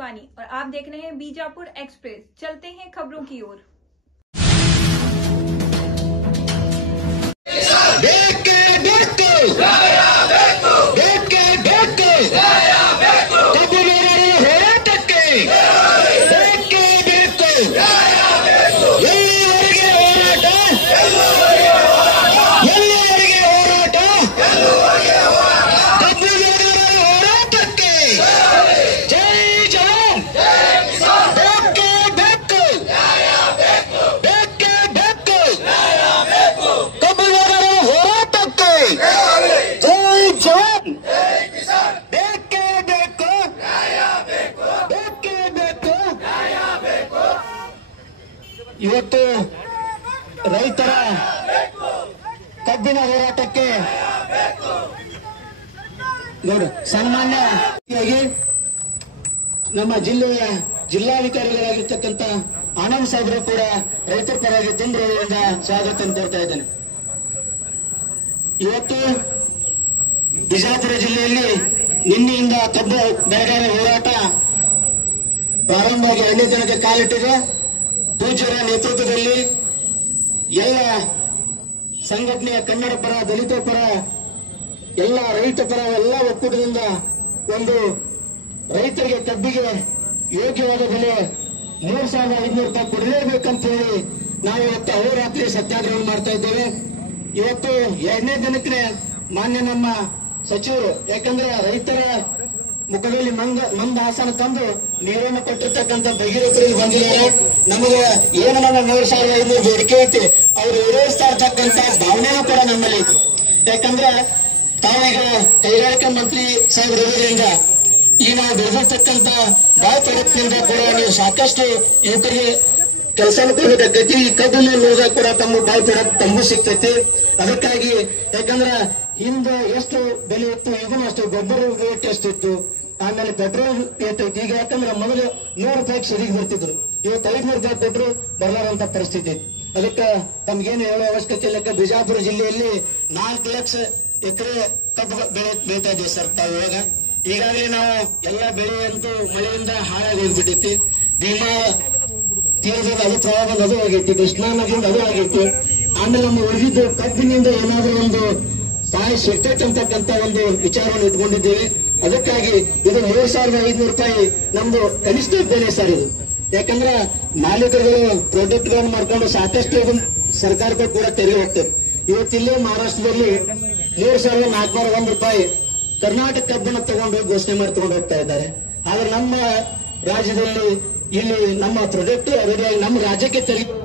वानी और आप देख रहे हैं बीजापुर एक्सप्रेस। चलते हैं खबरों की ओर। ಇವತ್ತು ರೈತರ ಕಬ್ಬಿನ ಹೋರಾಟಕ್ಕೆ ನೋಡಿ ಸನ್ಮಾನ್ಯವಾಗಿ ನಮ್ಮ ಜಿಲ್ಲೆಯ ಜಿಲ್ಲಾಧಿಕಾರಿಗಳಾಗಿರ್ತಕ್ಕಂಥ ಆನಂದ್ ಸಾಹೇಬರು ಕೂಡ ರೈತರ ಪರವಾಗಿ ತುಂಬಿರುವುದರಿಂದ ಸ್ವಾಗತ ಕೋರ್ತಾ ಇದ್ದೇನೆ. ಇವತ್ತು ಬಿಜಾಪುರ ಜಿಲ್ಲೆಯಲ್ಲಿ ನಿನ್ನೆಯಿಂದ ಕಬ್ಬು ಬೆಳೆಗಾರರ ಹೋರಾಟ ಪ್ರಾರಂಭವಾಗಿ 2ನೇ ದಿನಕ್ಕೆ ಕಾಲಿಟ್ಟಿದೆ. ಪೂಜ್ಯರ ನೇತೃತ್ವದಲ್ಲಿ ಎಲ್ಲ ಸಂಘಟನೆಯ ಕನ್ನಡ ಪರ, ದಲಿತ ಪರ, ಎಲ್ಲ ರೈತ ಪರ ಎಲ್ಲ ಒಕ್ಕೂಟದಿಂದ ಒಂದು ರೈತರಿಗೆ ಕಬ್ಬಿಗೆ ಯೋಗ್ಯವಾದ ಬೆಲೆ 3,500 ರೂಪಾಯಿ ಕೊಡಲೇಬೇಕಂತ ಹೇಳಿ ನಾವು ಇವತ್ತು ಅಹೋರಾತ್ರಿ ಸತ್ಯಾಗ್ರಹ ಮಾಡ್ತಾ ಇದ್ದೇವೆ. ಇವತ್ತು 2ನೇ ದಿನಕ್ಕೆ ಮಾನ್ಯ ನಮ್ಮ ಸಚಿವರು, ಯಾಕಂದ್ರೆ ರೈತರ ಮುಖದಲ್ಲಿ ಮಂದ ಹಾಸನ ತಂದು ನೀರನ್ನು ಕೊಟ್ಟಿರ್ತಕ್ಕಂಥ ಭಗೀರಥರಲ್ಲಿ ಬಂದಿದ್ದಾರೆ. ನಮಗೆ ಏನು ನಮ್ಮ 3,500 ಬೇಡಿಕೆ ಐತಿ ಅವ್ರು ಈಡೇರಿಸ್ತಾ ಇರ್ತಕ್ಕಂಥ ಭಾವನೆನೂ ಕೂಡ ನಮ್ಮಲ್ಲಿ. ಯಾಕಂದ್ರೆ ತಾವೀಗ ಕೈಗಾರಿಕಾ ಮಂತ್ರಿ ಸಾಹೇಬರು ಇರೋದ್ರಿಂದ ಈ ನಾವು ಬೆಳೆದಿರ್ತಕ್ಕಂಥ ಬಾಳ ಪ್ರಯತ್ನದಿಂದ ಕೂಡ ನೀವು ಸಾಕಷ್ಟು ಯುವಕರಿಗೆ ಕೆಲಸನೂ ಕೊಡಬೇಕಾಗ್ತೈತಿ. ಈ ಕಬ್ಬಿನ ನೋಡ ಕೂಡ ತಮ್ಮ ಬಾಯಿ ಪ್ರಾಡಕ್ಟ್ ತಮಗೂ ಸಿಗ್ತೈತಿ. ಅದಕ್ಕಾಗಿ ಯಾಕಂದ್ರೆ ಹಿಂದೆ ಎಷ್ಟು ಬೆಲೆ ಇತ್ತು, ಇದನ್ನು ಅಷ್ಟು ಗೊಬ್ಬರ ರೇಟ್ ಎಷ್ಟಿತ್ತು, ಆಮೇಲೆ ಪೆಟ್ರೋಲ್ ರೇಟ್ ಐತಿ. ಈಗ ಯಾಕಂದ್ರೆ ಮೊದಲು 100 ರೂಪಾಯಿಗೆ ಸರಿಗೆ ಬರ್ತಿದ್ರು, ಇವತ್ತು 500 ರೂಪಾಯಿ ಕೊಟ್ಟರು ಬರಲಾರಂತ ಪರಿಸ್ಥಿತಿ. ಅದಕ್ಕೆ ತಮ್ಗೇನು ಹೇಳೋ ಅವಶ್ಯಕತೆ ಇಲ್ಲ. ಬಿಜಾಪುರ ಜಿಲ್ಲೆಯಲ್ಲಿ 4 ಲಕ್ಷ ಎಕರೆ ಕಬ್ಬು ಬೆಳೀತಾ ಇದ್ದೇವೆ ಸರ್. ತಾವು ಇವಾಗ ಈಗಾಗಲೇ ನಾವು ಎಲ್ಲ ಬೆಳೆ ಅಂತೂ ಮಳೆಯಿಂದ ಹಾಳಾಗಿ ಹೋಗ್ಬಿಟ್ಟೈತಿ. ಭೀಮಾ ತೀರದ ಅದು ಪ್ರವಾಹ ಅದು ಆಗೈತಿ, ಕೃಷ್ಣಾ ನದಿಯಿಂದ ಅದು ಆಗೈತಿ. ಆಮೇಲೆ ನಮ್ಮ ಉಳಿದಿದ್ದು ಕಬ್ಬಿನಿಂದ ಏನಾದ್ರೂ ಒಂದು ಸಹಾಯ ಸಿಗ್ತೈತೆ ಅಂತಕ್ಕಂಥ ಒಂದು ವಿಚಾರವನ್ನು ಇಟ್ಕೊಂಡಿದ್ದೇವೆ. ಅದಕ್ಕಾಗಿ ಇದು 3,500 ರೂಪಾಯಿ ನಮ್ದು ಕನಿಷ್ಠ ಬೆಲೆ ಸರ್ ಇದು. ಯಾಕಂದ್ರೆ ಮಾಲೀಕರುಗಳು ಪ್ರಾಜೆಕ್ಟ್ಗಳನ್ನು ಮಾಡ್ಕೊಂಡು ಸಾಕಷ್ಟು ಸರ್ಕಾರಕ್ಕೂ ಕೂಡ ತೆರಿಗೆ ಹೋಗ್ತದೆ. ಇವತ್ತಿಲ್ಲೇ ಮಹಾರಾಷ್ಟ್ರದಲ್ಲಿ 3,401 ರೂಪಾಯಿ ಕರ್ನಾಟಕ ಕಬ್ಬನ್ನು ತಗೊಂಡು ಘೋಷಣೆ ಮಾಡಿ ತಗೊಂಡು ಹೋಗ್ತಾ ಇದ್ದಾರೆ. ಆದ್ರೆ ನಮ್ಮ ರಾಜ್ಯದಲ್ಲಿ ಇಲ್ಲಿ ನಮ್ಮ ಪ್ರಾಜೆಕ್ಟ್ ರೆಡಿಯಾಗಿ ನಮ್ಮ ರಾಜ್ಯಕ್ಕೆ ತೆರಿಗೆ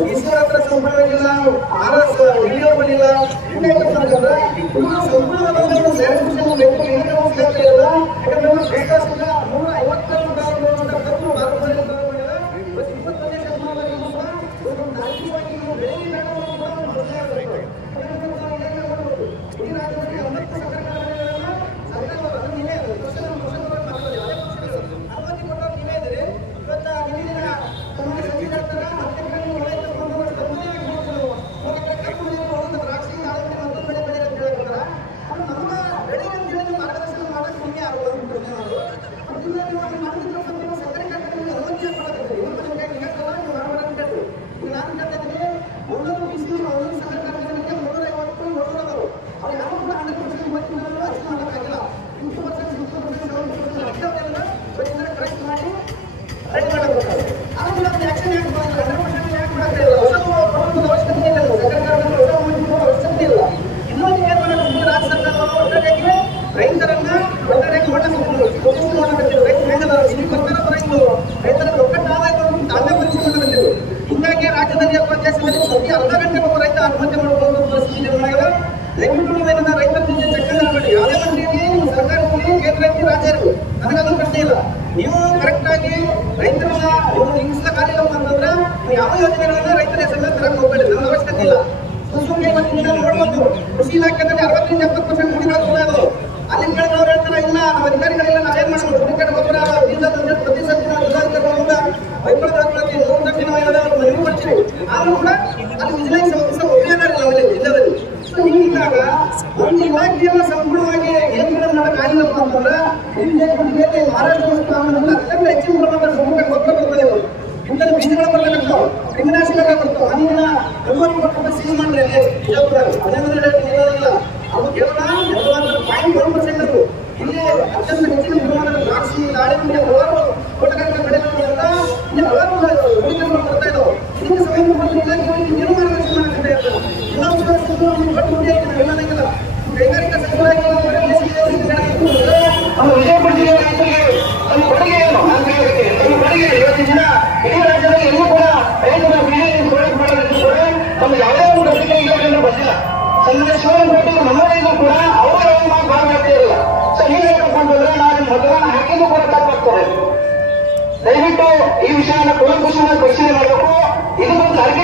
ಈಶ್ವರ ಹತ್ರ ಸಂಪರ್ಕಿಲ್ಲ, ವಿಡಿಯೋ ಬಂದಿಲ್ಲ, ಹಿಂಗಾಗಿ ರಾಜ್ಯದಲ್ಲಿ ಅರ್ಧ ಗಂಟೆ ಒಬ್ಬ ರೈತ ಆತ್ಮಹತ್ಯೆ ಮಾಡಬಹುದು ಪರಿಸ್ಥಿತಿ ನಿರ್ಮಾಣ. ದಯವಿಟ್ಟು ರೈತರ ಜೊತೆ ಚಕ್ಕಂದ್ರೆ ಮಾಡಿ, ಯಾವುದೇ ಒಂದು ಸರ್ಕಾರದಲ್ಲಿ ಕೇಂದ್ರ ರಾಜ್ಯ ನನಗದು ಪ್ರಶ್ನೆ ಇಲ್ಲ. ನೀವು ಕರೆಕ್ಟ್ ಆಗಿ ರೈತರನ್ನ ಹಿಂಸಲ ಕಾರ್ಯ ಅಂತಂದ್ರೆ ಯಾವ ಯೋಜನೆಗಳನ್ನ ರೈತರ ಹೆಸರನ್ನ ತರಕ್ ಹೋಗ್ಬೇಡಿ, ನಮ್ಗೆ ಅವಶ್ಯಕತೆ ಇಲ್ಲ. ಸುಮ್ಮನೆ ಇವತ್ತಿನ ನೋಡ್ಬೋದು ಕೃಷಿ ಇಲಾಖೆಯಲ್ಲಿ 60-70% ಮುಗಿರೋದು. ಅಲ್ಲಿ ಕೇಳಿದವ್ರು ಹೇಳ್ತಾರೆ, ಇಲ್ಲ ನಮ್ಮ ಅಧಿಕಾರಿಗಳೆಲ್ಲ ನಾವೇನ್ ಮಾಡ್ಬೋದು, ಹುಡುಕಡೆ ಗೊಬ್ಬರ ಪ್ರತಿ ಸಲ ಜಿಲ್ಲಾಧಿಕಾರಿಗಳಿಂದ ವೈಫಲ್ಯವಾಗಿ 3 ಲಕ್ಷ ಮನವಿ ಮಾಡ್ತೀವಿ. ಆದ್ರೂ ಕೂಡ ಅಲ್ಲಿ ವಿಜಿಲೆನ್ಸ್ ಒಪ್ಪಿದಾರಿಲ್ಲ ಅವರಲ್ಲಿ ಜಿಲ್ಲೆಯಲ್ಲಿ. ಹೀಗಿದ್ದಾಗ ಒಂದು ಇಲಾಖೆಯನ್ನ ಸಂಪೂರ್ಣವಾಗಿ ಏನ್ ಮಾಡಕ್ಕಾಗಿಲ್ಲಪ್ಪ ಅಂತಂದ್ರೆ ಮಹಾರಾಷ್ಟ್ರ ಅತ್ಯಂತ ಹೆಚ್ಚಿನ ಪ್ರಮಾಣದ ಸಮೂಹ ಗೊಬ್ಬರ ಬರ್ತದೆ. ಇಂಥ ಬೀಜಗಳ ಬರಬೇಕಾಗ್ತಾವ, ಕ್ರಿಮಿನಾಶಕಗಳ ಬರ್ತಾವ. ಅಲ್ಲಿನ ಗಂಭೀರ ಸೀಸ್ ಮಾಡ್ರಿ ಅದೇನಿಲ್ಲ. ಅದು ಕೇವಲ 0.1% ಅದು. ಇಲ್ಲಿ ಅತ್ಯಂತ ಹೆಚ್ಚಿನ ಪ್ರಮಾಣದ ದ್ರಾಕ್ಷಿ, ದಾಳಿಂಬೆ, ಹಲವಾರು ತೋಟಗಾರಿಕಾ ಬೆಳೆಗಳಿಂದ ಇಲ್ಲಿ ಹಲವಾರು ಉಳಿಕೆಗಳು ಬರ್ತಾ ಇದ್ದಾವೆ. ಇದಕ್ಕೆ ಸಂಬಂಧಪಟ್ಟ ಏನು ಮಾರ್ಗದರ್ಶನ ಮಾಡ್ತಾ ಇರ್ತಾರೆ. ಕೈಗಾರಿಕಾ ಸಚಿವರಾಗಿ ವಿಜಯಪುರ ಜಿಲ್ಲೆಯ ರೈತರಿಗೆ ಒಂದು ಕೊಡುಗೆ ಏನು ಅಂತ ಹೇಳ್ತೀನಿ. ಒಂದು ಕೊಡುಗೆ ಇವತ್ತಿನ ದಿನ ಇಡೀ ರಾಜ್ಯದಲ್ಲಿ ಎಲ್ಲೂ ಕೂಡ ರೈತರ ಕೂಡ ತಮ್ಮ ಯಾವುದೇ ಒಂದು ರೈತರಿಗೆ ಈಗಾಗಲೇ ಬಂದಿಲ್ಲ. ಸಂದೇಶ್ವರ ನಮ್ಮಲ್ಲಿಗೂ ಕೂಡ ಅವರ ಭಾಗವಹಿಸ್ತಾ ಇರಲಿಲ್ಲ. ಸೊ ಹೀಗೆ ಹೇಳ್ಕೊಂಡ್ರೆ ನಾನು ಮತದಾನ ಹಾಕಿದ್ದು ಕೂಡ ತಪ್ಪಾಗ್ತದೆ. ದಯವಿಟ್ಟು ಈ ವಿಷಯನ ಕೂಲಂಕುಷವಾಗಿ ಪರಿಶೀಲನೆ ಮಾಡಬೇಕು. ಇದು ಒಂದು ಅರ್ಕೆ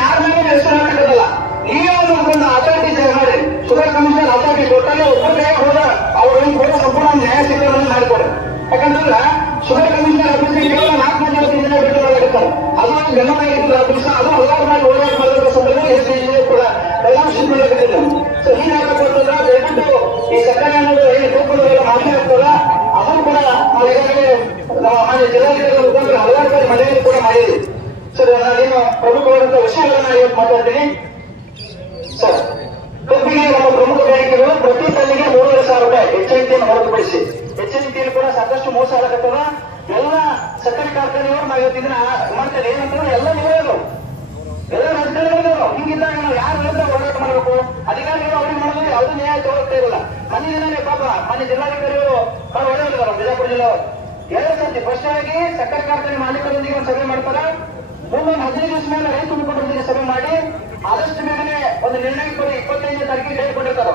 ಯಾರ ಮೇಲೆ ಹೆಸರು ಹಾಕಿರೋದಲ್ಲ. ನೀವೇ ಒಂದು ಅಥಾರಿಟಿ ಮಾಡಿ ಶುಗರ್ ಕಮಿಷನ್ ಅಥಾರಿಟಿ ಟೋಟಲ್ ಒಬ್ಬರೇ ಹೋದ ಅವ್ರಿಗೆ ಕೂಡ ಸಂಪೂರ್ಣ ನ್ಯಾಯ ಸಿಕ್ಕವನ್ನು ಮಾಡಿಕೊಡಿ. ಯಾಕಂತಂದ್ರೆ ಶುಗರ್ ಕಮಿಷನರ್ ಆಫೀಸ್ಗೆ ಕೇವಲ 4 ಮಂದಿ ಭೇಟಿ ಮಾಡಲಾಗುತ್ತಾರೆ. ಅದು ಒಂದು ಗಮನ ಆಗಿತ್ತು ಆಫೀಸ್. ಅದು ಹಲವಾರು ಮಾಡಿ ಒಳ್ಳೆಯ ಮಾಡಬೇಕು ಸಂದರ್ಭದಲ್ಲಿ ಕೂಡ ಕೈಲಾಸ ಮಾಡಲಾಗುತ್ತಿಲ್ಲ. ಸೊ ಹೀಗಾಗಬೇಕಂದ್ರೆ ದಯವಿಟ್ಟು ಈ ಸರ್ಕಾರ ಅನ್ನೋದು ಏನು ತೂಕದಲ್ಲ ಮಾಹಿತಿ ಆಗ್ತದ ಅದನ್ನು ಕೂಡ ನಾವು ಈಗಾಗಲೇ ನಮ್ಮ ಮಾನ್ಯ ಜಿಲ್ಲಾಧಿಕಾರಿಗಳ ಮುಖಾಂತರ ಹಲವಾರು ಬಾರಿ ಮನವಿಯನ್ನು ಕೂಡ ಮಾಡಿದ್ವಿ. ಸರ್ ನಾನೇನು ಪ್ರಮುಖವಾದಂತಹ ವಿಷಯಗಳನ್ನ ಇವತ್ತು ಮಾತಾಡ್ತೀನಿ. ಸರ್ ಕಬ್ಬಿಗೆ ನಮ್ಮ ಪ್ರಮುಖ ಬೇಡಿಕೆಗಳು ಪ್ರತಿ ಟನ್ನಿಗೆ 3,500 ರೂಪಾಯಿ HMT ಹೊರತುಪಡಿಸಿ. HMT ಕೂಡ ಸಾಕಷ್ಟು ಮೋಸ ಆಗತ್ತದ. ಎಲ್ಲ ಸಕ್ಕರೆ ಕಾರ್ಖಾನೆಯವರು ನಾವು ಇವತ್ತಿನ ಮಾಡ್ತೇವೆ ಏನಂತಂದ್ರೆ ಎಲ್ಲ ನೀವೇನು ಎಲ್ಲ ರಾಜಕಾರಣಿಗಳು ಹಿಂಗಿದ್ದಾಗ ನಾವು ಯಾರು ವಿರುದ್ಧ ಹೋರಾಟ ಮಾಡಬೇಕು? ಅಧಿಕಾರಿಗಳು ಅವ್ರಿಗೆ ಮಾಡೋದು ಯಾವುದೂ ನ್ಯಾಯ ತಗೊಳ್ತಾ ಇರಲ್ಲ. ಮನೆ ದಿನನೇ ಪಾಪ ಮನೆ ಜಿಲ್ಲಾಧಿಕಾರಿಗಳು ಬಹಳ ಒಳ್ಳೆಯವರು ಬಿಜಾಪುರ ಜಿಲ್ಲೆ 2 ಸರ್ತಿ ಫಸ್ಟ್ ಆಗಿ ಸಕ್ಕರೆ ಕಾರ್ಖಾನೆ ಮಾಲೀಕರೊಂದಿಗೆ ಒಂದು ಸಭೆ ಮಾಡ್ತಾರ. ಮುಂದೆ 15 ದಿವಸ ಮೇಲೆ ರೈತ ಮುಖಂಡರೊಂದಿಗೆ ಸಭೆ ಮಾಡಿ ಆದಷ್ಟು ಬೇಗನೆ ಒಂದು ನಿರ್ಣಯ ಕೊಡಿ 25ನೇ ತಾರೀಕಿಗೆ ಹೇಳಿಕೊಂಡಿರ್ತಾರೆ.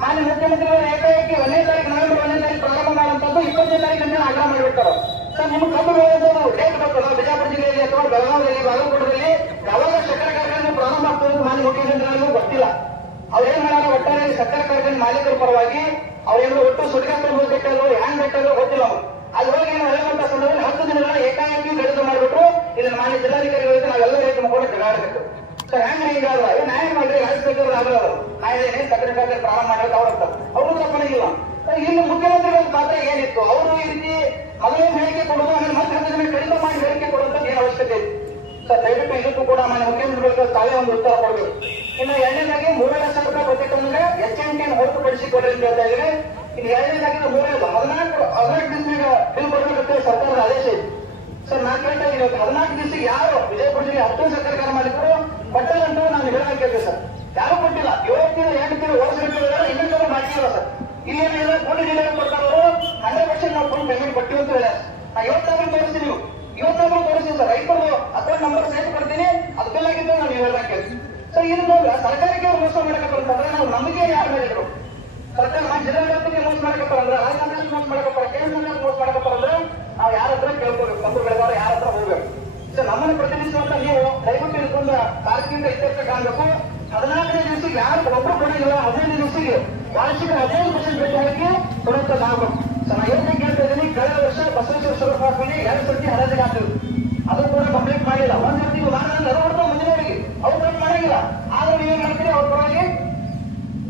ಮಾನ್ಯ ಮುಖ್ಯಮಂತ್ರಿಗಳು ಏಕಾಏಕಿ 1ನೇ ತಾರೀಕು ನವೆಂಬರ್ 1ನೇ ತಾರೀಕು ಪ್ರಾರಂಭ ಮಾಡುವಂತದ್ದು 25ನೇ ತಾರೀಕು ಆಗ್ರಹ ಮಾಡಿಬಿಡ್ತಾರೆ. ಸರ್ ನಿಮ್ಗೆ ಕಬ್ಬು ಬೆಳೆಯೋದು ಡೇಟ್ ಗೊತ್ತಲ್ಲ, ಬಿಜಾಪುರ ಜಿಲ್ಲೆಯಲ್ಲಿ ಅಥವಾ ಬೆಳಗಾವಿಯಲ್ಲಿ ಬಾಗಲಕೋಟದಲ್ಲಿ ಯಾವಾಗ ಸಕ್ಕರೆ ಕಾರ್ಖಾನೆ ಪ್ರಾರಂಭ ಆಗ್ತದೆ ಮಾನ್ಯ ಮುಖ್ಯಮಂತ್ರಿಗಳಿಗೂ ಗೊತ್ತಿಲ್ಲ. ಅವ್ರೇನ್ ಮಾಡ್ಯಾರ, ಒಟ್ಟಾರೆ ಸಕ್ಕರೆ ಕಾರ್ಖಾನೆ ಮಾಲೀಕರ ಪರವಾಗಿ ಅವ್ರೇನು ಒಟ್ಟು ಸುಡ್ಗಾಕೊಂಡು ಹೋಗ್ಬೇಕಲ್ಲೋ ಹ್ಯಾಂಗ್ ಬೇಕಲ್ಲೋ ಗೊತ್ತಿಲ್ಲ. ಅಲ್ಲಿ ಹೋಗಿ ಹೇಳುವಂತ ಸಂದರ್ಭದಲ್ಲಿ 10 ದಿನಗಳ ಏಕಾಏಕಿ ಗಡಿತ ಮಾಡಿಬಿಟ್ರು. ಇದನ್ನ ಮಾನ್ಯ ಜಿಲ್ಲಾಧಿಕಾರಿಗಳಿಗೆ ನಾವೆಲ್ಲ ರೈತ ಮುಖಂಡ ಜಗಾಡಬೇಕು. ಸರ್ ಹೆಂಗ್ ಹಿಂಗಾದ್ರ ನ್ಯಾಯ ಮಾಡ್ರಿ, ರಾಜ್ಯಸಭೆಯವರು ಆಗಲ್ಲ ನಾಯನೇ ಸಕ್ಕರೆ ಕಾರ್ಖಾನೆ ಪ್ರಾರಂಭ ಮಾಡೋದು ಅವ್ರಂತ ಅವ್ರು ತಪ್ಪನೇ ಇಲ್ಲ. ಇನ್ನು ಮುಖ್ಯಮಂತ್ರಿಗಳ ಪಾತ್ರ ಏನಿತ್ತು? ಅವರು ಈ ರೀತಿ ಮೊದಲೇ ಹೇಳಿಕೆ ಕೊಡೋದು, ಆಮೇಲೆ ಮತ್ತೆ 10 ದಿನ ಕಡಿಮೆ ಮಾಡಿ ಹೇಳಿಕೆ ಕೊಡುವಂತ ಏನು ಅವಶ್ಯಕತೆ ಇದೆ? ಸರ್ ದಯವಿಟ್ಟು ಇದಕ್ಕೂ ಕೂಡ ಮಾನ್ಯ ಮುಖ್ಯಮಂತ್ರಿಗಳು ತಾವೇ ಒಂದು ಉತ್ತರ ಕೊಡಬೇಕು. ಇನ್ನು 2ನೇದಾಗಿ 3,500 ರೂಪಾಯಿ ಪ್ರತಿ ಟನ್ಗೆ HMT ಹೊರತುಪಡಿಸಿ ಕೊಡ್ರಿ ಅಂತ ಹೇಳ್ತಾ ಇದ್ರೆ. ಇನ್ನು 2ನೇದಾಗಿ 14 ದಿವಸ ಬಿಲ್ ಕೊಡಬೇಕಂತ ಸರ್ಕಾರದ ಆದೇಶ ಇದೆ. ಸರ್ ನಾನು ಕೇಳ್ತಾ ಇದ್ದೀನಿ, 14 ದಿವಸಕ್ಕೆ ಯಾರು ವಿಜಯಪುರ ಜಿಲ್ಲೆ 10 ಸಕ್ಕರೆ ಕಾರ್ಖಾನೆ ಮಾಲೀಕರು ಕೊಟ್ಟಲ್ಲಂತೂ ನಾನು ಹೇಳಕ್ಕೆ ಸರ್ ಯಾರು ಕೊಟ್ಟಿಲ್ಲ. 7 ತಿಂಗಳು 8 ತಿಂಗಳು ವರ್ಷಗಳಿದ್ದಾರೆ, ಇನ್ನೊಂದು ಮಾಡಿಲ್ಲ ಸರ್. ಇಲ್ಲೇನಿಲ್ಲ ಕೋಟಿ ಜಿಲ್ಲೆಗಳು ಕೊಡ್ತಾರೋ 100% ನಾವು ಫುಲ್ ಪೇಮೆಂಟ್ ಕೊಟ್ಟಿವಿ ಅಂತ ಹೇಳ. ನಾ ಇವತ್ತಾದ್ರೂ ತೋರಿಸ್ತೀನಿ, ನೀವು ಇವತ್ತಾದ್ರೂ ತೋರಿಸ್ತೀವಿ ಸರ್. ರೈತರು ಅಕೌಂಟ್ ನಂಬರ್ ಸರ್ಕಾರಕ್ಕೆ ಅವ್ರು ಮೋಸ ಮಾಡಕತ್ತಂದ್ರೆ ನಾವು ನಮಗೆ ಯಾರು ಹೇಳಿದ್ರು ಸರ್ಕಾರ ಜಿಲ್ಲಾಡಳಿತಕ್ಕೆ ಮೋಸ ಮಾಡಕತ್ತಾರಂದ್ರೆ ರಾಜಕಾರಣ ಮೋಸ ಮಾಡಕತ್ತಾರ ಕೇಂದ್ರ ಮೋಸ ಮಾಡಕತ್ತಾರಂದ್ರೆ ನಾವು ಯಾರ ಹತ್ರ ಕೇಳ್ಕೋಬೇಕು ತಂದು ಬೆಳೆದವರು ಯಾರ ಹತ್ರ ಹೋಗ್ಬೇಕು. ನಮ್ಮನ್ನು ಪ್ರತಿನಿಧಿಸುವಂತ ನೀವು ದಯವಿಟ್ಟು ಇದೊಂದು ತಾರೀಕಿಂದ ಇತ್ಯರ್ಥ ಕಾಣಬೇಕು. 14ನೇ ದಿವಸಕ್ಕೆ ಯಾರು ಒಬ್ಬರು ಕೊಡೋದಿಲ್ಲ, 15 ದಿವಸಕ್ಕೆ ವಾರ್ಷಿಕ 15% ಬೆಲೆಗೆ ಕೊಡುವಂತದ್ದಾಗಬೇಕು. ನಾನು ಏನೇ ಕೇಳ್ತಾ ಇದ್ದೀನಿ, ಕಳೆದ ವರ್ಷ ಬಸವೇಶ್ವರ ಶುಗರ್ ಫ್ಯಾಕ್ಟರಿ 2 ಸರ್ತಿ ಹರಾಜಿಗೆ ಹಾಕಿದ್ರು, ಅದು ಕೂಡ ಕಂಪ್ಲೀಟ್ ಮಾಡಿಲ್ಲ. ಒಂದ್ ಸರ್ತಿ ನೆರವು ಮುಂದಿನವರಿಗೆ ಅವ್ರು ಕಂಪ್ಲೀಟ್ ಮಾಡಿಲ್ಲ. ಆದ್ರೆ ನೀವೇನ್ ಮಾಡ್ತೀರಿ, ಅವ್ರ ಪರವಾಗಿ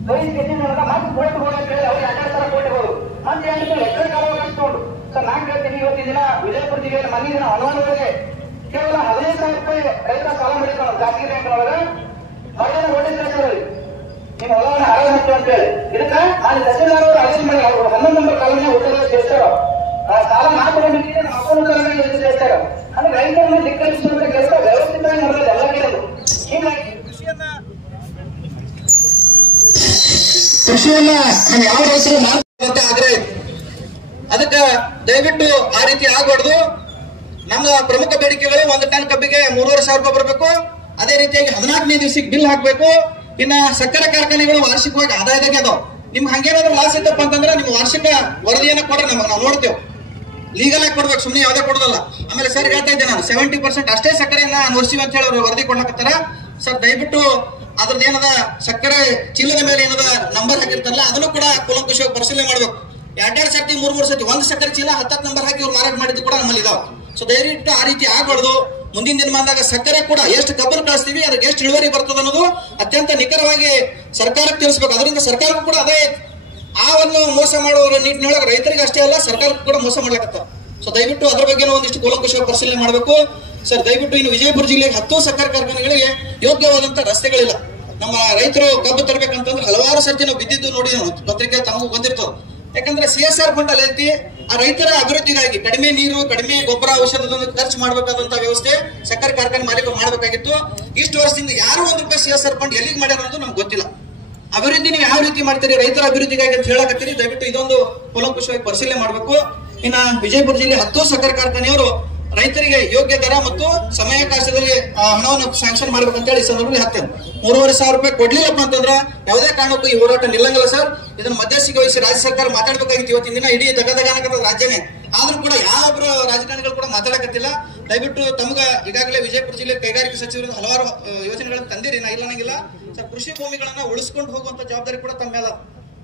ಮತ್ತೆ ಕೋರ್ಟ್ ಹೋಗಿ ಅಂತ ಹೇಳಿ ಅವ್ರಿಗೆ 12,000 ಕೋಟಿ ಹೋದ್ರು ಅಂತ ಹೇಳಿದ್ರೆ ಎಕರೆ ಕಾಲವಾಗಿ ತಗೊಂಡು. ಸರ್ ನಾನ್ ಕೇಳ್ತೀನಿ, ಇವತ್ತಿನ ದಿನ ವಿಜಯಪುರ ಜಿಲ್ಲೆಯಲ್ಲಿ ಮನೆ ದಿನ ಹನುಮಾನವರೆಗೆ ಕೇವಲ 15,000 ರೂಪಾಯಿ ರೈತರ ಸಾಲ ಮಾಡಿದ್ರು ಖಾಸಗಿ ಬ್ಯಾಂಕ್ ಒಳಗೆ ಮಳೆಯನ್ನು ನೋಟಿಸ್ ಕಳಿಸಿದ್ರಿ ನಿಮ್ಮ ಹೊಲವನ್ನು ಹರಾಜು ಹಾಕಿ ಅಂತ ಹೇಳಿ. ಇದಕ್ಕೆ ನಾನು ತಹಸೀಲ್ದಾರ್ ಅವರು ಅರೇಂಜ್ ಮಾಡಿ ಅವರು 11 ನಂಬರ್ ಕಾಲೋನಿ ಉತ್ತರ ಸೇರ್ತಾರೋ ಸಾಲ ನಾ ತಗೊಂಡಿದ್ದೀನಿ, ನಮ್ಮ ಅಪ್ಪನ ಯೋಜನೆ ಸೇರ್ತಾರೋ ಅಂದ್ರೆ ರೈತರನ್ನು ಧಿಕ್ಕರಿಸುವಂತ ಕೆಲಸ ವ್ಯವಸ್ಥಿತವಾಗಿ ಮಾಡೋದು ಎಲ್ಲ ಕೇಳೋದು. ಹೀಗಾಗಿ ಕೃಷಿಯನ್ನ ನಾವು ಯಾವ ರೈತರು ಮಾಡ್ಕೊಂತ ಆಗ್ರಹ ಇದೆ. ಅದಕ್ಕೆ ದಯವಿಟ್ಟು ಆ ರೀತಿ ಆಗಬಾರ್ದು. ನಮ್ಮ ಪ್ರಮುಖ ಬೇಡಿಕೆಗಳು 1 ಟನ್ ಕಬ್ಬಿಗೆ 3,500 ರೂಪಾಯಿ ಬರಬೇಕು. ಅದೇ ರೀತಿಯಾಗಿ 14ನೇ ದಿವಸಕ್ಕೆ ಬಿಲ್ ಹಾಕಬೇಕು. ಇನ್ನ ಸಕ್ಕರೆ ಕಾರ್ಖಾನೆಗಳು ವಾರ್ಷಿಕವಾಗಿ ಆದಾಯದಾಗೆ ಅದಾವ. ನಿಮ್ಗೆ ಹಂಗೇನಾದ್ರೂ ಲಾಸ್ ಇತ್ತಪ್ಪ ಅಂತಂದ್ರೆ ನಿಮ್ಮ ವಾರ್ಷಿಕ ವರದಿಯನ್ನ ಕೊಡ್ರಿ, ನಮಗೆ ನಾವು ನೋಡ್ತೇವೆ. ಲೀಗಲ್ ಆಗಿ ಕೊಡ್ಬೇಕು, ಸುಮ್ಮನೆ ಯಾವುದೇ ಕೊಡೋದಲ್ಲ. ಆಮೇಲೆ ಸರ್ ಹೇಳ್ತಾ ಇದ್ದೆ ನಾನು 70% ಅಷ್ಟೇ ಸಕ್ಕರೆಯನ್ನ ನೋಡ್ತೀವಿ ಅಂತ ಹೇಳಿ ಅವರು ವರದಿ ಕೊಡ್ಲಕತ್ತಾರ. ಸರ್ ದಯವಿಟ್ಟು ಅದ್ರದ್ದು ಏನದ ಸಕ್ಕರೆ ಚೀಲದ ಮೇಲೆ ಏನದ ನಂಬರ್ ಹಾಕಿರ್ತಾರಲ್ಲ ಅದನ್ನು ಕೂಡ ಕೂಲಂಕುಷವಾಗಿ ಪರಿಶೀಲನೆ ಮಾಡ್ಬೇಕು. 2 ಸರ್ತಿ 3 ಸರ್ತಿ ಒಂದು ಸಕ್ಕರೆ ಚೀಲ 10 ನಂಬರ್ ಹಾಕಿ ಅವ್ರು ಮಾರಾಟ ಮಾಡಿದ್ದು ಕೂಡ ನಮ್ಮಲ್ಲಿ ಇದಾವೆ. ಸೊ ದಯವಿಟ್ಟು ಆ ರೀತಿ ಆಗಬಾರ್ದು. ಮುಂದಿನ ದಿನಮಾನದಾಗ ಸಕ್ಕರೆ ಕೂಡ ಎಷ್ಟು ಕಬ್ಬನ್ನು ಕಳಿಸ್ತೀವಿ, ಅದಕ್ಕೆ ಎಷ್ಟು ಇಳುವರಿ ಬರ್ತದೆ ಅನ್ನೋದು ಅತ್ಯಂತ ನಿಖರವಾಗಿ ಸರ್ಕಾರಕ್ಕೆ ತಿಳಿಸ್ಬೇಕು. ಅದರಿಂದ ಸರ್ಕಾರಕ್ಕೂ ಕೂಡ ಅದೇ ಆ ಒಂದು ಮೋಸ ಮಾಡುವ ನಿಟ್ಟಿನೊಳಗೆ ರೈತರಿಗೆ ಅಷ್ಟೇ ಅಲ್ಲ ಸರ್ಕಾರಕ್ಕೂ ಕೂಡ ಮೋಸ ಮಾಡ್ಲಕತ್ತಾರ. ಸೊ ದಯವಿಟ್ಟು ಅದ್ರ ಬಗ್ಗೆ ಒಂದಿಷ್ಟು ಕೂಲಂಕುಷವಾಗಿ ಪರಿಶೀಲನೆ ಮಾಡಬೇಕು. ಸರ್ ದಯವಿಟ್ಟು ಇನ್ನು ವಿಜಯಪುರ ಜಿಲ್ಲೆಗೆ 10 ಸಕ್ಕರೆ ಕಾರ್ಖಾನೆಗಳಿಗೆ ಯೋಗ್ಯವಾದಂತ ರಸ್ತೆಗಳಿಲ್ಲ. ನಮ್ಮ ರೈತರು ಕಬ್ಬು ತರಬೇಕಂತಂದ್ರೆ ಹಲವಾರು ಸರ್ತಿ ನಾವು ಬಿದ್ದಿದ್ದು ನೋಡಿ, ಪತ್ರಿಕೆ ತಮಗೂ ಬಂದಿರ್ತವೆ. ಯಾಕಂದ್ರೆ CSR ಫಂಡ್ ಅಲ್ಲಿ ಐತಿ, ಆ ರೈತರ ಅಭಿವೃದ್ಧಿಗಾಗಿ ಕಡಿಮೆ ನೀರು ಕಡಿಮೆ ಗೊಬ್ಬರ ಔಷಧದ ಖರ್ಚು ಮಾಡಬೇಕಾದಂತ ವ್ಯವಸ್ಥೆ ಸಕ್ಕರೆ ಕಾರ್ಖಾನೆ ಮಾಲೀಕರು ಮಾಡಬೇಕಾಗಿತ್ತು. ಇಷ್ಟು ವರ್ಷದಿಂದ ಯಾರು ₹1 CSR ಫಂಡ್ ಎಲ್ಲಿಗೆ ಮಾಡ್ಯಾರ ಅನ್ನೋದು ನಮ್ಗೆ ಗೊತ್ತಿಲ್ಲ. ಅಭಿವೃದ್ಧಿ ನೀವು ಯಾವ ರೀತಿ ಮಾಡ್ತೀರಿ ರೈತರ ಅಭಿವೃದ್ಧಿಗಾಗಿ ಅಂತ ಹೇಳಕತ್ತೀರಿ, ದಯವಿಟ್ಟು ಇದೊಂದು ಕೂಲಂಕುಷವಾಗಿ ಪರಿಶೀಲನೆ ಮಾಡಬೇಕು. ಇನ್ನ ವಿಜಯಪುರ ಜಿಲ್ಲೆ 10 ಸಕ್ಕರೆ ಕಾರ್ಖಾನೆಯವರು ರೈತರಿಗೆ ಯೋಗ್ಯ ದರ ಮತ್ತು ಸಮಯಾವಕಾಶದಲ್ಲಿ ಹಣವನ್ನು ಸ್ಯಾಂಕ್ಷನ್ ಮಾಡ್ಬೇಕಂತ ಹೇಳಿ ಸಂದರ್ಭದಲ್ಲಿ ಹಾಕ್ತೇನೆ. 3,500 ರೂಪಾಯಿ ಕೊಡ್ಲಿಲ್ಲಪ್ಪ ಅಂತಂದ್ರೆ ಯಾವುದೇ ಕಾರಣಕ್ಕೂ ಈ ಹೋರಾಟ ನಿಲ್ಲಂಗಿಲ್ಲ ಸರ್. ಇದನ್ನು ಮಧ್ಯಸ್ಥಿಕೆ ವಹಿಸಿ ರಾಜ್ಯ ಸರ್ಕಾರ ಮಾತಾಡ್ಬೇಕಾಗಿತ್ತು. ಇವತ್ತಿನ ದಿನ ಇಡೀ ದಗದಗಾನಕರ ರಾಜ್ಯನೇ ಆದ್ರೂ ಕೂಡ ಯಾವೊಬ್ರು ರಾಜಕಾರಣಿಗಳು ಕೂಡ ಮಾತಾಡಕತ್ತಿಲ್ಲ. ದಯವಿಟ್ಟು ತಮ್ಗ ಈಗಾಗಲೇ ವಿಜಯಪುರ ಜಿಲ್ಲೆ ಕೈಗಾರಿಕೆ ಸಚಿವರಿಂದ ಹಲವಾರು ಯೋಜನೆಗಳನ್ನು ತಂದಿರಿ, ನಾ ಇಲ್ಲ ಅನ್ನಂಗಿಲ್ಲ ಸರ್. ಕೃಷಿ ಭೂಮಿಗಳನ್ನ ಉಳಿಸ್ಕೊಂಡು ಹೋಗುವಂತ ಜವಾಬ್ದಾರಿ ಕೂಡ ತಮ್ಮ ಮೇಲೆ.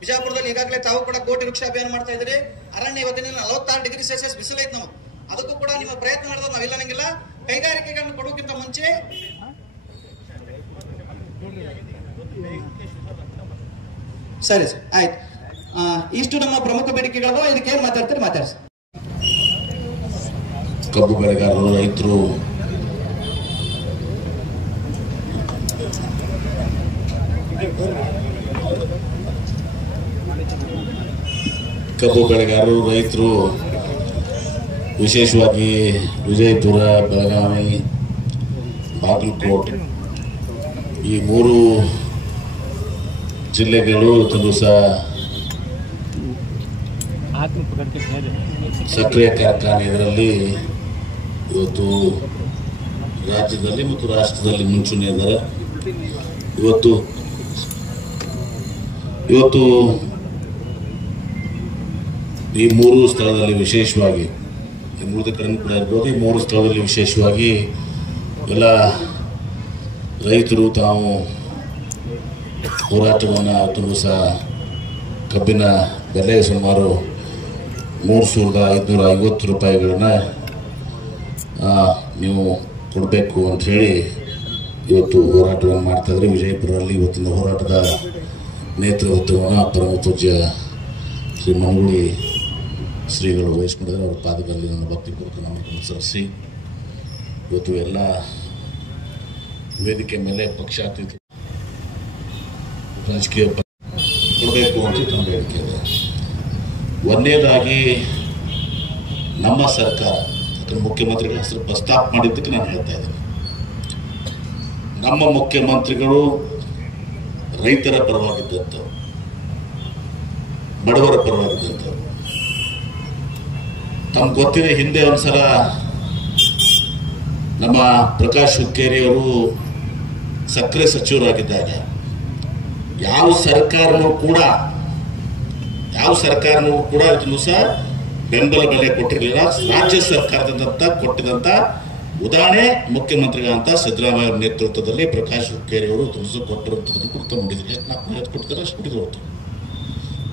ಬಿಜಾಪುರದಲ್ಲಿ ಈಗಾಗಲೇ ತಾವು ಕೂಡ ಕೋಟಿ ವೃಕ್ಷ ಅಭಿಯಾನ ಮಾಡ್ತಾ ಇದ್ರಿ. ಅರಣ್ಯ ಇವತ್ತಿನ 46 ಡಿಗ್ರಿ ಸೆಲ್ಸಿಯಸ್ ಬಿಸಿಲೈತೆ ನಮಗೆ. ಅದಕ್ಕೂ ಕೂಡ ನಿಮ್ಮ ಪ್ರಯತ್ನ ಮಾಡಿದ್ರೆ ನಾವಿಲ್ಲ ಅನ್ನಂಗಿಲ್ಲ. ಕೈಗಾರಿಕೆಗಳನ್ನು ಕೊಡೋಕ್ಕಿಂತ ಮುಂಚೆ ಸರಿ ಸರ್ ಆಯ್ತು. ಇಷ್ಟು ನಮ್ಮ ಪ್ರಮುಖ ಬೇಡಿಕೆಗಳು. ಇದಕ್ಕೆ ಏನ್ ಮಾತಾಡ್ತಾರೆ ಮಾತಾಡ್ಸಿ. ಕಬ್ಬು ಬೆಳೆಗಾರರು ರೈತರು ವಿಶೇಷವಾಗಿ ವಿಜಯಪುರ, ಬೆಳಗಾವಿ, ಬಾಗಲಕೋಟೆ ಈ 3 ಜಿಲ್ಲೆಗಳು ದಿವಸ ಸಕ್ಕರೆ ಕಾರ್ಖಾನೆ ಇದರಲ್ಲಿ ಇವತ್ತು ರಾಜ್ಯದಲ್ಲಿ ಮತ್ತು ರಾಷ್ಟ್ರದಲ್ಲಿ ಮುಂಚೂಣಿ ಇದ್ದಾರೆ. ಇವತ್ತು ಈ 3 ಸ್ಥಳದಲ್ಲಿ ವಿಶೇಷವಾಗಿ ಉಳಿದ ಕಡೆ ಕೂಡ ಇರ್ಬೋದು, ಈ 3 ಸ್ಥಳದಲ್ಲಿ ವಿಶೇಷವಾಗಿ ಎಲ್ಲ ರೈತರು ತಾವು ಹೋರಾಟವನ್ನು ದಿವಸ ಕಬ್ಬಿನ ಬೆಲೆ ಸುಮಾರು 3,550 ರೂಪಾಯಿಗಳನ್ನ ನೀವು ಕೊಡಬೇಕು ಅಂಥೇಳಿ ಇವತ್ತು ಹೋರಾಟವನ್ನು ಮಾಡ್ತಾಯಿದ್ರೆ. ವಿಜಯಪುರದಲ್ಲಿ ಇವತ್ತಿನ ಹೋರಾಟದ ನೇತೃತ್ವವನ್ನು ಪರಮ ಪೂಜ್ಯ ಶ್ರೀ ಮನಗುಳಿ ಶ್ರೀಗಳು ವಹಿಸ್ಕೊಂಡಿದ್ದಾರೆ. ಅವರ ಪಾದದಲ್ಲಿ ನನ್ನ ಭಕ್ತಿಪೂರ್ವಕ ನಮ್ಮನ್ನು ಸಲ್ಲಿಸಿ ಇವತ್ತು ಎಲ್ಲ ವೇದಿಕೆ ಮೇಲೆ ಪಕ್ಷಾತೀತ ರಾಜಕೀಯ ಕೊಡಬೇಕು ಅಂತ ನಮ್ಮ ಬೇಡಿಕೆ ಇದೆ. ಒಂದನೇದಾಗಿ ನಮ್ಮ ಸರ್ಕಾರ ಮುಖ್ಯಮಂತ್ರಿಗಳ ಹೆಸರು ಪ್ರಸ್ತಾಪ ಮಾಡಿದ್ದಕ್ಕೆ ನಾನು ಹೇಳ್ತಾ ಇದ್ದೀನಿ. ನಮ್ಮ ಮುಖ್ಯಮಂತ್ರಿಗಳು ರೈತರ ಪರವಾಗಿದ್ದಂಥವ್ರು, ಬಡವರ ಪರವಾಗಿದ್ದಂಥವ್ರು. ತಮ್ಗೆ ಗೊತ್ತಿದೆ, ಹಿಂದೆ ಒಂದ್ಸಲ ನಮ್ಮ ಪ್ರಕಾಶ್ ಹುಕ್ಕೇರಿ ಅವರು ಸಕ್ಕರೆ ಸಚಿವರಾಗಿದ್ದಾಗ ಯಾವ ಸರ್ಕಾರನೂ ಕೂಡ ಇದನ್ನು ಸಹ ಬೆಂಬಲ ಬೆಲೆ ಕೊಟ್ಟಿರಲಿಲ್ಲ. ರಾಜ್ಯ ಸರ್ಕಾರದಿಂದ ಕೊಟ್ಟಿದಂತ ಉದಾಹರಣೆ ಮುಖ್ಯಮಂತ್ರಿಗಳಂತ ಸಿದ್ದರಾಮಯ್ಯ ನೇತೃತ್ವದಲ್ಲಿ ಪ್ರಕಾಶ್ ಹುಕ್ಕೇರಿ ಅವರು ಕೊಟ್ಟಿರುವಂತದ್ದು ಕುರಿತು ನೋಡಿದ್ರು. ಎಷ್ಟು 400 ಕೊಟ್ಟಿದ್ದಾರೆ, ಅಷ್ಟು ಕೊಟ್ಟಿದ್ರು.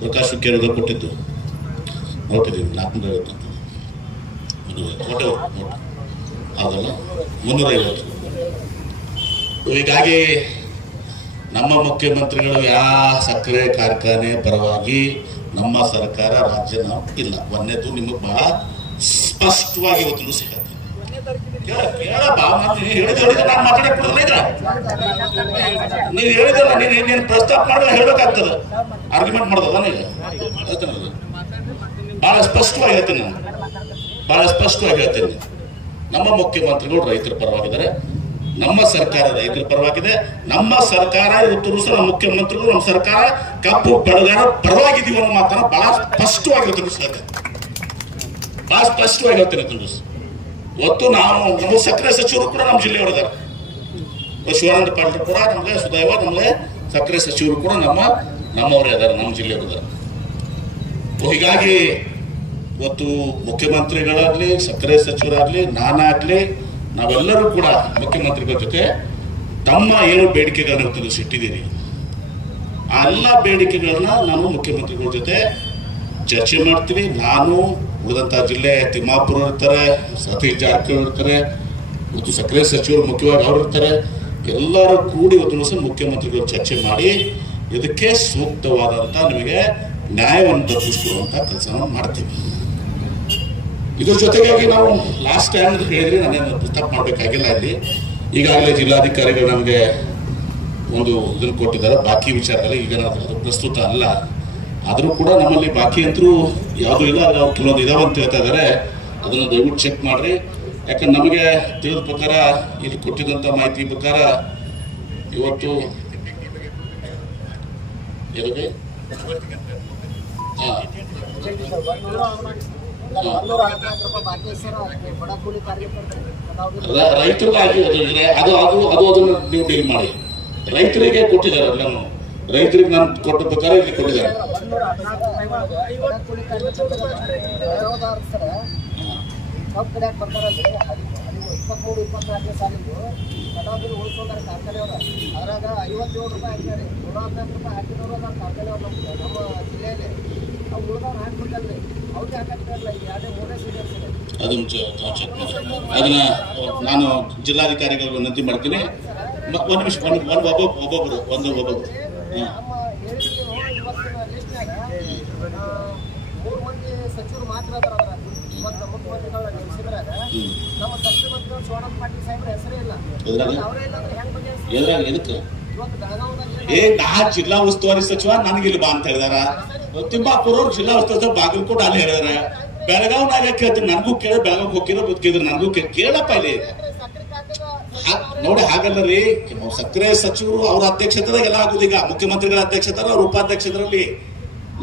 ಪ್ರಕಾಶ್ ಹುಕ್ಕೇರಿ ಅವರು ಕೊಟ್ಟಿದ್ದು ನೋಟಿದ್ದೀವಿ 450 ಅದಲ್ಲ 350. ಹೀಗಾಗಿ ನಮ್ಮ ಮುಖ್ಯಮಂತ್ರಿಗಳು ಯಾವ ಸಕ್ಕರೆ ಕಾರ್ಖಾನೆ ಪರವಾಗಿ ನಮ್ಮ ಸರ್ಕಾರ ರಾಜ್ಯ ನಾವು ಇಲ್ಲ. ಒಂದೇದು ನಿಮಗೆ ಬಹಳ ಸ್ಪಷ್ಟವಾಗಿ ಇವತ್ತು ಸಿಗತ್ತೆ. ನಾನು ಮಾತಾಡಕ್ಬಿಡಲ್ಲ. ನೀವು ಹೇಳಿದಲ್ಲ, ನೀನು ಪ್ರಸ್ತಾಪ ಮಾಡಿದ್ರೆ ಹೇಳ್ಬೇಕಾಗ್ತದೆ, ಆರ್ಗ್ಯುಮೆಂಟ್ ಮಾಡೋದಲ್ಲ. ನೀವು ಬಹಳ ಸ್ಪಷ್ಟವಾಗಿ ಹೇಳ್ತೀನಿ, ನಮ್ಮ ಮುಖ್ಯಮಂತ್ರಿಗಳು ರೈತರ ಪರವಾಗಿದ್ದಾರೆ, ನಮ್ಮ ಸರ್ಕಾರ ರೈತರ ಪರವಾಗಿದೆ. ನಮ್ಮ ಸರ್ಕಾರ ಇವತ್ತು ಸಹ ಮುಖ್ಯಮಂತ್ರಿಗಳು ನಮ್ಮ ಸರ್ಕಾರ ಕಪ್ಪು ಬೆಳೆಗಾರ ಪರವಾಗಿದ್ದೀವಿ ಅನ್ನೋ ಮಾತನ್ನ ಬಹಳ ಸ್ಪಷ್ಟವಾಗಿ ತಿಳಿಸುತ್ತೆ. ಬಹಳ ಸ್ಪಷ್ಟವಾಗಿ ಹೇಳ್ತೇನೆ. ಇವತ್ತು ನಾವು ನಮ್ಮ ಸಕ್ಕರೆ ಸಚಿವರು ಕೂಡ ನಮ್ಮ ಜಿಲ್ಲೆಯವರಿದ್ದಾರೆ. ಶಿವಾನಂದ ಪಾಟೀಲ್ ಕೂಡ ನಮಗೆ ಸುದೈವ ನಮಗೆ ಸಕ್ಕರೆ ಸಚಿವರು ಕೂಡ ನಮ್ಮವರೇ ಇದ್ದಾರೆ, ನಮ್ಮ ಜಿಲ್ಲೆಯವರಿದ್ದಾರೆ. ಹೀಗಾಗಿ ಇವತ್ತು ಮುಖ್ಯಮಂತ್ರಿಗಳಾಗ್ಲಿ ಸಕ್ಕರೆ ಸಚಿವರಾಗ್ಲಿ ನಾನಾಗ್ಲಿ ನಾವೆಲ್ಲರೂ ಕೂಡ ಮುಖ್ಯಮಂತ್ರಿಗಳ ಜೊತೆ ತಮ್ಮ ಏನು ಬೇಡಿಕೆಗಳನ್ನು ತಿಳಿಸಿಟ್ಟಿದ್ದೀರಿ ಆ ಎಲ್ಲ ಬೇಡಿಕೆಗಳನ್ನ ನಾನು ಮುಖ್ಯಮಂತ್ರಿಗಳ ಜೊತೆ ಚರ್ಚೆ ಮಾಡ್ತೀವಿ. ನಾನು ಉಳಿದಂತಹ ಜಿಲ್ಲೆ ತಿಮ್ಮಾಪುರ ಇರ್ತಾರೆ, ಸತೀಶ್ ಜಾರಕಿಹೊಳಿ ಇರ್ತಾರೆ, ಮತ್ತು ಸಕ್ಕರೆ ಸಚಿವರು ಮುಖ್ಯವಾಗಿ ಅವರು ಇರ್ತಾರೆ. ಎಲ್ಲರೂ ಕೂಡಿ ಇವತ್ತು ಸಹ ಮುಖ್ಯಮಂತ್ರಿಗಳು ಚರ್ಚೆ ಮಾಡಿ ಇದಕ್ಕೆ ಸೂಕ್ತವಾದಂತ ನಿಮಗೆ ನ್ಯಾಯವನ್ನು ದೊರಕಿಸಿಕೊಡುವಂತ ಕೆಲಸವನ್ನು ಮಾಡ್ತೀವಿ. ಇದ್ರ ಜೊತೆಗಾಗಿ ನಾವು ಲಾಸ್ಟ್ ಟೈಮ್ ಹೇಳಿದ್ರೆ ನಾನೇನು ಪ್ರಸ್ತಾಪ ಮಾಡಬೇಕಾಗಿಲ್ಲ. ಇಲ್ಲಿ ಈಗಾಗಲೇ ಜಿಲ್ಲಾಧಿಕಾರಿಗಳು ನಮಗೆ ಒಂದು ಇದನ್ನು ಕೊಟ್ಟಿದ್ದಾರೆ ಬಾಕಿ ವಿಚಾರದಲ್ಲಿ. ಈಗ ಅದು ಪ್ರಸ್ತುತ ಅಲ್ಲ, ಆದರೂ ಕೂಡ ನಮ್ಮಲ್ಲಿ ಬಾಕಿ ಅಂತರೂ ಯಾವುದೂ ಇಲ್ಲ. ನಾವು ಕೆಲವೊಂದು ಇದಾವೆ ಅಂತ ಹೇಳ್ತಾ ಇದ್ದಾರೆ, ಅದನ್ನು ದಯವಿಟ್ಟು ಚೆಕ್ ಮಾಡ್ರಿ. ಯಾಕಂದ್ರೆ ನಮಗೆ ತಿಳಿದ ಪ್ರಕಾರ ಇಲ್ಲಿ ಕೊಟ್ಟಿದ್ದಂಥ ಮಾಹಿತಿ ಪ್ರಕಾರ ಇವತ್ತು ರೈತರಿಗಾಗಿ ಅದು ಅದನ್ನು ನೀವು ಡೀಲ್ ಮಾಡಿ. ರೈತರಿಗೆ ಕೊಟ್ಟಿದ್ದಾರೆ, ನಾನು ರೈತರಿಗೆ ನಾನು ಕೊಟ್ಟ ಪ್ರಕಾರ ಇಲ್ಲಿ ಕೊಟ್ಟಿದ್ದಾರೆ. ಅದನ್ನ ನಾನು ಜಿಲ್ಲಾಧಿಕಾರಿಗಳಿಗೆ ವಿನಂತಿ ಮಾಡ್ತೀನಿ. ಒಂದು ನಿಮಿಷ, ಒಬ್ಬೊಬ್ಬರು ಸಚಿವರು ಮಾತ್ರ ಮುಖ್ಯಮಂತ್ರಿಗಳ ನೇಮಿಸಿದ್ರಾಗ ನಮ್ಮ ಸಚಿವ ಮಂತ್ರಿಗಳು ಶಿವಾನಂದ ಪಾಟೀಲ್ ಸಾಹೇಬ್ರ ಹೆಸರೇ ಇಲ್ಲ. ನಾ ಜಿಲ್ಲಾ ಉಸ್ತುವಾರಿ ಸಚಿವ ನನಗಿಲ್ಲಿ ಬಾ ಅಂತ ಹೇಳಿದಾರ. ತಿಮ್ಮಾಪುರ ಜಿಲ್ಲಾ ಉಸ್ತುವಾರಿ ಬಾಗಲಕೋಟೆ ಅಲ್ಲಿ ಹೇಳಿದಾರೆ. ಬೆಳಗಾವ್ನಾಗ ಕೇಳ್ತೀನಿ, ನನಗೂ ಕೇಳ ಬೆಳಗಾವ್ ಹೋಗಿರೋ ನನಗೂ ಕೇಳಪ್ಪ ಇಲ್ಲಿ ನೋಡಿ. ಹಾಗಲ್ಲ ರೀ, ಸಕ್ಕರೆ ಸಚಿವರು ಅವರ ಅಧ್ಯಕ್ಷತೆದಾಗ ಎಲ್ಲ ಆಗುದು. ಈಗ ಮುಖ್ಯಮಂತ್ರಿಗಳ ಅಧ್ಯಕ್ಷತೆ ಅವ್ರ ಉಪಾಧ್ಯಕ್ಷರಲ್ಲಿ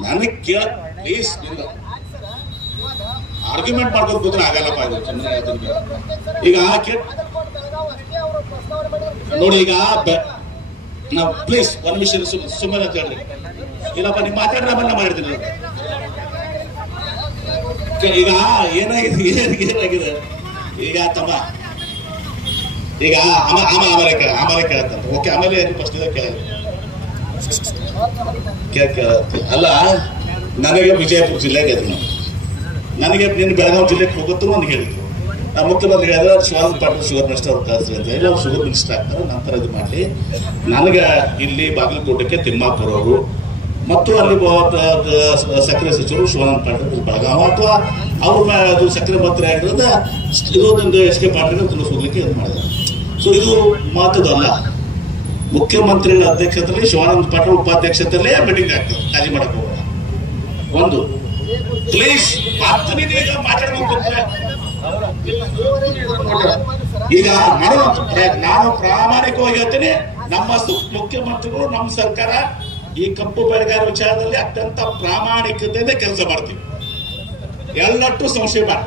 ನನಗೆ ಕೇಳ ಪ್ಲೀಸ್. ಆರ್ಗ್ಯುಮೆಂಟ್ ಮಾಡ್ಕೊಂಡು ಕೂತ್ರೆ ಆಗಲ್ಲಪ್ಪ. ಈಗ ನೋಡಿ, ಈಗ ನಾವು ಪ್ಲೀಸ್ ಒಂದು ನಿಮಿಷ ಸುಮ್ಮನೆ ಅಂತ ಹೇಳ್ರಿ. ಇಲ್ಲಪ್ಪ ನೀವು ಮಾತಾಡ್ರೆ ಆಮೇಲೆ ನಾ ಮಾಡಿರ್ತೀನಿ. ಈಗ ಏನಾಗಿದೆ ಈಗ ತಮ್ಮ, ಈಗ ಆಮೇಲೆ ಕೇಳತ್ತಂತ. ಓಕೆ, ಆಮೇಲೆ ಫಸ್ಟ್ ಅಲ್ಲ, ನನಗೆ ವಿಜಯಪುರ ಜಿಲ್ಲೆಗೆ ಅದು ನನಗೆ ನಿನ್ನ ಬೆಳಗಾವಿ ಜಿಲ್ಲೆಗೆ ಹೋಗುತ್ತೂ ಒಂದು ಹೇಳಿದ್ರು. ಮುಖ್ಯಮಂತ್ರಿ ಹೇಳಿದ್ರೆ ಶಿವಾನಂದ ಪಾಟೀಲ್ ಶುಗರ್ ಮಿನಿಸ್ಟರ್ ಅವ್ರು ಕಳಿಸ್ರಿ ಅಂತ ಹೇಳಿ ಅವ್ರು ಶುಗರ್ ಮಿನಿಸ್ಟರ್ ಆಗ್ತಾರೆ. ನಂತರ ಇದು ಮಾಡಿ ನನಗೆ ಇಲ್ಲಿ ಬಾಗಲಕೋಟೆಗೆ ತಿಮ್ಮಾಪುರ ಅವರು ಮತ್ತು ಅಲ್ಲಿ ಸಕ್ಕರೆ ಸಚಿವರು ಶಿವಾನಂದ ಪಾಟೀಲ್ ಬೆಳಗಾವ ಅಥವಾ ಅವ್ರ ಅದು ಸಕ್ಕರೆ ಮಂತ್ರಿ ಆಗಿರೋದ ಇದೊಂದು SK ಪಾಟೀಲ್ ಹೋಗ್ಲಿಕ್ಕೆ ಇದು ಮಾಡಿದ್ದಾರೆ. ಸೊ ಇದು ಮಹತ್ವದಲ್ಲ. ಮುಖ್ಯಮಂತ್ರಿಗಳ ಅಧ್ಯಕ್ಷತೆಯಲ್ಲಿ ಶಿವಾನಂದ ಪಾಟೀಲ್ ಉಪಾಧ್ಯಕ್ಷತೆಯಲ್ಲೇ ಮೀಟಿಂಗ್ ಆಗ್ತದೆ. ಕಾಳಜಿ ಮಾಡಕ್ ಹೋಗೋಣ. ಒಂದು ಪ್ಲೀಸ್ ಮಾತಾಡ್ಬೇಕು. ಈಗ ನಾನು ಪ್ರಾಮಾಣಿಕವಾಗಿ ಹೇಳ್ತೇನೆ, ನಮ್ಮ ಮುಖ್ಯಮಂತ್ರಿಗಳು ನಮ್ಮ ಸರ್ಕಾರ ಈ ಕಪ್ಪು ಬೆಳೆಗಾರ ವಿಚಾರದಲ್ಲಿ ಅತ್ಯಂತ ಪ್ರಾಮಾಣಿಕತೆಯಿಂದ ಕೆಲಸ ಮಾಡ್ತೀವಿ. ಎಲ್ಲಟ್ಟು ಸಂಶಯ ಬೇಡ.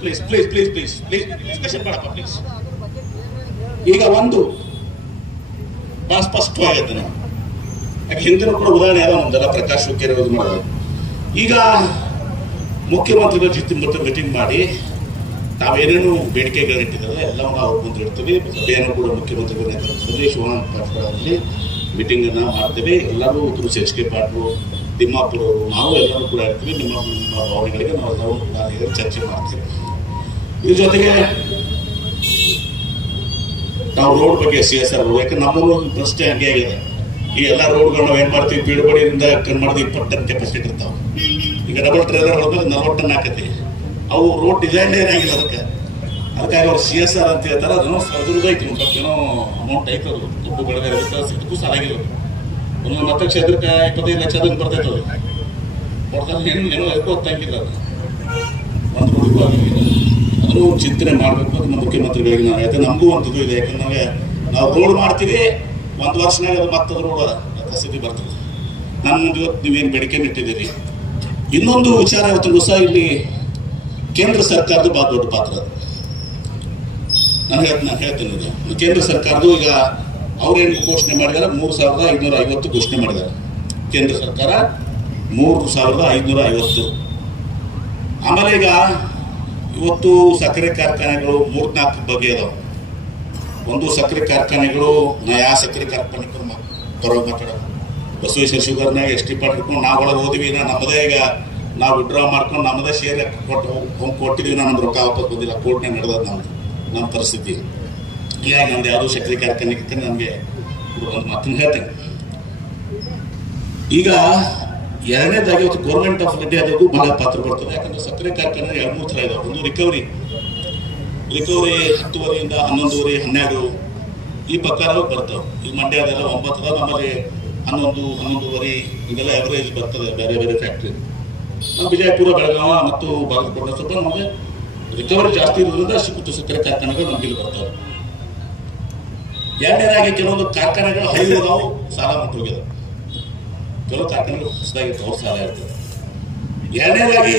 Please please please please please discussion ಮಾಡಪ್ಪ ಪ್ಲೀಸ್. ಈಗ ಒಂದು ಬಹಳ ಸ್ಪಷ್ಟವಾಗೈತೆ ನಾವು, ಯಾಕೆ ಹಿಂದಿನ ಕೂಡ ಉದಾಹರಣೆ ಯಾರೋ ಒಂದಲ್ಲ ಪ್ರಕಾಶ್ ಹುಕ್ಕೇರಿ ಇದು ಮಾಡೋದು. ಈಗ ಮುಖ್ಯಮಂತ್ರಿಗಳ ಜೊತೆ ಮೀಟಿಂಗ್ ಮಾಡಿ ತಾವೇನೇನು ಬೇಡಿಕೆಗಳಿಟ್ಟಿದ್ದಾರೆ ಎಲ್ಲವನ್ನ ಅವ್ರ ಮುಂದೆ ಇಡ್ತೀವಿ. ಸಭೆಯನ್ನು ಕೂಡ ಮುಖ್ಯಮಂತ್ರಿಗಳ ನೇತೃತ್ವದಲ್ಲಿ ಶಿವಾನಂದ ಪಾಟೀಲ್ ಮೀಟಿಂಗ್ ಅನ್ನ ಮಾಡ್ತೀವಿ. ಎಲ್ಲರೂ ಉತ್ತರು ಎಚ್ ಕೆ ಪಾಟೀಲ್ ತಿಮ್ಮಾಪುರ ನಾವು ಎಲ್ಲರೂ ಕೂಡ ಇರ್ತೀವಿ. ನಿಮ್ಮ ಭಾವನೆಗಳಿಗೆ ನಾವು ಚರ್ಚೆ ಮಾಡ್ತೀವಿ. ಇದ್ರ ಜೊತೆಗೆ ನಾವು ರೋಡ್ ಬಗ್ಗೆ CSR ಯಾಕಂದ್ರೆ ನಮ್ಮನ್ನು ಪ್ರಶ್ನೆ ಹಂಗೆ ಆಗಿದೆ. ಈ ಎಲ್ಲ ರೋಡ್ಗಳು ನಾವು ಏನ್ ಮಾಡ್ತೀವಿ, ಬೀಡುಬಡಿಯಿಂದ ಮಾಡಿದ 20 ಟನ್ ಕೆಪಾಸಿಟಿ ಇರ್ತಾವೆ. ಈಗ ಡಬಲ್ ಟ್ರೇಲರ್ ಹೊಡೆದ್ರೆ 40 ಟನ್ ಹಾಕತಿ. ಅವು ರೋಡ್ ಡಿಸೈನ್ ಏನಾಗಿಲ್ಲ ಅದಕ್ಕಾಗಿ ಅವ್ರು CSR ಅಂತ ಹೇಳ್ತಾರೆ. ಅದನ್ನು ಐತಿ ಒಂದು ಸ್ವಲ್ಪ ಏನೋ ಅಮೌಂಟ್ ಐತೆ. ಅದು ತುಪ್ಪು ಬೆಳೆದ ಇದಕ್ಕೂ ಸಾಲಾಗಿಲ್ಲ. ಒಂದೊಂದು ಮತಕ್ಷೇತ್ರಕ್ಕೆ 25 ಲಕ್ಷ ಬರ್ತೈತೆ. ಅದು ಕೊಡ್ತಾರೆ ಏನೋ ಗೊತ್ತಾಗಿಲ್ಲ. ಅದು ಒಂದು ರೋಡ್ಗೂ ಆಗಿಲ್ಲ. ಅದನ್ನು ಚಿಂತನೆ ಮಾಡಬೇಕು ಅಂತ ಮುಖ್ಯಮಂತ್ರಿಗಳಿಗೆ ನಾವು ಹೇಳ್ತೇವೆ. ನಮಗೂ ಒಂದು ಇದು ಇದೆ. ಯಾಕಂದ್ರೆ ನಾವು ರೋಡ್ ಮಾಡ್ತೀವಿ, ಒಂದು ವರ್ಷನಾಗ ಅದು ಮತ್ತದ ರೋಡ್ ಕಸಿದಿ ಬರ್ತದೆ. ನನ್ನ ಮುಂದೆ ಇವತ್ತು ನೀವೇನು ಬೇಡಿಕೆ ಇಟ್ಟಿದ್ದೀರಿ. ಇನ್ನೊಂದು ವಿಚಾರ ಇವತ್ತು ಸಹ ಇಲ್ಲಿ ಕೇಂದ್ರ ಸರ್ಕಾರದ ಬಹಳ ದೊಡ್ಡ ಪಾತ್ರ ಅದು. ನಾನು ಹೇಳ್ತೇನೆ ಇದು ಕೇಂದ್ರ ಸರ್ಕಾರದ್ದು. ಈಗ ಅವ್ರೇನು ಘೋಷಣೆ ಮಾಡಿದ್ದಾರೆ, 3550 ಘೋಷಣೆ ಮಾಡಿದ್ದಾರೆ ಕೇಂದ್ರ ಸರ್ಕಾರ. 3550. ಆಮೇಲೆ ಈಗ ಇವತ್ತು ಸಕ್ಕರೆ ಕಾರ್ಖಾನೆಗಳು 3-4 ಬಗೆ ಅದಾವೆ. ಒಂದು ಸಕ್ಕರೆ ಕಾರ್ಖಾನೆಗಳು ಯಾವ ಸಕ್ಕರೆ ಕಾರ್ಖಾನೆ ಪರವಾಗಿ ಮಾತಾಡೋದು. ಬಸವೇಶ್ವರ ಶುಗರ್ನಾಗ ST ಪಾರ್ಟ್ ಹಿಡ್ಕೊಂಡು ನಾವು ಒಳಗೆ ಹೋದ್ವಿ. ನಮ್ಮದೇ ಈಗ ನಾವು ವಿಡ್ರಾ ಮಾಡ್ಕೊಂಡು ನಮ್ಮದೇ ಶೇರ್ ಕೊಟ್ಟಿದ್ವಿ. ನಮ್ದು ರೊಕ್ಕ ವಾಪಸ್ ಬಂದಿಲ್ಲ. ಕೋರ್ಟ್ನಾಗ ನಡೆದದ್ದು ನಮ್ಮ ಪರಿಸ್ಥಿತಿ. ಹೀಗಾಗಿ ನಮ್ದು ಯಾವುದೋ ಸಕ್ಕರೆ ಕಾರ್ಖಾನೆ ನಮಗೆ ಒಂದು ಮಾತನ್ನು ಹೇಳ್ತೇನೆ. ಈಗ ಎರಡನೇದಾಗಿ ಇವತ್ತು ಗೌರ್ಮೆಂಟ್ ಆಫ್ ಇಂಡಿಯಾದಾಗೂ ಬಹಳ ಪಾತ್ರ ಬರ್ತದೆ. ಯಾಕಂದ್ರೆ ಸಕ್ಕರೆ ಕಾರ್ಖಾನೆ 2-3 ಥರ ಇದಾವೆ. ಒಂದು ರಿಕವರಿ 10ವರೆಯಿಂದ 11ವರೆ 12 ಈ ಪ್ರಕಾರ ಬರ್ತವೆ. ಈಗ ಮಂಡ್ಯದೆಲ್ಲ 9 ಅದ. ನಮ್ಮಲ್ಲಿ 11-11ವರೆ ಇದೆಲ್ಲ ಎವರೇಜ್ ಬರ್ತದೆ ಬೇರೆ ಬೇರೆ ಫ್ಯಾಕ್ಟ್ರಿ. ನಮ್ಮ ವಿಜಯಪುರ, ಬೆಳಗಾವ ಮತ್ತು ಬಾಗಲಕೋಟೆ ಸ್ವಲ್ಪ ನಮಗೆ ರಿಕವರಿ ಜಾಸ್ತಿ ಇರೋದ್ರಿಂದ ಸಕ್ಕರೆ ಕಾರ್ಖಾನೆಗಳು ನಮಗೆ ಬರ್ತವೆ. ಎರಡನೇದಾಗಿ ಕೆಲವೊಂದು ಕಾರ್ಖಾನೆಗಳು ಹೈದಾವು ಸಾಲ ಮುಟ್ಟೋಗಿದಾವೆ. ಕೆಲವು ಕಾರ್ಖಾನೆಗಳು ಹೊಸದಾಗಿರ್ತವೆ, ಅವ್ರು ಸಾಲ ಇರ್ತದೆ. ಎರಡನೇದಾಗಿ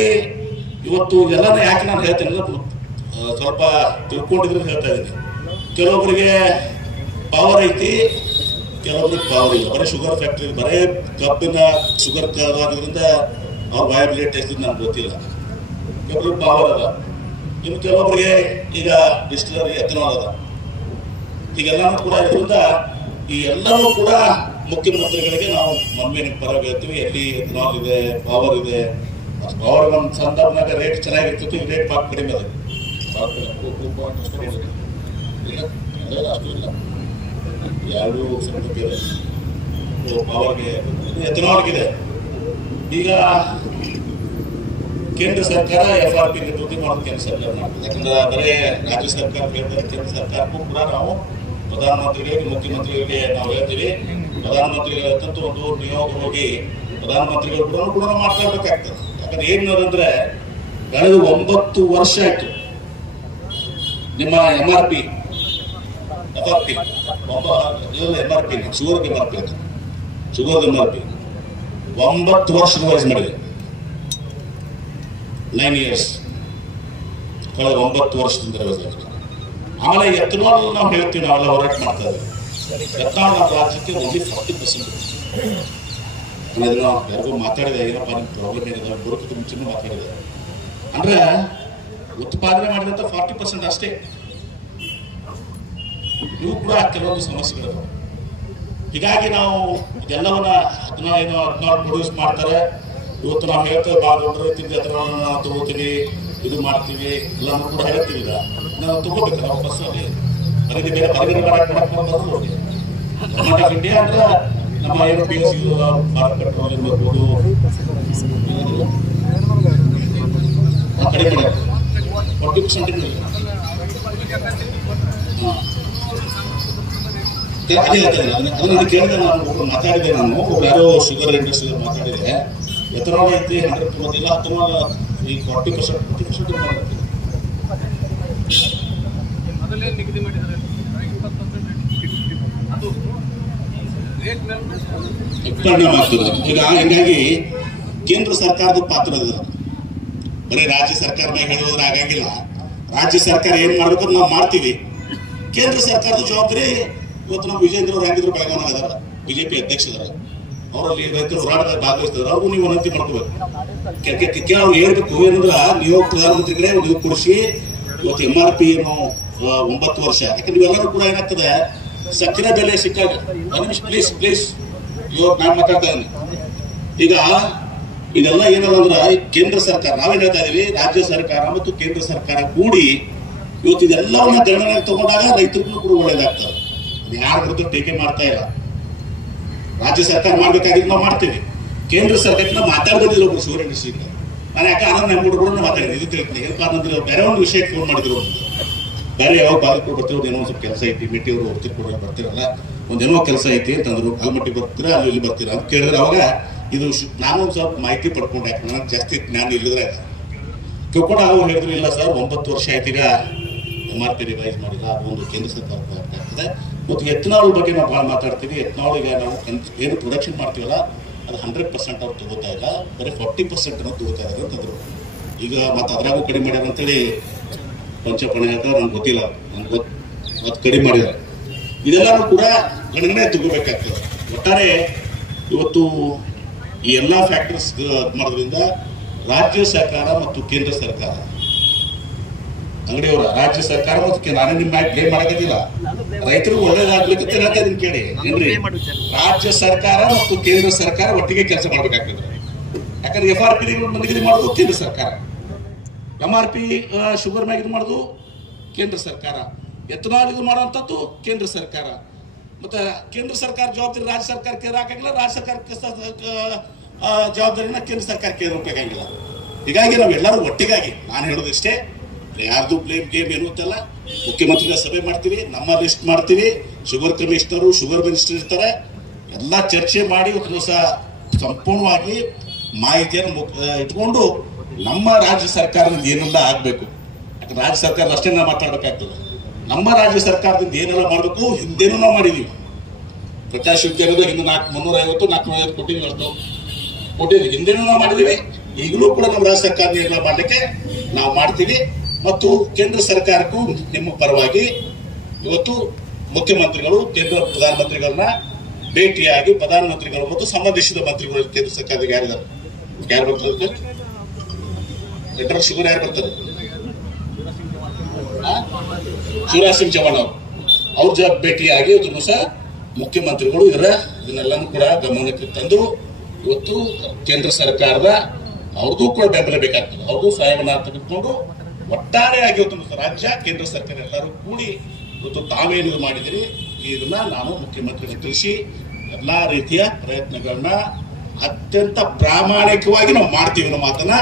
ಇವತ್ತು ಎಲ್ಲನೂ ಯಾಕೆ ನಾನು ಹೇಳ್ತೇನೆ ಅಂದ್ರೆ ಸ್ವಲ್ಪ ತಿಳ್ಕೊಂಡಿದ್ರೆ ಹೇಳ್ತಾ ಇದ್ದೀನಿ. ಕೆಲವೊಬ್ಬರಿಗೆ ಪವರ್ ಐತಿ, ಕೆಲವೊಬ್ರಿಗೆ ಪವರ್ ಇಲ್ಲ. ಬರೀ ಶುಗರ್ ಫ್ಯಾಕ್ಟ್ರಿ, ಬರೇ ಕಬ್ಬಿನ ಶುಗರ್ ಆಗೋದ್ರಿಂದ ಅವ್ರ ವಯಬಿಲಿಟಿ ಎಷ್ಟಿದೆ ನನಗೆ ಗೊತ್ತಿಲ್ಲ. ಕೆಲವೊಬ್ರಿಗೆ ಪವರ್ ಅದ. ಇನ್ನು ಕೆಲವೊಬ್ಬರಿಗೆ ಈಗ ಡಿಸ್ಟಿಲರಿ ಎಥನಾಲ್ ಅದ. ಹೀಗೆಲ್ಲನೂ ಕೂಡ ಇದರಿಂದ ಈ ಎಲ್ಲವೂ ಕೂಡ ಮುಖ್ಯಮಂತ್ರಿಗಳಿಗೆ ನಾವು ಮನ್ಮೇನೆ ಪರವಾಗಿ ಹೇಳ್ತೀವಿ. ಎಲ್ಲಿ ಎಥನಾಲ್ ಇದೆ, ಪವರ್ ಇದೆ. ಪವರ್ ಒಂದು ಸಂದರ್ಭನಾಗ ರೇಟ್ ಚೆನ್ನಾಗಿರ್ತಿತ್ತು, ಈ ರೇಟ್ ಭಾಳ ಕಡಿಮೆ ಅದ. ಎರಡು ಇದೆ ಪವರ್ಗೆ, ಎಥನಾಲ್ಗಿದೆ. ಈಗ ಕೇಂದ್ರ ಸರ್ಕಾರ FRP ನಿವೃತ್ತಿ ಮಾಡೋದು ಕೇಂದ್ರ ಸರ್ಕಾರ ಮಾಡ್ತದೆ. ಯಾಕಂದ್ರೆ ಬರೇ ರಾಜ್ಯ ಸರ್ಕಾರ ಕೇಂದ್ರ ಸರ್ಕಾರಕ್ಕೂ ಕೂಡ ನಾವು ಪ್ರಧಾನಮಂತ್ರಿಗಳಿಗೆ, ಮುಖ್ಯಮಂತ್ರಿಗಳಿಗೆ ನಾವು ಹೇಳ್ತೀವಿ. ಪ್ರಧಾನಮಂತ್ರಿಗಳ ಒಂದು ನಿಯೋಗ ಹೋಗಿ ಪ್ರಧಾನಮಂತ್ರಿಗಳು ಕೂಡ ಮಾತಾಡ್ಬೇಕಾಗ್ತದೆ. ಯಾಕಂದ್ರೆ ಏನಂದ್ರೆ ಕಳೆದ 9 ವರ್ಷ ಆಯ್ತು ನಿಮ್ಮ MRP FRP sugar MRP sugar MRP 9 ವರ್ಷ ರಿವೈಸ್ ಮಾಡಿದೆ. 9 ಇಯರ್ಸ್ ಕಳೆದ 9 ವರ್ಷದಿಂದ ರಿವೈಸ್ ಆಗಿದೆ. ಆಮೇಲೆ ಎಥನಾಲ್ ನಾವು ಹೇಳ್ತೀವಿ, ನಾವೆಲ್ಲ ಹೋರಾಟ ಮಾಡ್ತಾ ಇದ್ದೀವಿ. ಎಥನಾಲ್ ನಮ್ಮ ರಾಜ್ಯಕ್ಕೆ ಓನ್ಲಿ 40%. ನಾನು ಇದನ್ನ ಯಾರಿಗೂ ಮಾತಾಡಿದೆ, ಏನಪ್ಪ ನಿಮ್ಮ ಪ್ರಾಬ್ಲಮ್ ಏನಿದೆ ಬರೋದಕ್ಕೆ ಮುಂಚೆನೂ ಮಾತಾಡಿದೆ. ಅಂದ್ರೆ ಉತ್ಪಾದನೆ ಮಾಡಿದಂತ 40% ಅಷ್ಟೇ. ಇವು ಕೂಡ ಕೆಲವೊಂದು ಸಮಸ್ಯೆಗಳು. ಹೀಗಾಗಿ ನಾವು ಎಲ್ಲವನ್ನ 14 ಪ್ರೊಡ್ಯೂಸ್ ಮಾಡ್ತಾರೆ. ಇವತ್ತು ನಾವು ಹೇಳ್ತೇವೆ ಭಾಳ ದೊಡ್ಡ ರೀತಿಯಿಂದ ಎಥನಾಲ್ ನಾವು ತಗೋತೀವಿ, ಇದು ಮಾಡ್ತೀವಿ, ಎಲ್ಲನೂ ಕೂಡ ಹೇಳ್ತೀವಿ. ಈಗ ನಾವು ತಗೋಬೇಕು. ನಾವು ಬಸ್ಸಲ್ಲಿ ಖರೀದಿ ಬೇರೆ ಹೊರಗಡೆ ಕರ್ನಾಟಕ ಆಫ್ ಇಂಡಿಯಾ ಅಂದ್ರೆ ನಮ್ಮ ಏನು PSU ಭಾರತ್ ಪೆಟ್ರೋಲಿಯಂ ಇರ್ಬೋದು ಕಡಿಮೆ 40% ಅದನ್ನು ಕೇಳಿದೆ. ನಾನು ಮಾತಾಡಿದೆ, ನಾನು ಯಾರೋ ಶುಗರ್ ಇಂಡಸ್ಟ್ರಿ ಮಾತಾಡಿದೆ. ಎಥನಾಲ್ ಐತಿ 100 ತಗೋದಿಲ್ಲ, ಅಥವಾ ಈ 40% ಕಡಿಮೆ ಮಾಡ್ತದೆ. ಈಗ ಹೀಗಾಗಿ ಕೇಂದ್ರ ಸರ್ಕಾರದ ಪಾತ್ರ ಇದೆ. ಬರೀ ರಾಜ್ಯ ಸರ್ಕಾರ ಹೇಳೋದ್ರೆ ಆಗಂಗಿಲ್ಲ. ರಾಜ್ಯ ಸರ್ಕಾರ ಏನ್ ಮಾಡ್ಬೇಕು ನಾವು ಮಾಡ್ತೀವಿ. ಕೇಂದ್ರ ಸರ್ಕಾರದ ಜವಾಬ್ದಾರಿ ಇವತ್ತು ನಮ್ಮ ವಿಜೇಂದ್ರ ಅವರು ಹೆಂಗಿದ್ರು ಬೆಳಗಾವಿ ಅದಾರ, BJP ಅಧ್ಯಕ್ಷರಾರ. ಅವರಲ್ಲಿ ರೈತರು ಹೋರಾಟದಲ್ಲಿ ಭಾಗವಹಿಸ್ತಾರೆ, ಅವ್ರಿಗೂ ನೀವು ವಿನಂತಿ ಮಾಡ್ಕೋಬೇಕು. ಅವ್ರು ಹೇಳ್ಬೇಕು ಏನಂದ್ರ ನೀವು ಪ್ರಧಾನಮಂತ್ರಿಗಳೇ ನೀವು ಕೊಡಿಸಿ ಇವತ್ತು MRP ಏನು 9 ವರ್ಷ, ಯಾಕಂದ್ರೆ ನೀವೆಲ್ಲರೂ ಕೂಡ ಏನಾಗ್ತದೆ ಸಕ್ಕರೆ ಬೆಲೆ ಸಿಕ್ಕಾಗ ಪ್ಲೀಸ್ ಇವಾಗ ನಾನು ಮಾತಾಡ್ತಾ ಇದ್ದೀನಿ. ಈಗ ಇದೆಲ್ಲ ಏನಲ್ಲ ಅಂದ್ರೆ ಕೇಂದ್ರ ಸರ್ಕಾರ ನಾವೇನ್ ಹೇಳ್ತಾ ಇದೀವಿ, ರಾಜ್ಯ ಸರ್ಕಾರ ಮತ್ತು ಕೇಂದ್ರ ಸರ್ಕಾರ ಕೂಡಿ ಇವತ್ತು ಇದೆಲ್ಲವನ್ನ ಗಣನೆಗೆ ತಗೊಂಡಾಗ ರೈತರಿಗೂ ಕೂಡ ಒಳ್ಳೇದಾಗ್ತದೆ. ಯಾರ ವಿರುದ್ಧ ಟೀಕೆ ಮಾಡ್ತಾ ಇಲ್ಲ. ರಾಜ್ಯ ಸರ್ಕಾರ ಮಾಡ್ಬೇಕಾಗಿದ್ದು ನಾವು ಮಾಡ್ತೇವೆ, ಕೇಂದ್ರ ಸರ್ಕಾರಕ್ಕೆ ನಾವು ಮಾತಾಡೋದಿಲ್ಲ. ಒಬ್ಬರು ಶುಗರ್ ಇಂಡಸ್ಟ್ರಿಯಿಂದ ನಾನು ಯಾಕೆ ಆನಂದ್ ನೆಮ್ಮೂರು ಕೂಡ ಮಾತಾಡಿದ್ದೆ, ಇದು ತಿಳ್ತೀನಿ. ಏನಪ್ಪಾ ಅಂದ್ರೆ ಬೇರೆ ಒಂದು ವಿಷಯಕ್ಕೆ ಫೋನ್ ಮಾಡಿದ್ರು, ಬೇರೆ ಯಾವ ಬಾಗಲಕೋಟೆ ಬರ್ತಿರೋದು ಏನೋ ಒಂದು ಸ್ವಲ್ಪ ಕೆಲಸ ಐತಿ, ಮೆಟ್ಟಿಯವರು ಹೋಗ್ತಿರ್ಕೊಂಡು ಬರ್ತಿರಲ್ಲ, ಒಂದೇನೋ ಕೆಲಸ ಐತಿ ಅಂತಂದ್ರು, ಕಲ್ಮಟ್ಟಿ ಬರ್ತೀರಾ ಅಲ್ಲಿ ಇಲ್ಲಿ ಬರ್ತೀರಾ ಅಂತ ಕೇಳಿದ್ರೆ ಅವಾಗ ಇದು ನಾನು ಒಂದು ಸ್ವಲ್ಪ ಮಾಹಿತಿ ಪಡ್ಕೊಂಡೆ, ಯಾಕೆ ನನಗೆ ಜಾಸ್ತಿ ಜ್ಞಾನ ಇಲ್ಲದ್ರೆ ತಿಳ್ಕೊಂಡು ಅವ್ರು ಹೇಳಿದ್ರು ಇಲ್ಲ ಸರ್ 9 ವರ್ಷ ಆಯ್ತು ಈಗ MRP ರಿವೈಸ್ ಮಾಡಿಲ್ಲ, ಅದು ಒಂದು ಕೇಂದ್ರ ಸರ್ಕಾರ ಆಗ್ತದೆ. ಮತ್ತು ಎಥನಾಲ್ ಬಗ್ಗೆ ನಾವು ಭಾಳ ಮಾತಾಡ್ತೀವಿ. ಎಥನಾಲ್ ಈಗ ನಾವು ಏನು ಪ್ರೊಡಕ್ಷನ್ ಮಾಡ್ತೀವಲ್ಲ ಅದು 100% ಅವ್ರು ತಗೋತಾ ಇಲ್ಲ, ಬರೀ 40% ತಗೋತಾ ಇದ್ದಾರೆ ಅಂತಂದ್ರು. ಈಗ ಮತ್ತೆ ಅದ್ರಾಗೂ ಕಡಿಮೆ ಮಾಡ್ಯಾರ ಅಂತೇಳಿ ಪಂಚಪಣೆ ಹೇಳ್ತಾರೆ, ನಂಗೆ ಗೊತ್ತಿಲ್ಲ, ನನ್ಗೆ ಅದು ಕಡಿಮೆ ಮಾಡಿದ್ದಾರೆ. ಇದೆಲ್ಲರೂ ಕೂಡ ಗಣನೆ ತಗೋಬೇಕಾಗ್ತದೆ. ಒಟ್ಟಾರೆ ಇವತ್ತು ಈ ಎಲ್ಲ ಫ್ಯಾಕ್ಟರ್ಸ್ ಮಾಡೋದ್ರಿಂದ ರಾಜ್ಯ ಸರ್ಕಾರ ಮತ್ತು ಕೇಂದ್ರ ಸರ್ಕಾರ ಅಂಗಡಿಯವರ ರಾಜ್ಯ ಸರ್ಕಾರ ಮತ್ತು ನಾನೇ ನಿಮ್ಮ ಬ್ಲೇಮ್ ಮಾಡಕತ್ತಿಲ್ಲ, ರೈತರು ಒಳ್ಳೇದಾಗ್ಲಿಕ್ಕೆ ಹೇಳ್ತಾ ಇದೀನಿ ಕೇಳಿ ಏನ್ರಿ. ರಾಜ್ಯ ಸರ್ಕಾರ ಮತ್ತು ಕೇಂದ್ರ ಸರ್ಕಾರ ಒಟ್ಟಿಗೆ ಕೆಲಸ ಮಾಡ್ಬೇಕಾಗ್ತದೆ. ಯಾಕಂದ್ರೆ FRP ನಿಗದಿ ಮಾಡೋದು ಕೇಂದ್ರ ಸರ್ಕಾರ, MRP ಶುಗರ್ ಮ್ಯಾಗ ಇದು ಮಾಡೋದು ಕೇಂದ್ರ ಸರ್ಕಾರ, ಎಥನಾಲ್ ಇದು ಮಾಡುವಂಥದ್ದು ಕೇಂದ್ರ ಸರ್ಕಾರ. ಮತ್ತೆ ಕೇಂದ್ರ ಸರ್ಕಾರ ಜವಾಬ್ದಾರಿ ರಾಜ್ಯ ಸರ್ಕಾರಕ್ಕೆ ಹಾಕಂಗಿಲ್ಲ, ರಾಜ್ಯ ಸರ್ಕಾರಕ್ಕೆ ಜವಾಬ್ದಾರಿನ ಕೇಂದ್ರ ಸರ್ಕಾರಕ್ಕೆ ಬೇಕಾಗಿಲ್ಲ. ಹೀಗಾಗಿ ನಾವೆಲ್ಲರೂ ಒಟ್ಟಿಗಾಗಿ ನಾನು ಹೇಳೋದಿಷ್ಟೇ, ಯಾರ್ದು ಬ್ಲೇಮ್ ಗೇಮ್ ಏನು ಅಂತಲ್ಲ. ಮುಖ್ಯಮಂತ್ರಿಗಳ ಸಭೆ ಮಾಡ್ತೀವಿ, ನಮ್ಮ ಲಿಸ್ಟ್ ಮಾಡ್ತೀವಿ, ಶುಗರ್ ಕಮಿಷನರು ಶುಗರ್ ಮಿನಿಸ್ಟರ್ ಇರ್ತಾರೆ, ಎಲ್ಲ ಚರ್ಚೆ ಮಾಡಿ ಒಂದು ದಿವಸ ಸಂಪೂರ್ಣವಾಗಿ ಮಾಹಿತಿಯನ್ನು ಇಟ್ಕೊಂಡು ನಮ್ಮ ರಾಜ್ಯ ಸರ್ಕಾರದಿಂದ ಏನೆಲ್ಲ ಆಗಬೇಕು. ಯಾಕಂದ್ರೆ ರಾಜ್ಯ ಸರ್ಕಾರ ಅಷ್ಟೇ ನಾವು ಮಾತಾಡಬೇಕಾಗ್ತದೆ. ನಮ್ಮ ರಾಜ್ಯ ಸರ್ಕಾರದಿಂದ ಏನೆಲ್ಲ ಮಾಡಬೇಕು ಹಿಂದೇನೂ ನಾವು ಮಾಡಿದೀವಿ. ಪ್ರಕಾಶ್ ವಿದ್ಯಾಲಯದ ಹಿಂದೆ 350-450 ಕೋಟಿ ಹಿಂದೇನೂ ನಾವು ಮಾಡಿದೀವಿ. ಈಗಲೂ ಕೂಡ ನಮ್ಮ ರಾಜ್ಯ ಸರ್ಕಾರ ಏನೆಲ್ಲ ಮಾಡಲಿಕ್ಕೆ ನಾವು ಮಾಡ್ತೀವಿ. ಮತ್ತು ಕೇಂದ್ರ ಸರ್ಕಾರಕ್ಕೂ ನಿಮ್ಮ ಪರವಾಗಿ ಇವತ್ತು ಮುಖ್ಯಮಂತ್ರಿಗಳು ಕೇಂದ್ರ ಪ್ರಧಾನಮಂತ್ರಿಗಳನ್ನ ಭೇಟಿಯಾಗಿ ಪ್ರಧಾನಮಂತ್ರಿಗಳು ಮತ್ತು ಸಂಬಂಧಿಸಿದ ಮಂತ್ರಿಗಳು ಕೇಂದ್ರ ಸರ್ಕಾರಕ್ಕೆ ಯಾರು ಬರ್ತಾರೆ, ಲೆಟರ್ ಶುಗರ್ ಯಾರು ಬರ್ತಾರೆ, ಶಿವರಾಜ್ ಸಿಂಗ್ ಚೌಹಾಣ್ ಅವ್ರ ಭೇಟಿಯಾಗಿ ಇವತ್ತು ಸಹ ಮುಖ್ಯಮಂತ್ರಿಗಳು ಇದನ್ನೆಲ್ಲನೂ ಕೂಡ ಗಮನಕ್ಕೆ ತಂದು ಇವತ್ತು ಕೇಂದ್ರ ಸರ್ಕಾರದ ಅವ್ರದ್ದು ಕೂಡ ಬೆಂಬಲ ಬೇಕಾಗ್ತದೆ, ಅವ್ರದ್ದು ಸಹಾಯವನ್ನ ತೆಗೆದುಕೊಂಡು ಒಟ್ಟಾರೆಯಾಗಿ ಇವತ್ತು ರಾಜ್ಯ ಕೇಂದ್ರ ಸರ್ಕಾರ ಎಲ್ಲರೂ ಕೂಡಿ ಇವತ್ತು ತಾವೇನು ಮಾಡಿದಿರಿ ಇದನ್ನ ನಾನು ಮುಖ್ಯಮಂತ್ರಿಗೆ ತಿಳಿಸಿ ಎಲ್ಲಾ ರೀತಿಯ ಪ್ರಯತ್ನಗಳನ್ನ ಅತ್ಯಂತ ಪ್ರಾಮಾಣಿಕವಾಗಿ ನಾವು ಮಾಡ್ತೀವಿ ಅನ್ನೋ ಮಾತನ್ನ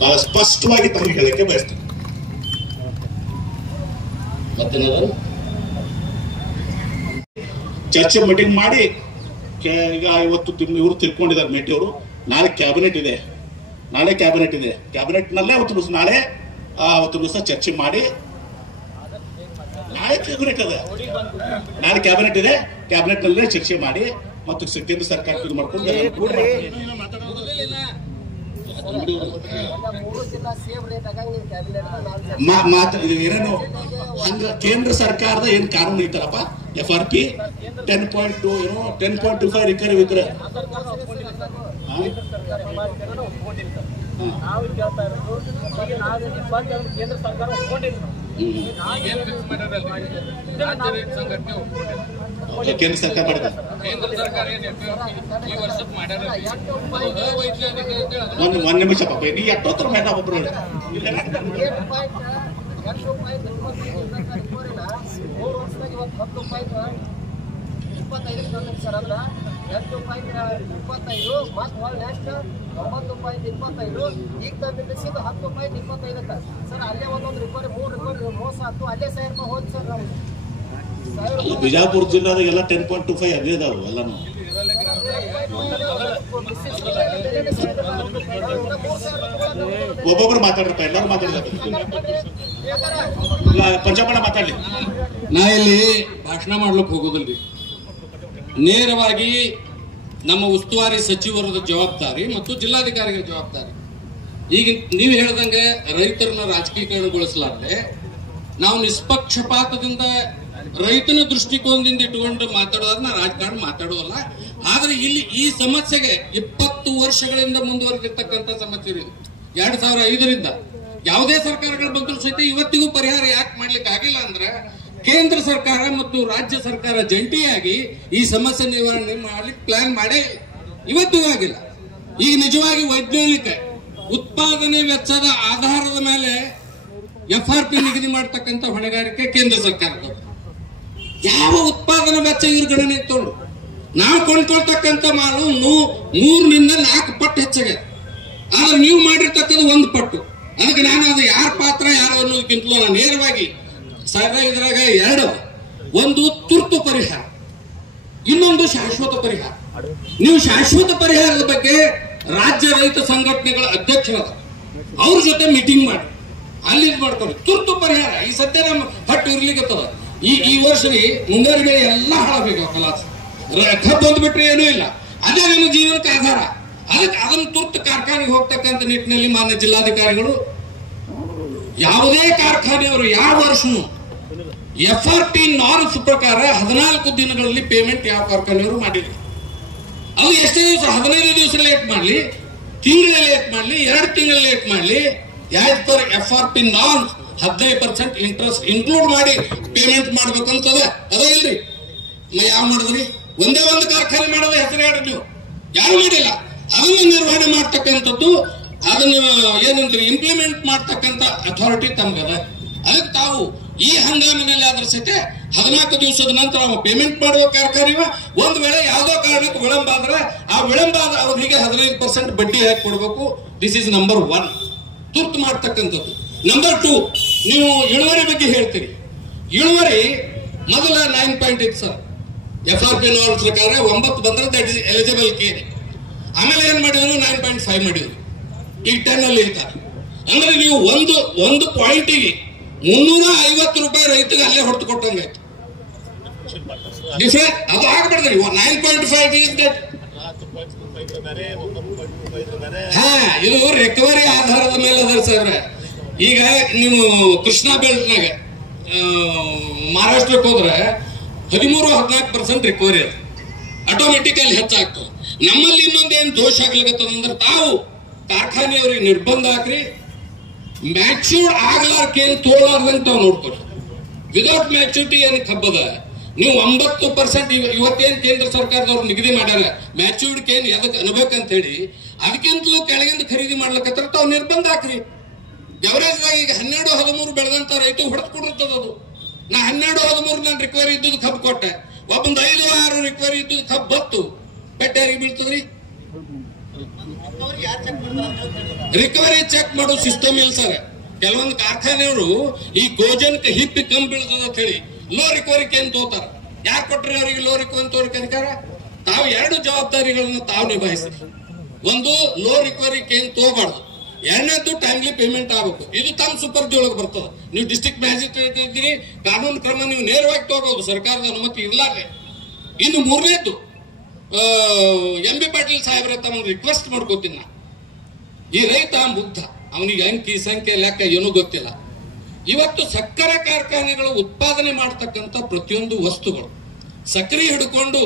ಬಹಳ ಸ್ಪಷ್ಟವಾಗಿ ತಮಗೆ ಹೇಳಕ್ಕೆ ಬಯಸ್ತೀವಿ. ಮತ್ತೇನಾದ್ರು ಚರ್ಚೆ ಮೀಟಿಂಗ್ ಮಾಡಿ ಈಗ ಇವತ್ತು ಇವರು ತಿಳ್ಕೊಂಡಿದ್ದಾರೆ ಮೇಟಿ ಅವರು. ನಾಳೆ ಕ್ಯಾಬಿನೆಟ್ ಇದೆ, ಕ್ಯಾಬಿನೆಟ್ ನಲ್ಲೇ ಅವತ್ತು ದಿವಸ ಚರ್ಚೆ ಮಾಡಿ ನಾಳೆ ಕ್ಯಾಬಿನೆಟ್ ಇದೆ, ಕ್ಯಾಬಿನೆಟ್ ನಲ್ಲೇ ಚರ್ಚೆ ಮಾಡಿ ಮತ್ತು ಕೇಂದ್ರ ಸರ್ಕಾರ ಇದು ಮಾಡ್ಕೊಂಡು ಏನೇನು ಹಂಗ ಕೇಂದ್ರ ಸರ್ಕಾರದ ಏನ್ ಕಾನೂನು ಐತಲ್ಲಪ್ಪ FRP 10.2 ಏನೋ 10.25 ರಿಕವರಿ ಇದ್ರೆ ಕೇಂದ್ರ ಸರ್ಕಾರ ಕೇಂದ್ರ ಸರ್ಕಾರ ಮಾಡಿದೆ. ಒಂದ್ ನಿಮಿಷ ಪಾಪ ನೀ ಎಷ್ಟೊತ್ತರ ಮೇಡ ಒಬ್ರು ಸರ್ ಅಂದ್ರ $8.25 ಮತ್ತು ನೆಕ್ಸ್ಟ್ $9.25 ಈಗ ತಂದಿದ್ದು $10.25 ಸರ್. ಅಲ್ಲೇ ಒಂದೊಂದು ರಿಕವರಿ 3 ರಿಕವರಿ ಮೋಸ ಆಯ್ತು, ಅಲ್ಲೇ ₹1000 ಹೋದ್ ಸರ್. ನಾವು ಬಿಜಾಪುರ ಜಿಲ್ಲಾದಾಗೆಲ್ಲ 10.25 ಅದೇ ಇದಾವೆ ಎಲ್ಲಾನು. ಒಬ್ಬೊಬ್ರು ಮಾತಾಡ್ರಪ್ಪ, ಎಲ್ಲರೂ ಮಾತಾಡ್ತಾರೆ. ಪಂಚಪ್ಪಣ್ಣ ಮಾತಾಡ್ಲಿ. ನಾ ಇಲ್ಲಿ ಭಾಷಣ ಮಾಡ್ಲಿಕ್ಕೆ ಹೋಗೋದಿಲ್ರಿ, ನೇರವಾಗಿ ನಮ್ಮ ಉಸ್ತುವಾರಿ ಸಚಿವರದ ಜವಾಬ್ದಾರಿ ಮತ್ತು ಜಿಲ್ಲಾಧಿಕಾರಿಗಳ ಜವಾಬ್ದಾರಿ. ಈಗ ನೀವು ಹೇಳಿದಂಗೆ ರೈತರನ್ನ ರಾಜಕೀಕರಣಗೊಳಿಸಲಾರದೆ ನಾವು ನಿಷ್ಪಕ್ಷಪಾತದಿಂದ ರೈತನ ದೃಷ್ಟಿಕೋನದಿಂದ ಇಟ್ಟುಕೊಂಡು ಮಾತಾಡೋದನ್ನ ರಾಜಕಾರಣ ಮಾತಾಡೋದಲ್ಲ. ಆದ್ರೆ ಇಲ್ಲಿ ಈ ಸಮಸ್ಯೆಗೆ 20 ವರ್ಷಗಳಿಂದ ಮುಂದುವರೆದಿರ್ತಕ್ಕಂಥ ಸಮಸ್ಯೆ ಇದೆ. 2005ರಿಂದ ಯಾವುದೇ ಸರ್ಕಾರಗಳು ಬಂದರೂ ಸಹಿತ ಇವತ್ತಿಗೂ ಪರಿಹಾರ ಯಾಕೆ ಮಾಡ್ಲಿಕ್ಕೆ ಆಗಿಲ್ಲ ಅಂದ್ರೆ ಕೇಂದ್ರ ಸರ್ಕಾರ ಮತ್ತು ರಾಜ್ಯ ಸರ್ಕಾರ ಜಂಟಿಯಾಗಿ ಈ ಸಮಸ್ಯೆ ನಿವಾರಣೆ ಮಾಡ್ಲಿಕ್ಕೆ ಪ್ಲಾನ್ ಮಾಡೇ ಇವತ್ತಿಗೂ ಆಗಿಲ್ಲ. ಈಗ ನಿಜವಾಗಿ ವೈಜ್ಞಾನಿಕ ಉತ್ಪಾದನೆ ವೆಚ್ಚದ ಆಧಾರದ ಮೇಲೆ FRP ನಿಗದಿ ಮಾಡತಕ್ಕಂಥ ಹೊಣೆಗಾರಿಕೆ ಕೇಂದ್ರ ಸರ್ಕಾರದ. ಯಾವ ಉತ್ಪಾದನಾ ವೆಚ್ಚ ಇವ್ರ ಗಣನೆ ತಗೊಂಡು ನಾವು ಕೊಂಡ್ಕೊಳ್ತಕ್ಕಂಥ ಮಾಲು 3ರಿಂದ 4 ಪಟ್ಟು ಹೆಚ್ಚಾಗ, ಆದ್ರೆ ನೀವು ಮಾಡಿರ್ತಕ್ಕಂಥ 1 ಪಟ್ಟು. ಅದಕ್ಕೆ ನಾನು ಅದು ಯಾರ ಪಾತ್ರ ಯಾರು ಅನ್ನೋದಕ್ಕಿಂತಲೂ ನಾನು ನೇರವಾಗಿ ಇದ್ರಾಗ 2, ಒಂದು ತುರ್ತು ಪರಿಹಾರ, ಇನ್ನೊಂದು ಶಾಶ್ವತ ಪರಿಹಾರ. ನೀವು ಶಾಶ್ವತ ಪರಿಹಾರದ ಬಗ್ಗೆ ರಾಜ್ಯ ರೈತ ಸಂಘಟನೆಗಳ ಅಧ್ಯಕ್ಷರಾದ ಅವ್ರ ಜೊತೆ ಮೀಟಿಂಗ್ ಮಾಡಿ ಅಲ್ಲಿ ಮಾಡ್ತಾರೆ. ತುರ್ತು ಪರಿಹಾರ ಈ ಸದ್ಯ ನಮ್ಮ ಹಟ್ಟು ಇರ್ಲಿಕ್ಕೆ ಈ ವರ್ಷ ಮುಂಗಾರು ಬೆಳೆ ಎಲ್ಲ ಹಾಳಬೇಕು, ಕಲಾಸ ಕಬ್ಬು ಬಂದ್ಬಿಟ್ರೆ ಏನೂ ಇಲ್ಲ. ಅದೇ ನಮ್ಮ ಜೀವನಕ್ಕೆ ಆಧಾರ. ಅದಕ್ಕೆ ಅದನ್ನು ತುರ್ತು ಕಾರ್ಖಾನೆಗೆ ಹೋಗ್ತಕ್ಕಂಥ ನಿಟ್ಟಿನಲ್ಲಿ ಮಾನ್ಯ ಜಿಲ್ಲಾಧಿಕಾರಿಗಳು ಯಾವುದೇ ಕಾರ್ಖಾನೆಯವರು ಯಾವ ವರ್ಷನೂ FRP ನಾರ್ಮ್ಸ್ ಪ್ರಕಾರ 14 ದಿನಗಳಲ್ಲಿ ಪೇಮೆಂಟ್ ಯಾವ ಕಾರ್ಖಾನೆಯವರು ಮಾಡಿದ್ರು. ಅದು ಎಷ್ಟೇ ದಿವಸ 15 ದಿವಸ ಲೇಟ್ ಮಾಡಲಿ, ತಿಂಗಳ ಲೇಟ್ ಮಾಡಲಿ, 2 ತಿಂಗಳ ಲೇಟ್ ಮಾಡಲಿ, as per FRP norms 15% interest include ಮಾಡಿ ಪೇಮೆಂಟ್ ಮಾಡ್ಬೇಕಂತದ. ಅದ ಇಲ್ರಿ, ಯಾವ ಮಾಡಿದ್ರಿ? ಒಂದೇ ಒಂದು ಕಾರ್ಖಾನೆ ಮಾಡೋದ ಹೆಸರು ಹೇಳಿ ನೀವು ಯಾರು ಮಾಡಿಲ್ಲ. ಅದನ್ನು ನಿರ್ವಹಣೆ ಮಾಡ್ತಕ್ಕಂಥದ್ದು, ಅದನ್ನು ಏನಂದ್ರೆ ಇಂಪ್ಲಿಮೆಂಟ್ ಮಾಡ್ತಕ್ಕಂಥ ಅಥಾರಿಟಿ ತಮ್ಗದ. ಅದಕ್ಕೆ ತಾವು ಈ ಹಂಗಾಮಿನಲ್ಲಿ ಆದ್ರ ಸಹಿತ 14 ದಿವಸದ ನಂತರ ಪೇಮೆಂಟ್ ಮಾಡುವ ಕಾರ್ಖಾನೆ ಒಂದು ವೇಳೆ ಯಾವುದೋ ಕಾರಣಕ್ಕೆ ವಿಳಂಬ ಆದ್ರೆ ಆ ವಿಳಂಬ ಆದ ಅವರಿಗೆ 15% ಬಡ್ಡಿ ಹಾಕಿ ಕೊಡಬೇಕು. ದಿಸ್ ಇಸ್ ನಂಬರ್ 1 ತುರ್ತು ಮಾಡ್ತಕ್ಕಂಥದ್ದು. ನಂಬರ್ 2, ನೀವು ಇಳುವರಿ ಬಗ್ಗೆ ಹೇಳ್ತೀರಿ. ಇಳುವರಿ ಮೊದಲ 9 ಇತ್ತು ಸರ್, FRP ನಾರ್ಮ್ಸ್ ಪ್ರಕಾರ 9 ಬಂದ್ರೆ ದಟ್ ಇಸ್ ಎಲಿಜಿಬಲ್ ಕೇರಿ. ಆಮೇಲೆ ಏನ್ ಮಾಡಿದ್ರು 9.5 ಮಾಡಿದ್ರು. ಈಗ 10 ಅಲ್ಲಿ ಇರ್ತಾರೆ. ಅಂದ್ರೆ ನೀವು ಒಂದು ಪಾಯಿಂಟಿಗೆ 350 ರೂಪಾಯಿ ರೈತರಿಗೆ ಅಲ್ಲೇ ಹೊರತು ಕೊಟ್ಟಂಗಾಯ್ತು. ಡಿಫರೆಂಟ್ ಅದು ಆಗ್ಬಿಡ್ರಿ. 9.5 ಇದು ರಿಕವರಿ ಆಧಾರದ ಮೇಲೆ ಅದ ಸರ್. ಈಗ ನೀವು ಕೃಷ್ಣಾ ಬೆಲ್ಟ್ನಾಗ ಮಹಾರಾಷ್ಟ್ರಕ್ಕೆ ಹೋದ್ರೆ 13-14% ರಿಕವರಿ ಅದು ಆಟೋಮೆಟಿಕಲಿ ಹೆಚ್ಚಾಗ್ತದೆ. ನಮ್ಮಲ್ಲಿ ಇನ್ನೊಂದೇನು ದೋಷ ಆಗ್ಲಿಕ್ಕಂದ್ರೆ ತಾವು ಕಾರ್ಖಾನೆಯವ್ರಿಗೆ ನಿರ್ಬಂಧ ಹಾಕ್ರಿ, ಮ್ಯಾಚ್ಯೂರ್ಡ್ ಆಗ್ಲಾರ್ಕೇನು ತೋಳಾರ್ದಂತ ತಾವು ನೋಡ್ಕೊರಿ. ವಿದೌಟ್ ಮ್ಯಾಚ್ಯೂರಿಟಿ ಏನು ಕಬ್ಬದ ನೀವು 9% ಇವತ್ತೇನು ಕೇಂದ್ರ ಸರ್ಕಾರದವ್ರು ನಿಗದಿ ಮಾಡ್ಯಾರ ಮ್ಯಾಚ್ಯೂರ್ಡ್ ಕೇನ್ ಎದಕ್ಕೆ ಅನ್ಬೇಕಂತ ಹೇಳಿ, ಅದಕ್ಕಿಂತಲೂ ಕೆಳಗಿಂದ ಖರೀದಿ ಮಾಡ್ಲಿಕ್ಕತ್ರ ತಾವು ನಿರ್ಬಂಧ ಹಾಕ್ರಿ. ಎವರೇಜ್ದಾಗ ಈಗ 12-13 ಬೆಳೆದಂತ ರೈತ ಹೊಡೆದು ಕೊಡುತ್ತದ. ಅದು ನಾ 12-13 ನಾನು ರಿಕವರಿ ಇದ್ದದ್ದು ಕಬ್ಬು ಕೊಟ್ಟೆ, ಒಬ್ಬೊಂದು 5-6 ರಿಕವರಿ ಇದ್ದದ್ದು ಕಬ್ಬು ಬತ್ತು, ಬೆಟ್ಟ ಯಾರಿಗೆ ಬೀಳ್ತದ್ರಿ? ರಿಕವರಿ ಚೆಕ್ ಮಾಡೋ ಸಿಸ್ಟಮ್ ಇಲ್ಲ ಸರ್. ಕೆಲವೊಂದು ಕಾರ್ಖಾನೆಯವರು ಈ ಗೋಜನ್ಗೆ ಹಿಪ್ಪಿ ಕಮ್ಮಿ ಬೀಳ್ತದ ಅಂತ ಹೇಳಿ ಲೋ ರಿಕವರಿ ಕೇನ್ ತೋತಾರ. ಯಾರು ಕೊಟ್ರಿ ಅವರಿಗೆ ಲೋ ರಿಕವರಿ ಅಧಿಕಾರ? ತಾವು 2 ಜವಾಬ್ದಾರಿಗಳನ್ನು ತಾವು ನಿಭಾಯಿಸಿ. ಒಂದು, ಲೋ ರಿಕವರಿ ಕೇನ್ ತಗೋಬಾರ್ದು. 2ನೇದು, ಟೈಮ್ಲಿ ಪೇಮೆಂಟ್ ಆಗಬೇಕು. ಇದು ತಮ್ಮ ಸೂಪರ್ಜಿ ಒಳಗೆ ಬರ್ತದೆ. ನೀವು ಡಿಸ್ಟ್ರಿಕ್ಟ್ ಮ್ಯಾಜಿಸ್ಟ್ರೇಟ್ ಇದ್ದೀರಿ, ಕಾನೂನು ಕ್ರಮ ನೀವು ನೇರವಾಗಿ ತಗೋಬಹುದು ಸರ್ಕಾರದ ಅನುಮತಿ ಇರ್ಲಾರ್ದೆ. ಇನ್ನು 3ನೇದು, MB ಪಾಟೀಲ್ ಸಾಹೇಬ್ರ ತಮ್ಮ ರಿಕ್ವೆಸ್ಟ್ ಮಾಡ್ಕೋತೀನಿ ನಾ. ಈ ರೈತ ಮುಗ್ಧ, ಅವನಿಗೆ ಅಂಕಿ ಸಂಖ್ಯೆ ಲೆಕ್ಕ ಏನೂ ಗೊತ್ತಿಲ್ಲ. ಇವತ್ತು ಸಕ್ಕರೆ ಕಾರ್ಖಾನೆಗಳು ಉತ್ಪಾದನೆ ಮಾಡತಕ್ಕಂಥ ಪ್ರತಿಯೊಂದು ವಸ್ತುಗಳು ಸಕ್ಕರೆ ಹಿಡ್ಕೊಂಡು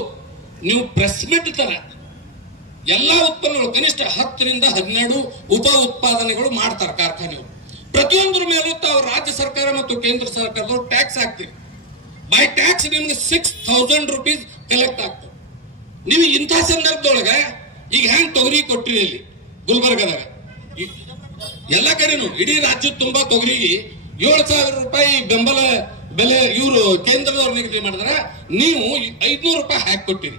ನೀವು ಪ್ರೆಸ್ ಮಿಟ್ ತರ ಎಲ್ಲಾ ಉತ್ಪನ್ನಗಳು ಕನಿಷ್ಠ 10ರಿಂದ 12 ಉಪ ಉತ್ಪಾದನೆಗಳು ಮಾಡ್ತಾರೆ ಕಾರ್ಖಾನೆಗಳು. ಪ್ರತಿಯೊಂದರ ಮೇಲೂ ತಾವು ರಾಜ್ಯ ಸರ್ಕಾರ ಮತ್ತು ಕೇಂದ್ರ ಸರ್ಕಾರದವರು ಟ್ಯಾಕ್ಸ್ ಹಾಕ್ತೀರಿ. ಬೈ ಟ್ಯಾಕ್ಸ್ ನಿಮ್ಗೆ 6000 ರೂಪೀಸ್ ಕಲೆಕ್ಟ್ ಆಗ್ತದೆ. ನೀವು ಇಂಥ ಸಂದರ್ಭದೊಳಗೆ ಈಗ ಹೆಂಗ್ ತೊಗರಿ ಕೊಟ್ಟಿರಿ ಅಲ್ಲಿ ಗುಲ್ಬರ್ಗದಾಗ, ಎಲ್ಲ ಕಡೆನೂ ಇಡೀ ರಾಜ್ಯದ ತುಂಬಾ ತೊಗರಿಗೆ 7000 ರೂಪಾಯಿ ಬೆಂಬಲ ಬೆಲೆ ಇವರು ಕೇಂದ್ರದವ್ರು ನಿಗದಿ ಮಾಡಿದ್ರೆ ನೀವು 500 ರೂಪಾಯಿ ಹಾಕಿ ಕೊಟ್ಟಿರಿ.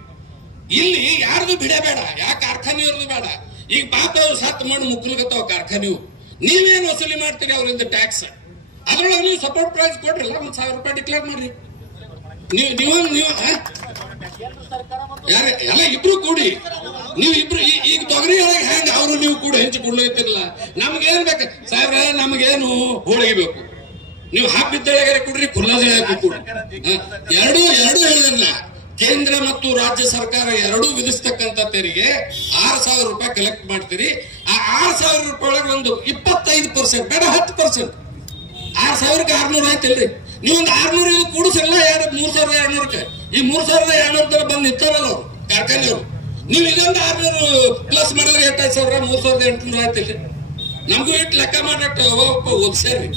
ಇಲ್ಲಿ ಯಾರ್ದು ಬಿಡಬೇಡ, ಯಾವ ಕಾರ್ಖಾನೆಯವ್ರದ್ದು ಬೇಡ. ಈಗ ಪಾಪ ಅವ್ರು ಸತ್ತು ಮಾಡಿ ಮುಕ್ಲಿಗತ್ತವ ಕಾರ್ಖಾನೆಯವು, ನೀವೇನು ವಸೂಲಿ ಮಾಡ್ತೀರಿ ಅವರಿಂದ ಟ್ಯಾಕ್ಸ್? ಅದ್ರೊಳಗೆ ನೀವು ಸಪೋರ್ಟ್ ಪ್ರೈಸ್ ಕೊಡ್ರಲ್ಲ, 1000 ರೂಪಾಯಿ ಡಿಕ್ಲೇರ್ ಮಾಡ್ರಿ. ನೀವು ಎಲ್ಲ ಇಬ್ರು ಕೂಡಿ ನೀವು ಇಬ್ರು ಈಗ ತೊಗರಿ ಒಳಗೆ ಹೆಂಗ ಅವರು ನೀವು ಕೂಡ ಹಂಚಿಕೊಳ್ಳುತ್ತಿರಲ್ಲ. ನಮ್ಗೇನ್ ಬೇಕು ಸಾಹೇಬ್ರ? ನಮ್ಗೇನು ಹೋಳಿಗೆ ಬೇಕು, ನೀವು ಹಾಕಿದ್ದೆಳಗಾರೆ ಕೊಡ್ರಿ, ಕುಲ್ಲದೆ ಕೂಡ. ಎರಡು ಹೇಳಿದ್ರಲ್ಲ, ಕೇಂದ್ರ ಮತ್ತು ರಾಜ್ಯ ಸರ್ಕಾರ ಎರಡೂ ವಿಧಿಸ್ತಕ್ಕಂಥ ತೆರಿಗೆ 6000 ರೂಪಾಯಿ ಕಲೆಕ್ಟ್ ಮಾಡ್ತೀರಿ. ಆ 6000 ರೂಪಾಯಿ ಒಳಗೆ ಒಂದು 25% ಬೇಡ 10%, 6000ಕ್ಕೆ 600 ಆಯ್ತಿಲ್ರಿ. ನೀವೊಂದು 600 ಇದು ಕೂಡಿಸಲ್ಲ, 3200ಕ್ಕೆ. ಈ 3200 ಬಂದು ನಿಂತಾರಲ್ಲ ಅವ್ರು ಕಾರ್ಖಾನೆಯವರು. ನೀವು ಇದೊಂದು 600 ಪ್ಲಸ್ ಮಾಡಿದ್ರೆ 8,000 3,800 ಆಯ್ತಿಲ್ಲ. ನಮಗೂ ಇಟ್ಟು ಲೆಕ್ಕ ಮಾಡಟ್ಟು ಓದ್ಸ್ಯಾರಿ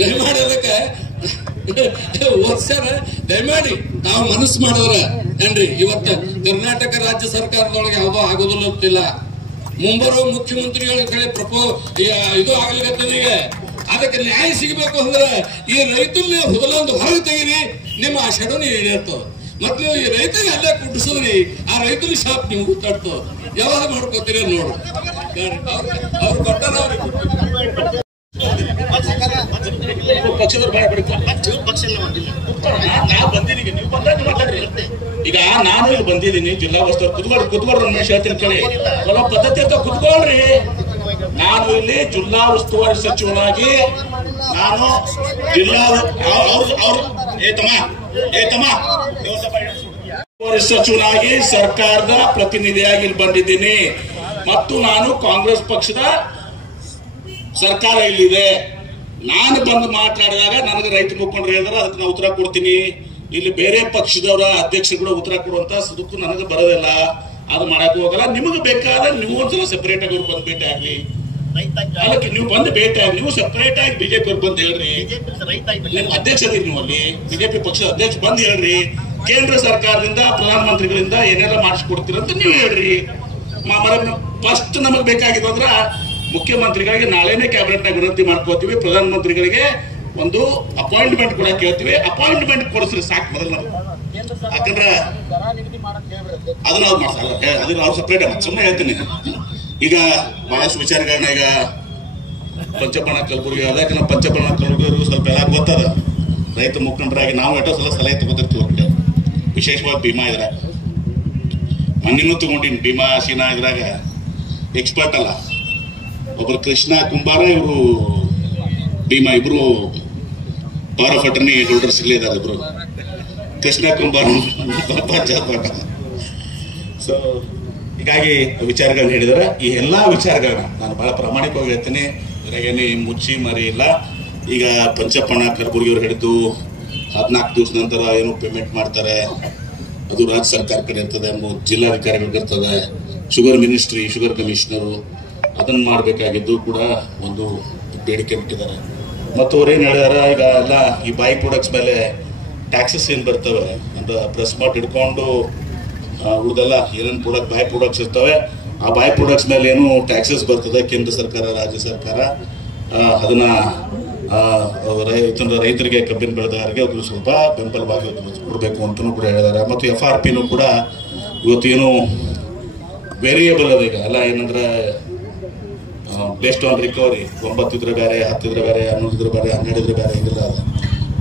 ದಯಮಾಡಿ ಅದಕ್ಕೆ ಓದ್ಸ್ಯಾರ. ದಯಮಾಡಿ ನಾವು ಮನಸ್ಸು ಮಾಡಿದ್ರ ಏನ್ರಿ ಇವತ್ತು ಕರ್ನಾಟಕ ರಾಜ್ಯ ಸರ್ಕಾರದೊಳಗೆ ಯಾವುದೋ ಆಗೋದಿಲ್ಲ ಅಂತಿಲ್ಲ. ಮುಂಬರುವ ಮುಖ್ಯಮಂತ್ರಿಗಳ ಕಡೆ ಇದು ಆಗ್ಲಿಕ್ಕೆ ಅದಕ್ಕೆ ನ್ಯಾಯ ಸಿಗಬೇಕು ಅಂದ್ರೆ ಈ ರೈತನ ಹುದಲೊಂದು ಹೊರಗೆ ತೆಗೀರಿ, ನಿಮ್ಮ ಆ ಶೆಡನ್ನು ಈಡೇರ್ತದೆ. ಮತ್ತೆ ಈ ರೈತರಿಗೆ ಅಲ್ಲೇ ಕುಟ್ಟಿಸಿದ್ರಿ, ಆ ರೈತನ ಶಾಪ್ ನೀವು ಗೊತ್ತಾಡ್ತು. ಯಾವಾಗ ಮಾಡ್ಕೋತೀರಿ ನೋಡು. ಅವ್ರು ಕೊಟ್ಟಾರ ಈಗ ನಾನು ಇಲ್ಲಿ ಬಂದಿದ್ದೀನಿ ಜಿಲ್ಲಾ ಉಸ್ತುವಾರಿ ಕುತ್ಕೊಳ್ರಿ ಒಂದು ನಿಮಿಷ ಹೇಳ್ತೀನಿ ಕೇಳಿ. ಸ್ವಲ್ಪ ಪದ್ಧತಿ ಅಂತ ಕುತ್ಕೊಳ್ರಿ. ನಾನು ಇಲ್ಲಿ ಜಿಲ್ಲಾ ಉಸ್ತುವಾರಿ ಸಚಿವನಾಗಿ ನಾನು ಜಿಲ್ಲಾ ಉಸ್ತುವಾರಿ ಸಚಿವನಾಗಿ ಸರ್ಕಾರದ ಪ್ರತಿನಿಧಿಯಾಗಿ ಇಲ್ಲಿ ಬಂದಿದ್ದೀನಿ. ಮತ್ತು ನಾನು ಕಾಂಗ್ರೆಸ್ ಪಕ್ಷದ ಸರ್ಕಾರ ಇಲ್ಲಿದೆ. ನಾನು ಬಂದು ಮಾತಾಡಿದಾಗ ನನಗೆ ರೈತ ಮುಖಂಡರು ಹೇಳಿದ್ರೆ ಅದಕ್ಕೆ ನಾನು ಉತ್ತರ ಕೊಡ್ತೀನಿ. ಇಲ್ಲಿ ಬೇರೆ ಪಕ್ಷದವರ ಅಧ್ಯಕ್ಷರುಗಳು ಉತ್ತರ ಕೊಡುವಂತ ಸುದಕ್ಕೂ ನನಗೆ ಬರೋದಿಲ್ಲ, ಅದು ಮಾಡಕ್ ಹೋಗಲ್ಲ. ನಿಮಗೆ ಬೇಕಾದ್ರೆ ನೀವು ಒಂದ್ಸಲ ಸೆಪರೇಟ್ ಆಗಿ ಅವ್ರು ಬಂದು ಭೇಟಿ ಆಗ್ಲಿ. ಅದಕ್ಕೆ ನೀವು ಬಂದು ಭೇಟಿ ಆಗಿ ನೀವು ಸೆಪರೇಟ್ ಆಗಿ ಬಿಜೆಪಿ ಅವ್ರು ಬಂದು ಹೇಳ್ರಿ. ನಿಮ್ಮ ಅಧ್ಯಕ್ಷ ಅದೀರಿ, ನೀವು ಅಲ್ಲಿ ಬಿಜೆಪಿ ಪಕ್ಷದ ಅಧ್ಯಕ್ಷ ಬಂದು ಹೇಳ್ರಿ. ಕೇಂದ್ರ ಸರ್ಕಾರದಿಂದ ಪ್ರಧಾನಮಂತ್ರಿಗಳಿಂದ ಏನೆಲ್ಲ ಮಾಡಿಸ್ಕೊಡ್ತೀರಂತ ನೀವು ಹೇಳ್ರಿ. ಫಸ್ಟ್ ನಮಗ್ ಬೇಕಾಗಿದ್ದು ಅಂದ್ರ ಮುಖ್ಯಮಂತ್ರಿಗಳಿಗೆ ನಾಳೆನೆ ಕ್ಯಾಬಿನೆಟ್ ನಾಗ ವಿನಂತಿ ಮಾಡ್ಕೋತೀವಿ. ಪ್ರಧಾನಮಂತ್ರಿಗಳಿಗೆ ಒಂದು ಅಪಾಯಿಂಟ್ಮೆಂಟ್ ಕೂಡ ಕೇಳ್ತೀವಿ. ಅಪಾಯಿಂಟ್ಮೆಂಟ್ ಕೊಡಿಸ್ರಿ ಸಾಕು ಮೊದಲು ನಾವು. ಯಾಕಂದ್ರೆ ಅದನ್ನ ಅವ್ರು ಮಾಡ್ಸಲ್ಲ, ಅದನ್ನ ಅವ್ರು ಸಪ್ರೇಟ್ ಸುಮ್ಮನೆ ಹೇಳ್ತೀನಿ. ಈಗ ಬಹಳಷ್ಟು ವಿಚಾರಗಳನ್ನ ಈಗ ಪಂಚಬಣ ಕಲಬುರ್ಗಿ ಅದಕ್ಕೆ ನಾವು ಪಂಚಬಣ ಕಲಬುರ್ಗಿ ಸ್ವಲ್ಪ ಎಲ್ಲ ಗೊತ್ತದ. ರೈತ ಮುಖಂಡರಾಗಿ ನಾವು ಎಷ್ಟೋ ಸಲ ಸಲಹೆ ತಗೋತಿರ್ತೀವಿ. ವಿಶೇಷವಾಗಿ ಭೀಮಾ ಇದ್ರಾಗ ಮಣ್ಣಿನೂ ತಗೊಂಡಿನಿ. ಭೀಮಾ ಶೀನಾ ಇದ್ರಾಗ ಎಕ್ಸ್ಪರ್ಟ್ ಅಲ್ಲ. ಒಬ್ರು ಕೃಷ್ಣ ಕುಂಬಾರ, ಇವರು ಭೀಮಾ, ಇಬ್ರು ಪವರ್ ಆಫ್ ಅಟರ್ನಿ ಹೋಲ್ಡರ್ಸ್ ಇಲ್ಲೇ ಇದ್ದಾರೆ. ಇಬ್ರು ಕೃಷ್ಣ ಕುಂಬಾರ ಸೊ ಹೀಗಾಗಿ ವಿಚಾರಗಳನ್ನ ಹೇಳಿದಾರೆ. ಈ ಎಲ್ಲಾ ವಿಚಾರಗಳನ್ನ ನಾನು ಬಹಳ ಪ್ರಾಮಾಣಿಕವಾಗಿ ಹೇಳ್ತೀನಿ. ಇದ್ರಾಗೇನು ಮುಚ್ಚಿ ಮರಿ ಇಲ್ಲ. ಈಗ ಪಂಚಪ್ಪಣ್ಣ ಕಲಬುರ್ಗಿ ಅವ್ರು ಹಿಡಿದು 14 ದಿವಸ ನಂತರ ಏನು ಪೇಮೆಂಟ್ ಮಾಡ್ತಾರೆ, ಅದು ರಾಜ್ಯ ಸರ್ಕಾರ ಕಡೆ ಇರ್ತದೆ, ಜಿಲ್ಲಾಧಿಕಾರಿಗಳಿಗೆ ಇರ್ತದೆ, ಶುಗರ್ ಮಿನಿಸ್ಟ್ರಿ, ಶುಗರ್ ಕಮಿಷನರು ಅದನ್ನ ಮಾಡಬೇಕಾಗಿದ್ದು ಕೂಡ ಒಂದು ಬೇಡಿಕೆ ಬಿಟ್ಟಿದ್ದಾರೆ. ಮತ್ತು ಅವ್ರೇನು ಹೇಳಿದಾರ, ಈಗ ಎಲ್ಲ ಈ ಬೈ ಪ್ರಾಡಕ್ಟ್ಸ್ ಮೇಲೆ ಟ್ಯಾಕ್ಸಸ್ ಏನು ಬರ್ತವೆ ಅಂತ ಪ್ರೆಸ್ ಮಾಡಿ ಹಿಡ್ಕೊಂಡು ಉಳಿದೆಲ್ಲ ಏನೇನು ಪ್ರಾಡಕ್ಟ್ ಬೈ ಪ್ರಾಡಕ್ಟ್ಸ್ ಇರ್ತವೆ, ಆ ಬೈ ಪ್ರಾಡಕ್ಟ್ಸ್ ಮೇಲೆ ಏನು ಟ್ಯಾಕ್ಸಸ್ ಬರ್ತದೆ ಕೇಂದ್ರ ಸರ್ಕಾರ ರಾಜ್ಯ ಸರ್ಕಾರ ಅದನ್ನ ರೈತರಿಗೆ ಕಬ್ಬಿನ ಬೆಳೆಗಾರರಿಗೆ ಅದು ಸ್ವಲ್ಪ ಬೆಂಬಲವಾಗಿ ಕೊಡಬೇಕು ಅಂತಲೂ ಕೂಡ ಹೇಳಿದ್ದಾರೆ. ಮತ್ತು FRPನೂ ಕೂಡ ಇವತ್ತು ಏನು ವೇರಿಯೇಬಲ್ ಅದ. ಈಗ ಎಲ್ಲ ಏನಂದ್ರೆ ಬೇಸ್ಡ್ ಆನ್ ರಿಕವರಿ 9 ಇದ್ರೆ ಬೇರೆ, 10 ಇದ್ರೆ ಬೇರೆ, 11 ಇದ್ರೆ ಬೇರೆ, 12 ಇದ್ರೆ ಬೇರೆ, ಹಿಂಗೆಲ್ಲ ಅದ.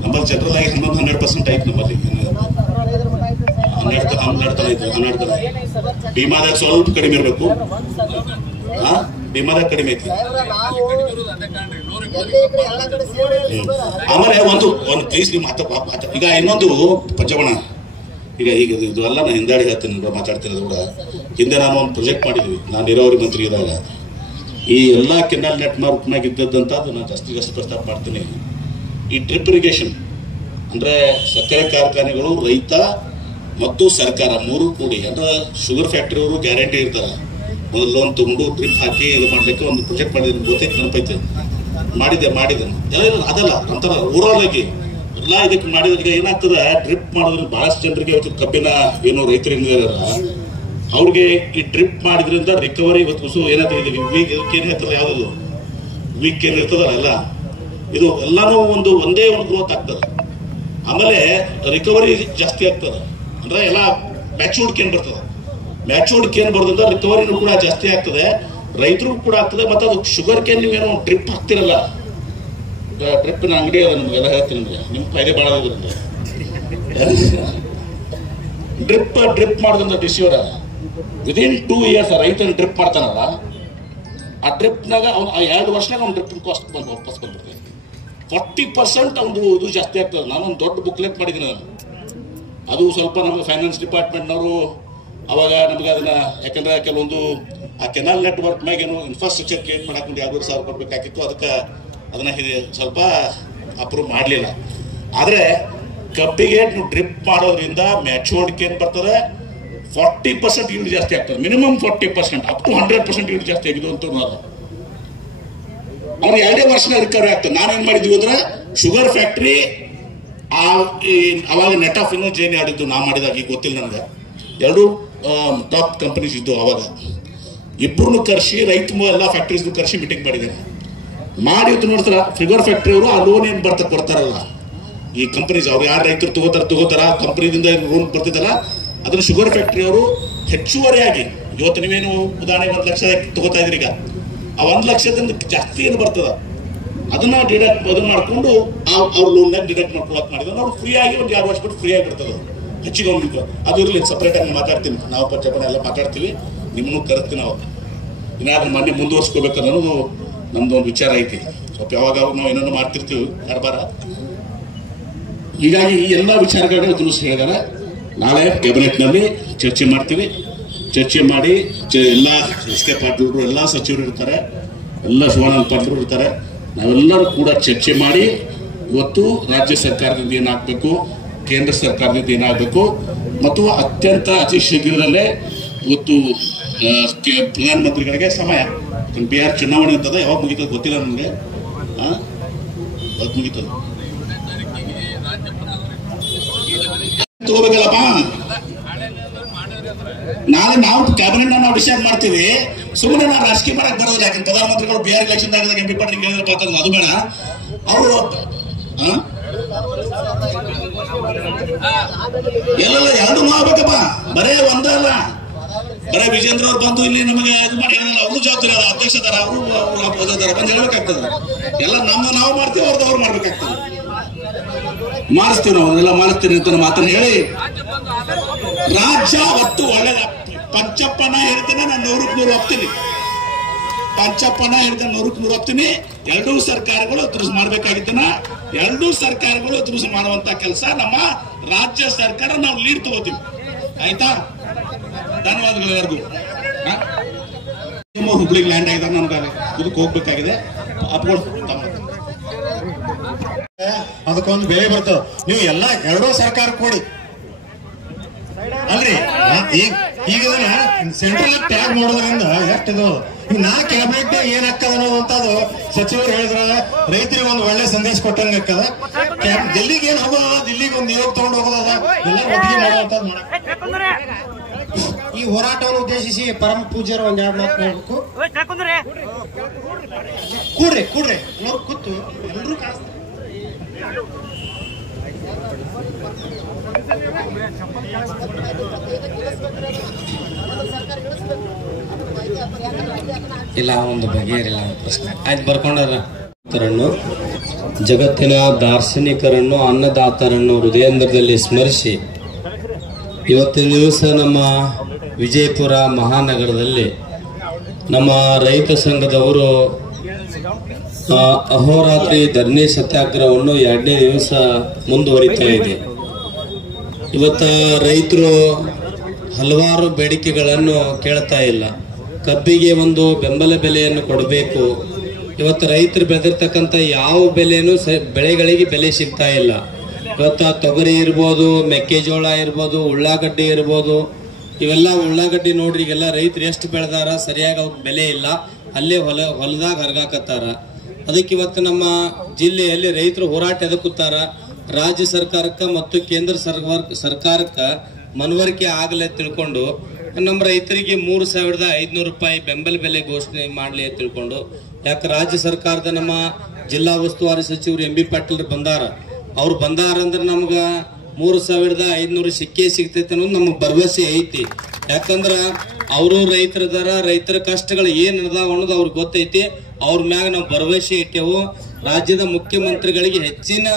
ನಮ್ಮಲ್ಲಿ ಜನರಲ್ ಆಗಿ 100% ಐತಿ. ನಮ್ಮಲ್ಲಿ 12 ತನ ಭೀಮಾದಾಗ ಸ್ವಲ್ಪ ಕಡಿಮೆ ಇರಬೇಕು. ಭೀಮಾದಾಗ ಕಡಿಮೆ ಐತಿ. ಆಮೇಲೆ ಒಂದು ಪ್ಲೀಸ್ ನೀವು ಈಗ ಇನ್ನೊಂದು ಪಂಚಬಣ, ಈಗ ಇದು ಎಲ್ಲ ನಾನು ಹಿಂದಾಡಿ ಹೇಳ್ತೀನಿ ಮಾತಾಡ್ತಿರೋದು ಕೂಡ. ಹಿಂದೆ ನಾನು ಒಂದು ಪ್ರಾಜೆಕ್ಟ್ ಮಾಡಿದ್ವಿ, ನಾನು ನೀರಾವರಿ ಮಂತ್ರಿ ಇದ್ದಾಗ. ಈ ಎಲ್ಲ ಕೆನಾಲ್ ನೆಟ್ವರ್ಕ್ನಾಗ ಇದ್ದದ್ದಂತ ನಾನು ಜಾಸ್ತಿ ಪ್ರಸ್ತಾಪ ಮಾಡ್ತೀನಿ. ಈ ಡ್ರಿಪ್ ಇರಿಗೇಷನ್ ಅಂದ್ರೆ ಸಕ್ಕರೆ ಕಾರ್ಖಾನೆಗಳು, ರೈತ ಮತ್ತು ಸರ್ಕಾರ ಮೂರು ಕೂಡಿ, ಅಂದ್ರೆ ಶುಗರ್ ಫ್ಯಾಕ್ಟರಿ ಅವರು ಗ್ಯಾರಂಟಿ ಇರ್ತಾರೆ. ಒಂದು ಲೋನ್ ತಗೊಂಡು ಡ್ರಿಪ್ ಹಾಕಿ ಇದು ಮಾಡ್ಲಿಕ್ಕೆ ಒಂದು ಪ್ರಾಜೆಕ್ಟ್ ಮಾಡಿದ್ದೀನಿ. ಗೊತ್ತೈತೆ, ನೆನಪೈತೆ, ಮಾಡಿದ್ದೇನೆ ಎಲ್ಲ ಅದಲ್ಲ ನಂತರ ಊರಾಗಿ ಎಲ್ಲ ಇದಕ್ಕೆ ಮಾಡಿದ್ರೆ ಏನಾಗ್ತದೆ, ಡ್ರಿಪ್ ಮಾಡೋದ್ರಿಂದ ಬಹಳಷ್ಟು ಜನರಿಗೆ ಇವತ್ತು ಕಬ್ಬಿನ ಏನೋ ರೈತರಿಂದ ಅವ್ರಿಗೆ ಈ ಡ್ರಿಪ್ ಮಾಡಿದ್ರಿಂದ ರಿಕವರಿ ಇವತ್ತು ಏನಾಗ್ತದೆ, ಏನ್ ಹೇಳ್ತದೆ, ಯಾವ್ದು ವೀಕ್ ಏನ್ ಇರ್ತದಲ್ಲ ಎಲ್ಲ ಇದು ಎಲ್ಲಾನು ಒಂದೇ ಒಂದು ಗ್ರೋತ್ ಆಗ್ತದೆ. ಆಮೇಲೆ ರಿಕವರಿ ಜಾಸ್ತಿ ಆಗ್ತದೆ. ಅಂದ್ರೆ ಎಲ್ಲ ಮ್ಯಾಚೂರ್ಡ್ ಕೇನ್ ಬರ್ತದೆ. ಮ್ಯಾಚೂರ್ಡ್ ಕೇನ್ ಬರೋದ್ರಿಂದ ರಿಕವರಿನೂ ಕೂಡ ಜಾಸ್ತಿ ಆಗ್ತದೆ, ರೈತರಿಗೂ ಕೂಡ ಆಗ್ತದೆ. ಮತ್ತೆ ಅದು ಶುಗರ್ ಕೇನ್ ನೀವೇನೋ ಡ್ರಿಪ್ ಹಾಕ್ತಿರಲ್ಲ, ಡ್ರಿಪ್ನ ಅಂಗಡಿ ಅದ, ನಮಗೆಲ್ಲ ಹೇಳ್ತೀನಿ, ನಿಮ್ಗೆ ನಿಮ್ ಫಾಯ್ದೆ ಭಾಳ ಆಗೋದ್ರಿಂದ ಡ್ರಿಪ್ ಮಾಡೋದ್ರಿಂದ ಡಿಸ್ಯೂರ್ ವಿದಿನ್ 2 years ರೈತನ ಡ್ರಿಪ್ ಮಾಡ್ತಾನಲ್ಲ, ಆ ಡ್ರಿಪ್ನಾಗ ಅವ್ನು 2 ವರ್ಷನಾಗ ಅವ್ನು ಡ್ರಿಪ್ ಕಾಸ್ಟ್ ವಾಪಸ್ ಬಂದ್ಬಿಡ್ತದೆ. 40% ಅವ್ನು ಇದು ಜಾಸ್ತಿ ಆಗ್ತದೆ. ನಾನೊಂದು ದೊಡ್ಡ ಬುಕ್ಲೆಟ್ ಮಾಡಿದ್ದೀನಿ. ಅದು ಸ್ವಲ್ಪ ನಮ್ಮ ಫೈನಾನ್ಸ್ ಡಿಪಾರ್ಟ್ಮೆಂಟ್ನವರು ಅವಾಗ ನಮ್ಗೆ ಅದನ್ನ, ಯಾಕಂದ್ರೆ ಕೆಲವೊಂದು ಆ ಕೆನಾಲ್ ನೆಟ್ವರ್ಕ್ ಮ್ಯಾಗ ಏನು ಇನ್ಫ್ರಾಸ್ಟ್ರಕ್ಚರ್ ಕ್ರಿಯೇಟ್ ಮಾಡಕ್ಕೆ 2,500,000 ಕೊಡ್ಬೇಕಾಗಿತ್ತು. ಅದಕ್ಕೆ ಅದನ್ನ ಸ್ವಲ್ಪ ಅಪ್ರೂವ್ ಮಾಡಲಿಲ್ಲ. ಆದರೆ ಕಬ್ಬಿಗೆ ನೀವು ಡ್ರಿಪ್ ಮಾಡೋದ್ರಿಂದ ಮ್ಯಾಚೂರ್ಡ್ ಕೇನ್ ಬರ್ತದೆ, 40% ಈಲ್ಡ್ ಜಾಸ್ತಿ ಆಗ್ತದೆ. ಮಿನಿಮಮ್ 40% ಅಪ್ ಟು 100% ಈಲ್ಡ್ ಜಾಸ್ತಿ ಆಗಿದೆ ಅಂತ ಅವ್ರು 2 ವರ್ಷ ರಿಕವರಿ ಆಗ್ತದೆ. ನಾನೇನ್ ಮಾಡಿದ್ವಿ ಅಂದ್ರೆ ಶುಗರ್ ಫ್ಯಾಕ್ಟ್ರಿ ಅವಾಗ ನೆಟ್ ಆಫ್ ಇನ್ನೂ ಜೇನಿ ಆಡಿದ್ದು ನಾ ಮಾಡಿದಾಗ, ಈಗ ಗೊತ್ತಿಲ್ಲ ನನಗೆ. 2 ಟಾಪ್ ಕಂಪನೀಸ್ ಇದ್ದು ಅವಾಗ. ಇಬ್ಬರನ್ನು ಕರೆಸಿ ರೈತ ಎಲ್ಲ ಫ್ಯಾಕ್ಟ್ರೀಸ್ ಕರೆಸಿ ಮೀಟಿಂಗ್ ಮಾಡಿದ್ದೇನೆ. ಮಾಡಿ ನೋಡ್ತಾರ ಶುಗರ್ ಫ್ಯಾಕ್ಟ್ರಿ ಅವರು ಆ ಲೋನ್ ಏನ್ ಕೊಡ್ತಾರಲ್ಲ ಈ ಕಂಪನೀಸ್, ಅವ್ರು ಯಾರು ರೈತರು ತಗೋತಾರ ಕಂಪನಿದಿಂದ ಲೋನ್ ಬರ್ತಿದ್ದಲ್ಲ ಅದನ್ನ ಶುಗರ್ ಫ್ಯಾಕ್ಟ್ರಿ ಅವರು ಹೆಚ್ಚುವರಿಯಾಗಿ, ಇವತ್ತು ನೀವೇನು ಉದಾಹರಣೆ 1 ಲಕ್ಷ ತಗೋತಾ ಇದ್ರಿ, ಈಗ ಆ 1 ಲಕ್ಷದಿಂದ ಜಾಸ್ತಿ ಏನು ಬರ್ತದ ಅದನ್ನ ಅದನ್ನ ಮಾಡ್ಕೊಂಡು ಅವ್ರ ಲೋನ್ನಾಗ ಡಿಡಕ್ಟ್ ಮಾಡ್ಕೊಳಕ್ ಮಾಡಿದ್ರೆ ಅವ್ರು ಫ್ರೀ ಆಗಿ ಒಂದು 2 ವರ್ಷ ಬಿಟ್ಟು ಫ್ರೀ ಆಗಿರ್ತದೆ. ಹೆಚ್ಚಿಗೆ ಹೋಗ್ಲಿಕ್ಕೆ ಅದು ಇರಲಿ, ಸಪ್ರೇಟ್ ಆಗಿ ಮಾತಾಡ್ತೀನಿ. ನಾವು ಪಂಚಪಣ ಎಲ್ಲ ಮಾತಾಡ್ತೀವಿ, ನಿಮ್ಮನ್ನು ಕರೆಸ್ತೀವಿ. ನಾವು ಇನ್ನಾದ್ರೂ ಮೊನ್ನೆ ಮುಂದುವರ್ಸ್ಕೋಬೇಕು ಅನ್ನೋದು ನಮ್ದು ಒಂದು ವಿಚಾರ ಐತಿ. ಸ್ವಲ್ಪ ಯಾವಾಗ ನಾವು ಏನನ್ನು ಮಾಡ್ತಿರ್ತೀವಿ ಕಾರ್ಬಾರ. ಹೀಗಾಗಿ ಈ ಎಲ್ಲ ವಿಚಾರಗಳನ್ನ ತಿಳಿಸಿ ಹೇಳಿದಾರೆ. ನಾಳೆ ಕ್ಯಾಬಿನೆಟ್ನಲ್ಲಿ ಚರ್ಚೆ ಮಾಡ್ತೀವಿ. ಚರ್ಚೆ ಮಾಡಿ ಎಲ್ಲ ಎಸ್ ಕೆ ಪಾಟೀಲ್ ಎಲ್ಲ ಸಚಿವರು ಇರ್ತಾರೆ, ಎಲ್ಲ ಶಿವಾನಂದ ಪಾಟೀಲ್ ಇರ್ತಾರೆ. ನಾವೆಲ್ಲರೂ ಕೂಡ ಚರ್ಚೆ ಮಾಡಿ ಇವತ್ತು ರಾಜ್ಯ ಸರ್ಕಾರದಿಂದ ಏನಾಗಬೇಕು, ಕೇಂದ್ರ ಸರ್ಕಾರದಿಂದ ಏನಾಗಬೇಕು, ಮತ್ತು ಅತಿ ಶೀಘ್ರದಲ್ಲೇ ಇವತ್ತು ಪ್ರಧಾನಮಂತ್ರಿಗಳಿಗೆ ಸಮಯ, ಬಿಹಾರ್ ಚುನಾವಣೆ ಅಂತದ, ಯಾವಾಗ ಮುಗಿತದ ಗೊತ್ತಿಲ್ಲ ನನಗೆ. ಮುಗಿತದ ತಗೋಬೇಕಲ್ಲಪ್ಪ. ನಾಳೆ ನಾವು ಕ್ಯಾಬಿನೆಟ್ ನಾವು ಡಿಸೈಡ್ ಮಾಡ್ತೀವಿ. ಸುಮ್ಮನೆ ನಾವು ರಾಜಕೀಯ ಮಾಡಕ್ ಬರೋದಿಲ್ಲ. ಯಾಕಂದ್ರೆ ಪ್ರಧಾನಮಂತ್ರಿಗಳು ಬಿಹಾರ್ ಎಲೆಕ್ಷನ್ ಆದಾಗ MP ಪಾಟೀಲ್ ಹೇಳಿದ್ರೆ ಅದು ಬೇಡ. ಅವರು ಎಲ್ಲ 2 ಮಾಡ್ಬೇಕಪ್ಪ, ಬರೇ ಒಂದಲ್ಲ. ಬರೇ ವಿಜೇಂದ್ರ ಅವ್ರು ಬಂದು ಇಲ್ಲಿ ನಮಗೆ ಇದು ಮಾಡಿ ಅವ್ರು ಜವಾಬ್ದಾರಿ ಅದ, ಅಧ್ಯಕ್ಷದಾರ ಅವರು ಬಂದು ಹೇಳ್ಬೇಕಾಗ್ತದೆ. ಎಲ್ಲ ನಾವು ಮಾಡ್ತೀವಿ, ಅವ್ರು ಮಾಡ್ಬೇಕಾಗ್ತದೆ. ಮಾಡಿಸ್ತೀವಿ, ನಾವು ಎಲ್ಲ ಮಾಡಿಸ್ತೀವಿ ಅಂತ ಮಾತನ್ನು ಹೇಳಿ ರಾಜ್ಯ ಒಟ್ಟು ಒಳ್ಳೆ ಪಂಚಪ್ಪನ ಹೇಳ್ತೇನೆ. ನಾನು 100ಕ್ಕೆ 100 ಹೋಗ್ತೀನಿ. ಪಂಚಪ್ಪನ ಹೇಳ್ತೇನೆ, 100ಕ್ಕೆ 100 ಹೋಗ್ತೀನಿ. 2 ಸರ್ಕಾರಗಳು ತುರುಸು ಮಾಡ್ಬೇಕಾಗಿದ್ದನ 2 ಸರ್ಕಾರಗಳು ತುರುಸು ಮಾಡುವಂತ ಕೆಲಸ ನಮ್ಮ ರಾಜ್ಯ ಸರ್ಕಾರ ನಾವು ಲೀಡ್ ತಗೋತೀವಿ. ಆಯ್ತಾ? ಧನ್ಯವಾದಗಳು ಎಲ್ಲರಿಗೂ. ಹುಬ್ಳಿಗೆ ಲ್ಯಾಂಡ್ ಆಗಿದಾಗ ನನಗೆ ಇದಕ್ಕೆ ಹೋಗ್ಬೇಕಾಗಿದೆ. ಅದಕ್ಕೊಂದು ಬೆಲೆ ಬರ್ತದೆ. ನೀವು ಎಲ್ಲ 2 ಸರ್ಕಾರ ಕೊಡಿ ಅಲ್ರಿ. ಈಗ ಸೆಂಟ್ರಲ್ ಟ್ಯಾಗ್ ಮಾಡೋದ್ರಿಂದ ಎಷ್ಟಿದು. ಈಗ ನಾ ಕ್ಯಾಬಿನೆಟ್ ಏನಾಗ್ತದ ಅನ್ನೋದಂತದ್ದು ಸಚಿವರು ಹೇಳಿದ್ರ ರೈತರಿಗೆ ಒಂದು ಒಳ್ಳೆ ಸಂದೇಶ ಕೊಟ್ಟಂಗ ಆಗ್ತದ. ಡೆಲ್ಲಿಗೆ ಏನ್ ಹೋಗೋದ, ದಿಲ್ಲಿಗೆ ಒಂದು ನಿಯೋಗ ತಗೊಂಡು ಹೋಗೋದ, ಎಲ್ಲ ಒಟ್ಟಿಗೆ ಮಾಡುವಂತದ್ದು ಈ ಹೋರಾಟವನ್ನು ಉದ್ದೇಶಿಸಿ ಪರಮ ಪೂಜ್ಯರು ಒಂದ್ 2 ಮಾತು ಹೇಳ್ಬೇಕು. ಕೂಡ್ರಿ ಎಲ್ಲರೂ ಕೂತು ಎಲ್ಲರೂ ಇಲ್ಲ ಒಂದು ಬಗೆಹರಿಲ್ಲ ಪ್ರಶ್ನೆ ಆಯ್ತು ಬರ್ಕೊಂಡಾರ. ಜಗತ್ತಿನ ದಾರ್ಶನಿಕರನ್ನು ಅನ್ನದಾತರನ್ನು ಹೃದಯೇಂದ್ರದಲ್ಲಿ ಸ್ಮರಿಸಿ ಇವತ್ತಿನ ದಿವಸ ನಮ್ಮ ವಿಜಯಪುರ ಮಹಾನಗರದಲ್ಲಿ ನಮ್ಮ ರೈತ ಸಂಘದವರು ಅಹೋರಾತ್ರಿ ಧರಣಿ ಸತ್ಯಾಗ್ರಹವನ್ನು 2ನೇ ದಿವಸ ಮುಂದುವರಿತಾ ಇದೆ. ಇವತ್ತ ರೈತರು ಹಲವಾರು ಬೇಡಿಕೆಗಳನ್ನು ಕೇಳ್ತಾ ಇಲ್ಲ. ಕಬ್ಬಿಗೆ ಒಂದು ಬೆಂಬಲ ಬೆಲೆಯನ್ನು ಕೊಡಬೇಕು. ಇವತ್ತು ರೈತರು ಬೆಳೆದಿರ್ತಕ್ಕಂಥ ಯಾವ ಬೆಲೆನೂ ಬೆಳೆಗಳಿಗೆ ಬೆಲೆ ಸಿಗ್ತಾ ಇಲ್ಲ. ಇವತ್ತ ತೊಗರಿ ಇರ್ಬೋದು, ಮೆಕ್ಕೆಜೋಳ ಇರ್ಬೋದು, ಉಳ್ಳಾಗಡ್ಡಿ ಇರ್ಬೋದು. ಇವೆಲ್ಲ ಉಳ್ಳಾಗಡ್ಡಿ ನೋಡ್ರಿ, ಈಗೆಲ್ಲ ರೈತರು ಎಷ್ಟು ಬೆಳೆದಾರ, ಸರಿಯಾಗಿ ಅವ್ರಿಗೆ ಬೆಲೆ ಇಲ್ಲ, ಅಲ್ಲೇ ಹೊಲದಾಗ ಹರಗಾಕತ್ತಾರ. ಅದಕ್ಕೆ ಇವತ್ತು ನಮ್ಮ ಜಿಲ್ಲೆಯಲ್ಲಿ ರೈತರು ಹೋರಾಟ ಎದಕ್ಕುತ್ತಾರ. ರಾಜ್ಯ ಸರ್ಕಾರಕ್ಕೆ ಮತ್ತು ಕೇಂದ್ರ ಸರ್ಕಾರಕ್ಕೆ ಮನವರಿಕೆ ಆಗಲೇ ತಿಳ್ಕೊಂಡು ನಮ್ಮ ರೈತರಿಗೆ 3,500 ರೂಪಾಯಿ ಬೆಂಬಲ ಬೆಲೆ ಘೋಷಣೆ ಮಾಡಲಿ ಅಂತ ತಿಳ್ಕೊಂಡು. ಯಾಕೆ ರಾಜ್ಯ ಸರ್ಕಾರದ ನಮ್ಮ ಜಿಲ್ಲಾ ಉಸ್ತುವಾರಿ ಸಚಿವರು MB ಪಾಟೀಲ್ ಬಂದಾರ. ಅವ್ರು ಬಂದಾರಂದ್ರೆ ನಮ್ಗೆ 3,500 ಸಿಕ್ಕೇ ಸಿಗ್ತೈತೆ ಅನ್ನೋದು ನಮಗೆ ಭರವಸೆ ಐತಿ. ಯಾಕಂದ್ರ ಅವರು ರೈತರದಾರ, ರೈತರ ಕಷ್ಟಗಳು ಏನ್ ಅದಾವ ಅನ್ನೋದು ಅವ್ರಿಗೆ ಗೊತ್ತೈತಿ. ಅವ್ರ ಮ್ಯಾಗ ನಾವು ಭರವಸೆ ಇಟ್ಟೆವು. ರಾಜ್ಯದ ಮುಖ್ಯಮಂತ್ರಿಗಳಿಗೆ ಹೆಚ್ಚಿನ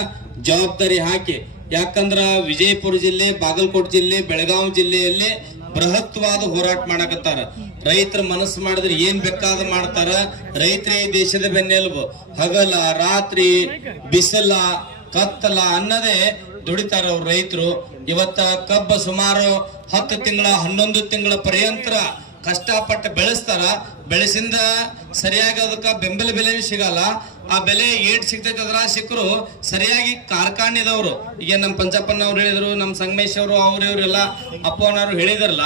ಜವಾಬ್ದಾರಿ ಹಾಕಿ, ಯಾಕಂದ್ರ ವಿಜಯಪುರ ಜಿಲ್ಲೆ, ಬಾಗಲಕೋಟೆ ಜಿಲ್ಲೆ, ಬೆಳಗಾವಿ ಜಿಲ್ಲೆಯಲ್ಲಿ ಬೃಹತ್ವಾದ ಹೋರಾಟ ಮಾಡಕತ್ತಾರ. ರೈತರ ಮನಸ್ಸು ಮಾಡಿದ್ರೆ ಏನ್ ಬೇಕಾದ ಮಾಡ್ತಾರ. ರೈತರೇ ದೇಶದ ಬೆನ್ನೆಲುಬು. ಹಗಲ ರಾತ್ರಿ ಬಿಸಿಲ ಕತ್ತಲ ಅನ್ನದೇ ದುಡಿತಾರ ಅವ್ರ ರೈತರು. ಇವತ್ತ ಕಬ್ಬ ಸುಮಾರು 10 ತಿಂಗಳ 11 ತಿಂಗಳ ಪರ್ಯಂತರ ಕಷ್ಟಪಟ್ಟು ಬೆಳೆಸ್ತಾರ, ಬೆಳೆಸಿಂದ ಸರಿಯಾಗಿ ಅದಕ್ಕೆ ಬೆಂಬಲ ಬೆಲೆ ಸಿಗಲ್ಲ. ಆ ಬೆಲೆ ಏಟ್ ಸಿಗ್ತೈತೆ ಅದ್ರ ಸಿಕ್ಕರು ಸರಿಯಾಗಿ ಕಾರ್ಖಾನೆದವರು, ಈಗ ನಮ್ಮ ಪಂಚಪ್ಪನವ್ರು ಹೇಳಿದ್ರು, ನಮ್ಮ ಸಂಗಮೇಶ್ ಅವರು ಅವ್ರ ಇವರೆಲ್ಲ ಅಪ್ಪನವ್ರು ಹೇಳಿದ್ರಲ್ಲ,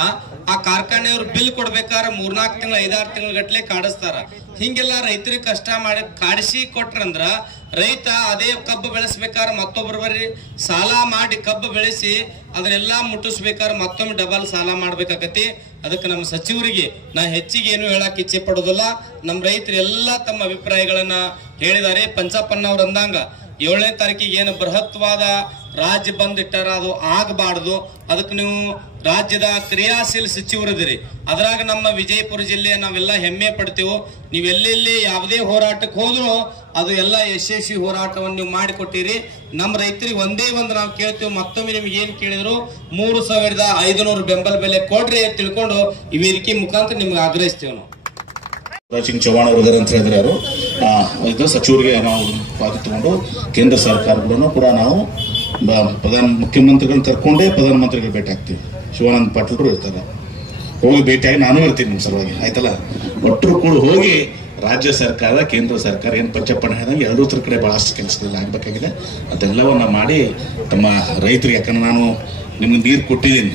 ಆ ಕಾರ್ಖಾನೆಯವ್ರು ಬಿಲ್ ಕೊಡ್ಬೇಕಾದ್ರೆ 3-4 ತಿಂಗಳು 5-6 ತಿಂಗಳ ಗಟ್ಲೆ ಕಾಡಿಸ್ತಾರ. ಹಿಂಗೆಲ್ಲ ರೈತರಿಗೆ ಕಷ್ಟ ಮಾಡಿ ಕಾಡಿಸಿ ಕೊಟ್ರಂದ್ರ ರೈತ ಅದೇ ಕಬ್ಬು ಬೆಳೆಸ್ಬೇಕಾದ್ರೆ ಮತ್ತೊಬ್ಬರ ಬರೀ ಸಾಲ ಮಾಡಿ ಕಬ್ಬು ಬೆಳೆಸಿ ಅದನ್ನೆಲ್ಲ ಮುಟ್ಟಿಸ್ಬೇಕಾದ್ರೆ ಮತ್ತೊಮ್ಮೆ ಡಬಲ್ ಸಾಲ ಮಾಡ್ಬೇಕಾಗತಿ. ಅದಕ್ಕೆ ನಮ್ಮ ಸಚಿವರಿಗೆ ನಾ ಹೆಚ್ಚಿಗೆ ಏನು ಹೇಳಕ್ ಇಚ್ಛೆ ಪಡೋದಿಲ್ಲ. ನಮ್ಮ ರೈತರು ಎಲ್ಲ ತಮ್ಮ ಅಭಿಪ್ರಾಯಗಳನ್ನ ಹೇಳಿದ್ದಾರೆ. ಪಂಚಪ್ಪನವ್ರು ಅಂದಂಗ 7ನೇ ತಾರೀಕಿಗೆ ಏನು ಬೃಹತ್ವಾದ ರಾಜ್ಯ ಬಂದ್ ಇಟ್ಟಾರ, ಅದು ಆಗಬಾರ್ದು. ಅದಕ್ಕೆ ನೀವು ರಾಜ್ಯದ ಕ್ರಿಯಾಶೀಲ ಸಚಿವರಿದ್ದೀರಿ. ಅದ್ರಾಗ ನಮ್ಮ ವಿಜಯಪುರ ಜಿಲ್ಲೆ ನಾವೆಲ್ಲ ಹೆಮ್ಮೆ ಪಡ್ತೇವೆ. ನೀವು ಎಲ್ಲೆಲ್ಲಿ ಯಾವುದೇ ಹೋರಾಟಕ್ಕೆ ಹೋದ್ರು ಅದು ಎಲ್ಲ ಯಶಸ್ವಿ ಹೋರಾಟವನ್ನು ನೀವು ಮಾಡಿಕೊಟ್ಟಿರಿ. ನಮ್ಮ ರೈತರಿಗೆ ಒಂದೇ ಒಂದು ನಾವು ಕೇಳ್ತೇವೆ, ಮತ್ತೊಮ್ಮೆ ನಿಮ್ಗೆ ಏನ್ ಕೇಳಿದ್ರು 3500 ಬೆಂಬಲ ಬೆಲೆ ಕೊಡ್ರಿ ಅಂತ ತಿಳ್ಕೊಂಡು ಈ ವೇದಿಕೆ ಮುಖಾಂತರ ನಿಮ್ಗೆ ಆಗ್ರಹಿಸ್ತೇವೆ ನಾವು. ಶಿವರಾಜ್ ಚೌಹಾಣ್ ಅವರು ಅಂತ ಹೇಳಿದ್ರೆ ಅವರು ಇದು ಸಚಿವರಿಗೆ ನಾವು ಪಾತ್ರ ತಗೊಂಡು ಕೇಂದ್ರ ಸರ್ಕಾರಗಳನ್ನು ಕೂಡ ನಾವು ಮುಖ್ಯಮಂತ್ರಿಗಳನ್ನ ಕರ್ಕೊಂಡೇ ಪ್ರಧಾನಮಂತ್ರಿಗಳು ಭೇಟಿ ಆಗ್ತೀವಿ. ಶಿವಾನಂದ ಪಾಟೀಲ್ರು ಇರ್ತಾರೆ, ಹೋಗಿ ಭೇಟಿಯಾಗಿ ನಾನು ಇರ್ತೀನಿ ನಿಮ್ಮ ಸಲುವಾಗಿ, ಆಯ್ತಲ್ಲ. ಒಟ್ಟರು ಕೂಡ ಹೋಗಿ ರಾಜ್ಯ ಸರ್ಕಾರ ಕೇಂದ್ರ ಸರ್ಕಾರ ಏನು ಪಂಚಪ್ಪಣ್ಣ ಹೇಳಿದಂಗೆ ಎರಡೂ ಕಡೆ ಬಹಳಷ್ಟು ಕೆಲಸಗಳು ಆಗ್ಬೇಕಾಗಿದೆ. ಅದೆಲ್ಲವನ್ನ ಮಾಡಿ ತಮ್ಮ ರೈತರಿಗೆ, ಯಾಕಂದ್ರೆ ನಾನು ನಿಮ್ಗೆ ನೀರು ಕೊಟ್ಟಿದ್ದೀನಿ,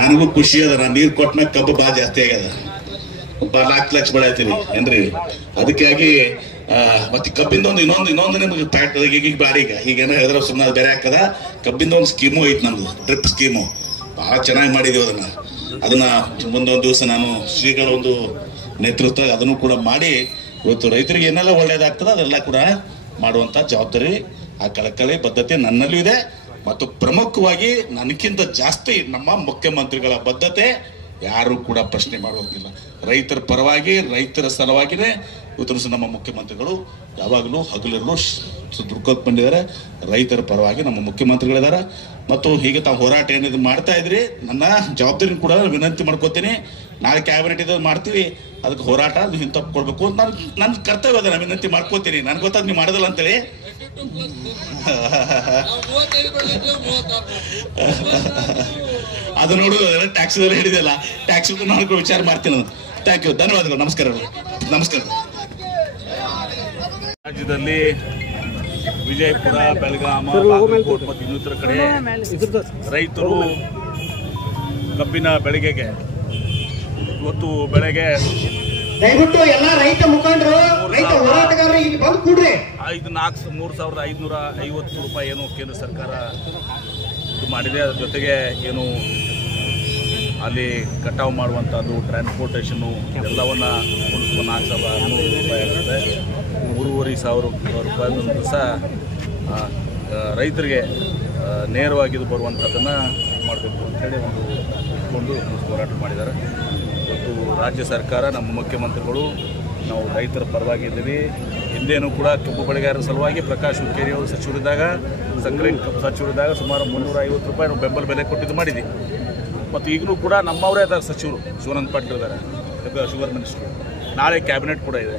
ನನಗೂ ಖುಷಿ ಅದ. ನಾನು ನೀರು ಕೊಟ್ಟ ಮೇಲೆ ಕಬ್ಬು ಭಾಳ ಜಾಸ್ತಿ ಆಗ್ಯದ, 4 ಲಕ್ಷ ಬೆಳೆಯತ್ತೀನಿ ಏನ್ರಿ. ಅದಕ್ಕಾಗಿ ಮತ್ತೆ ಕಬ್ಬಿಂದ ಇನ್ನೊಂದು ನಿಮ್ಗೆ ಈಗ ಬಾಡಿ ಈಗೇನೋ ಹೇಳಿದ್ರೆ ಸುಮ್ಮನೆ ಬೇರೆ ಹಾಕದ. ಕಬ್ಬಿಂದ ಒಂದು ಸ್ಕೀಮು ಐತಿ ನಮ್ದು, ಡ್ರಿಪ್ ಸ್ಕೀಮು, ಬಹಳ ಚೆನ್ನಾಗಿ ಮಾಡಿದೀವಿ ಅದನ್ನ ಮುಂದೊಂದು ದಿವಸ ನಾನು ಶ್ರೀಗಳ ಒಂದು ನೇತೃತ್ವ ಅದನ್ನು ಕೂಡ ಮಾಡಿ ಇವತ್ತು ರೈತರಿಗೆ ಏನೆಲ್ಲ ಒಳ್ಳೇದಾಗ್ತದೆ ಅದೆಲ್ಲ ಕೂಡ ಮಾಡುವಂತ ಜವಾಬ್ದಾರಿ, ಆ ಕಳಕಳಿ ಬದ್ಧತೆ ನನ್ನಲ್ಲೂ ಇದೆ. ಮತ್ತು ಪ್ರಮುಖವಾಗಿ ನನಗಿಂತ ಜಾಸ್ತಿ ನಮ್ಮ ಮುಖ್ಯಮಂತ್ರಿಗಳ ಬದ್ಧತೆ ಯಾರು ಕೂಡ ಪ್ರಶ್ನೆ ಮಾಡೋದಿಲ್ಲ. ರೈತರ ಪರವಾಗಿ, ರೈತರ ಸಲುವಾಗಿನೇ ಇವತ್ತು ನಮ್ಮ ಮುಖ್ಯಮಂತ್ರಿಗಳು ಯಾವಾಗಲೂ ಹಗಲಿರಲು ದುಡ್ಕೋತ್ ಬಂದಿದ್ದಾರೆ. ರೈತರ ಪರವಾಗಿ ನಮ್ಮ ಮುಖ್ಯಮಂತ್ರಿಗಳಿದ್ದಾರೆ. ಮತ್ತು ಹೀಗೆ ತಾವು ಹೋರಾಟ ಏನಿದು ಮಾಡ್ತಾ ಇದ್ರಿ, ನನ್ನ ಜವಾಬ್ದಾರಿ ಕೂಡ ವಿನಂತಿ ಮಾಡ್ಕೋತೀನಿ. ನಾಳೆ ಕ್ಯಾಬಿನೆಟ್ ಇದು ಮಾಡ್ತೀವಿ, ಅದಕ್ಕೆ ಹೋರಾಟ ನೀವು ತಪ್ಪಿಕೊಡ್ಬೇಕು ಅಂತ ನನ್ನ ಕರ್ತವ್ಯ ಅದ, ನಾನು ವಿನಂತಿ ಮಾಡ್ಕೋತೀನಿ. ನನ್ಗೆ ಗೊತ್ತಾಗ ನೀವು ಮಾಡೋದಿಲ್ಲ ಅಂತೇಳಿ ಅದು ನೋಡುದು ಟ್ಯಾಕ್ಸ್ ಹಿಡಿದಿಲ್ಲ, ಟ್ಯಾಕ್ಸ್ ನೋಡ್ಕೊಂಡು ವಿಚಾರ ಮಾಡ್ತೀನಿ. ಥ್ಯಾಂಕ್ ಯು, ಧನ್ಯವಾದಗಳು, ನಮಸ್ಕಾರ. ರಾಜ್ಯದಲ್ಲಿ ವಿಜಯಪುರ, ಬೆಳಗಾಮ, ಬಾಗಲಕೋಟೆ ಮತ್ತು ಇನ್ನಿತರ ಕಡೆ ರೈತರು ಕಬ್ಬಿನ ಬೆಳೆಗೆ ಇವತ್ತು ಬೆಳೆಗೆ ದಯವಿಟ್ಟು ಎಲ್ಲ ರೈತ ಮುಖಂಡರು, ರೈತ ಹೋರಾಟಗಾರರು ಇಲ್ಲಿ ಬಂದು ಕೂಡ್ರಿ. 3,550 ರೂಪಾಯಿ ಏನು ಕೇಂದ್ರ ಸರ್ಕಾರ ಇದು ಮಾಡಿದೆ. ಅದ್ರ ಜೊತೆಗೆ ಏನು ಅಲ್ಲಿ ಕಟಾವು ಮಾಡುವಂಥದ್ದು, ಟ್ರಾನ್ಸ್ಪೋರ್ಟೇಷನ್ನು ಎಲ್ಲವನ್ನ 4,600 ರೂಪಾಯಿ ಆಗ್ತದೆ. 3,500 ರೂಪಾಯಿ ದಿವಸ ರೈತರಿಗೆ ನೇರವಾಗಿ ಇದು ಬರುವಂಥದ್ದನ್ನು ಮಾಡಬೇಕು ಅಂತೇಳಿ ಒಂದು ಹೋರಾಟ ಮಾಡಿದ್ದಾರೆ. ಇವತ್ತು ರಾಜ್ಯ ಸರ್ಕಾರ, ನಮ್ಮ ಮುಖ್ಯಮಂತ್ರಿಗಳು, ನಾವು ರೈತರ ಪರವಾಗಿ ಇದ್ದೀವಿ. ಹಿಂದೇನೂ ಕೂಡ ಕಬ್ಬು ಬೆಳೆಗಾರರ ಸಲುವಾಗಿ ಪ್ರಕಾಶ್ ಹುಕ್ಕೇರಿ ಅವರು ಸಚಿವರಿದ್ದಾಗ, ಸಂಗ್ರಹಿ ಕಬ್ಬು ಸಚಿವರಿದ್ದಾಗ ಸುಮಾರು 350 ರೂಪಾಯಿ ನಾವು ಬೆಂಬಲ ಬೆಲೆ ಕೊಟ್ಟಿದ್ದು ಮಾಡಿದ್ವಿ. ಮತ್ತು ಈಗಲೂ ಕೂಡ ನಮ್ಮವರೇ ಇದ್ದಾರೆ ಸಚಿವರು, ಶಿವಾನಂದ ಪಾಟೀಲ್ ಇದ್ದಾರೆ, ಶುಗರ್ ಮಿನಿಸ್ಟ್ರು. ನಾಳೆ ಕ್ಯಾಬಿನೆಟ್ ಕೂಡ ಇದೆ.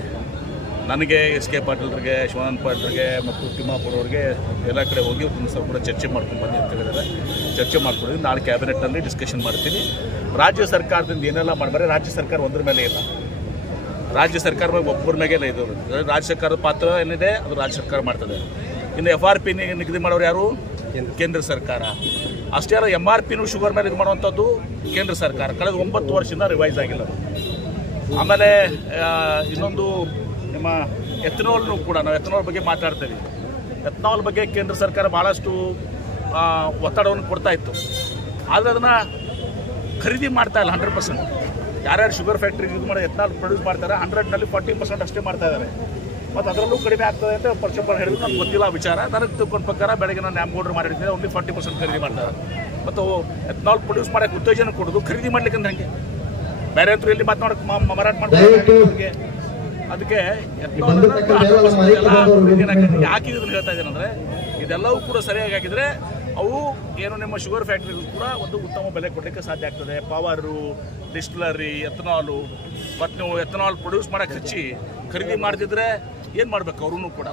ನನಗೆ SK ಪಾಟೀಲ್ರಿಗೆ, ಶಿವಾನಂದ ಪಾಟೀಲ್ರಿಗೆ ಮತ್ತು ತಿಮ್ಮಾಪುರ ಅವ್ರಿಗೆ ಎಲ್ಲ ಕಡೆ ಹೋಗಿ ಒಂದು ಸ್ವಲ್ಪ ಕೂಡ ಚರ್ಚೆ ಮಾಡ್ಕೊಂಡು ಬನ್ನಿ ಅಂತ ಹೇಳಿದ್ದಾರೆ. ಚರ್ಚೆ ಮಾಡ್ಕೊಂಡಿದ್ದು ನಾಳೆ ಕ್ಯಾಬಿನೆಟ್ನಲ್ಲಿ ಡಿಸ್ಕಷನ್ ಮಾಡ್ತೀನಿ. ರಾಜ್ಯ ಸರ್ಕಾರದಿಂದ ಏನೆಲ್ಲ ಮಾಡಬಾರೆ, ರಾಜ್ಯ ಸರ್ಕಾರ ಒಂದ್ರ ಮೇಲೆ ಇಲ್ಲ, ರಾಜ್ಯ ಸರ್ಕಾರ ಒಬ್ಬರ ಮೇಲೆ ಇದು. ರಾಜ್ಯ ಸರ್ಕಾರದ ಪಾತ್ರ ಏನಿದೆ ಅದು ರಾಜ್ಯ ಸರ್ಕಾರ ಮಾಡ್ತದೆ. ಇನ್ನು FRP ನಿಗದಿ ಮಾಡೋರು ಯಾರು? ಕೇಂದ್ರ ಸರ್ಕಾರ. ಅಷ್ಟೇ ಅಲ್ಲ, MRPನೂ ಶುಗರ್ ಮೇಲೆ ಇದು ಮಾಡುವಂಥದ್ದು ಕೇಂದ್ರ ಸರ್ಕಾರ. ಕಳೆದ 9 ವರ್ಷದಿಂದ ರಿವೈಸ್ ಆಗಿಲ್ಲ. ಆಮೇಲೆ ಇನ್ನೊಂದು ನಿಮ್ಮ ಎಥನಾಲ್ನು ಕೂಡ, ನಾವು ಎಥನಾಲ್ ಬಗ್ಗೆ ಮಾತಾಡ್ತೇವೆ. ಎಥನಾಲ್ ಬಗ್ಗೆ ಕೇಂದ್ರ ಸರ್ಕಾರ ಭಾಳಷ್ಟು ಒತ್ತಡವನ್ನು ಕೊಡ್ತಾ ಇತ್ತು. ಆದರೆ ಅದನ್ನು ಖರೀದಿ ಮಾಡ್ತಾ ಇಲ್ಲ 100%. ಯಾರ್ಯಾರು ಶುಗರ್ ಫ್ಯಾಕ್ಟ್ರಿ ಇದು ಮಾಡಿ ಎಥನಾಲ್ ಪ್ರೊಡ್ಯೂಸ್ ಮಾಡ್ತಾರೆ 100ನಲ್ಲಿ 40% ಅಷ್ಟೇ ಮಾಡ್ತಾ ಇದ್ದಾರೆ. ಮತ್ತು ಅದರಲ್ಲೂ ಕಡಿಮೆ ಆಗ್ತದೆ ಅಂತ ಪರ್ಚೆಂಬರ್ ಹೇಳಿದ್ರು. ನನಗೆ ಗೊತ್ತಿಲ್ಲ ವಿಚಾರ. ನನಗೆ ತಿಳ್ಕೊಂಡ ಪ್ರಕಾರ ಬೆಳಗ್ಗೆ ನಾನು ನ್ಯಾಮ್ಗೌಡ್ರು ಮಾಡಿರ್ತೀನಿ, ಓನ್ಲಿ 40% ಖರೀದಿ ಮಾಡ್ತಾರೆ. ಮತ್ತು ಎಥನಾಲ್ ಪ್ರೊಡ್ಯೂಸ್ ಮಾಡೋಕ್ಕೆ ಉತ್ತೇಜನ ಕೊಡೋದು, ಖರೀದಿ ಮಾಡ್ಲಿಕ್ಕೆ ಅಂದ್ರೆ ಹಂಗೆ ಬೇರೆ ಅಂತೂ ಎಲ್ಲಿ ಮಾತನಾಡೋಕೆ ಮಾರಾಟ ಮಾಡ್ತಾರೆ. ಅದಕ್ಕೆ ಯಾಕೆ ಇದನ್ನು ಹೇಳ್ತಾ ಇದ್ದೇನೆ ಅಂದರೆ, ಇದೆಲ್ಲವೂ ಕೂಡ ಸರಿಯಾಗಿ ಆಗಿದ್ರೆ ಅವು ಏನು ನಿಮ್ಮ ಶುಗರ್ ಫ್ಯಾಕ್ಟ್ರಿಗೂ ಕೂಡ ಒಂದು ಉತ್ತಮ ಬೆಲೆ ಕೊಡಲಿಕ್ಕೆ ಸಾಧ್ಯ ಆಗ್ತದೆ. Power, distillery, ethanol. ಮತ್ತು ನೀವು ಎಥನಾಲ್ ಪ್ರೊಡ್ಯೂಸ್ ಮಾಡೋಕ್ಕೆ ಹಚ್ಚಿ ಖರೀದಿ ಮಾಡ್ತಿದ್ರೆ ಏನು ಮಾಡಬೇಕು ಅವ್ರೂ ಕೂಡ.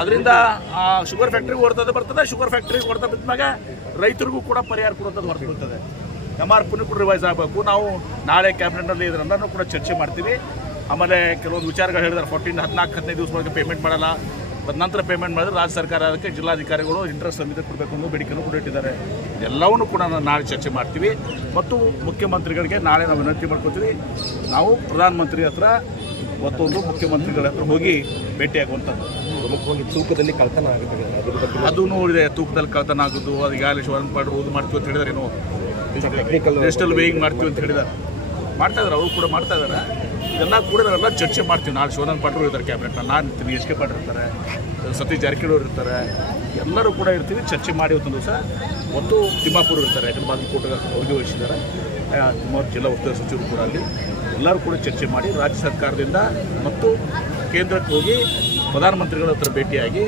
ಅದರಿಂದ ಶುಗರ್ ಫ್ಯಾಕ್ಟ್ರಿಗೆ ಹೊರತದೆ ಬರ್ತದೆ, ಶುಗರ್ ಫ್ಯಾಕ್ಟ್ರಿಗೆ ಹೊರತ ಬಿದ್ದಾಗ ರೈತರಿಗೂ ಕೂಡ ಪರಿಹಾರ ಕೊಡುವಂಥದ್ದು ಹೊರತು ಬರ್ತದೆ. MRP ಕೂಡ ರಿವೈಸ್ ಆಗಬೇಕು. ನಾವು ನಾಳೆ ಕ್ಯಾಬಿನೆಟ್ನಲ್ಲಿ ಇದನ್ನೆಲ್ಲನೂ ಕೂಡ ಚರ್ಚೆ ಮಾಡ್ತೀವಿ. ಆಮೇಲೆ ಕೆಲವೊಂದು ವಿಚಾರಗಳು ಹೇಳಿದ್ದಾರೆ. 14-15 ದಿವಸವರೆಗೆ ಪೇಮೆಂಟ್ ಮಾಡಲ್ಲ, ನಂತರ ಪೇಮೆಂಟ್ ಮಾಡಿದ್ರೆ ರಾಜ್ಯ ಸರ್ಕಾರ ಅದಕ್ಕೆ ಜಿಲ್ಲಾಧಿಕಾರಿಗಳು ಇಂಟ್ರೆಸ್ಟ್ ಸಮಿತಿ ಕೊಡಬೇಕು ಅನ್ನೋ ಬೇಡಿಕೆಯನ್ನು ಕೂಡ ಇಟ್ಟಿದ್ದಾರೆ. ಎಲ್ಲವನ್ನೂ ಕೂಡ ನಾವು ನಾಳೆ ಚರ್ಚೆ ಮಾಡ್ತೀವಿ. ಮತ್ತು ಮುಖ್ಯಮಂತ್ರಿಗಳಿಗೆ ನಾಳೆ ನಾವು ವಿನಂತಿ ಮಾಡ್ಕೊತೀವಿ, ನಾವು ಪ್ರಧಾನಮಂತ್ರಿ ಹತ್ರ ಮತ್ತೊಂದು ಮುಖ್ಯಮಂತ್ರಿಗಳ ಹತ್ರ ಹೋಗಿ ಭೇಟಿಯಾಗುವಂಥದ್ದು. ತೂಕದಲ್ಲಿ ಕಳ್ತನ ಆಗುತ್ತೆ, ಅದೂ ಇದೆ. ತೂಕದಲ್ಲಿ ಕಳ್ತನ ಆಗೋದು, ಅದು ಈಗಾಗಲೇ ಶಿವಾನಂದ ಪಾಟೀಲ್ ಓದು ಮಾಡ್ತೀವಿ ಅಂತ ಹೇಳಿದಾರೆ. ಏನೋ ಡಿಜಿಟಲ್ ವೇಯಿಂಗ್ ಮಾಡ್ತೀವಿ ಅಂತ ಹೇಳಿದ್ದಾರೆ. ಮಾಡ್ತಾ ಇದ್ದಾರೆ, ಅವರು ಕೂಡ ಮಾಡ್ತಾ ಇದ್ದಾರೆ. ಇದೆಲ್ಲ ಕೂಡ ನಾವೆಲ್ಲ ಚರ್ಚೆ ಮಾಡ್ತೀವಿ. ನಾಳೆ ಶಿವಾನಂದ ಪಾಟೀಲ್ ಇರ್ತಾರೆ ಕ್ಯಾಬಿನೆಟ್ನ, ನಾನು ಇರ್ತೀನಿ, SK ಪಾಟೀಲ್ ಇರ್ತಾರೆ, ಸತೀಶ್ ಜಾರಕಿಹೊಳಿ ಇರ್ತಾರೆ, ಎಲ್ಲರೂ ಕೂಡ ಇರ್ತೀವಿ. ಚರ್ಚೆ ಮಾಡಿ ಇವತ್ತೊಂದು ದಿವಸ ಮತ್ತು ತಿಮ್ಮಾಪುರ ಇರ್ತಾರೆ, ಯಾಕಂದ್ರೆ ಬಾಗಲಕೋಟೆ ಅವ್ರಿಗೆ ವಹಿಸಿದ್ದಾರೆ. ಜಿಲ್ಲಾ ಉಸ್ತುವಾರಿ ಸಚಿವರು ಕೂಡ ಅಲ್ಲಿ ಎಲ್ಲರೂ ಕೂಡ ಚರ್ಚೆ ಮಾಡಿ ರಾಜ್ಯ ಸರ್ಕಾರದಿಂದ ಮತ್ತು ಕೇಂದ್ರಕ್ಕೆ ಹೋಗಿ ಪ್ರಧಾನಮಂತ್ರಿಗಳ ಹತ್ರ ಭೇಟಿಯಾಗಿ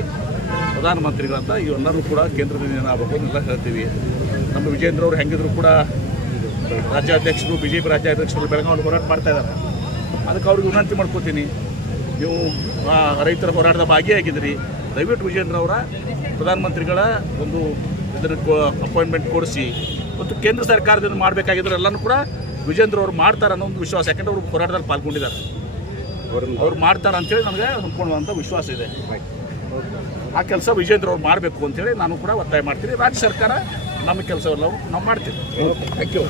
ಪ್ರಧಾನಮಂತ್ರಿಗಳಂತ ಇವೆಲ್ಲರೂ ಕೂಡ ಕೇಂದ್ರದಿಂದ ಏನಾಗಬೇಕು ಅಂತೆಲ್ಲ ಹೇಳ್ತೀವಿ. ನಮ್ಮ ವಿಜೇಂದ್ರ ಅವರು ಹೆಂಗಿದ್ರು ಕೂಡ ರಾಜ್ಯಾಧ್ಯಕ್ಷರು, BJP ರಾಜ್ಯಾಧ್ಯಕ್ಷರು ಬೆಳಗಾವಿ ಹೋರಾಟ ಮಾಡ್ತಾ ಇದ್ದಾರೆ. ಅದಕ್ಕೆ ಅವ್ರಿಗೆ ವಿನಂತಿ ಮಾಡ್ಕೋತೀನಿ, ನೀವು ರೈತರ ಹೋರಾಟದ ಭಾಗಿಯಾಗಿದ್ದೀರಿ, ದಯವಿಟ್ಟು ವಿಜೇಂದ್ರ ಅವರ ಪ್ರಧಾನಮಂತ್ರಿಗಳ ಒಂದು ಇದನ್ನು ಅಪಾಯಿಂಟ್ಮೆಂಟ್ ಕೊಡಿಸಿ ಮತ್ತು ಕೇಂದ್ರ ಸರ್ಕಾರದಿಂದ ಮಾಡಬೇಕಾಗಿದ್ರೆ ಎಲ್ಲನೂ ಕೂಡ ವಿಜೇಂದ್ರ ಅವರು ಮಾಡ್ತಾರೆ ಅನ್ನೋ ಒಂದು ವಿಶ್ವಾಸ. ಯಾಕಂದರೆ ಅವರು ಹೋರಾಟದಲ್ಲಿ ಪಾಲ್ಗೊಂಡಿದ್ದಾರೆ, ಅವ್ರು ಮಾಡ್ತಾರೆ ಅಂಥೇಳಿ ನನಗೆ ಹೊಂದ್ಕೊಳ್ಳುವಂಥ ವಿಶ್ವಾಸ ಇದೆ. ಆ ಕೆಲಸ ವಿಜೇಂದ್ರ ಅವ್ರು ಮಾಡಬೇಕು ಅಂತೇಳಿ ನಾನು ಕೂಡ ಒತ್ತಾಯ ಮಾಡ್ತೀನಿ. ರಾಜ್ಯ ಸರ್ಕಾರ ನಮ್ಮ ಕೆಲಸವೆಲ್ಲ ನಾವು ಮಾಡ್ತೀವಿ. Thank you.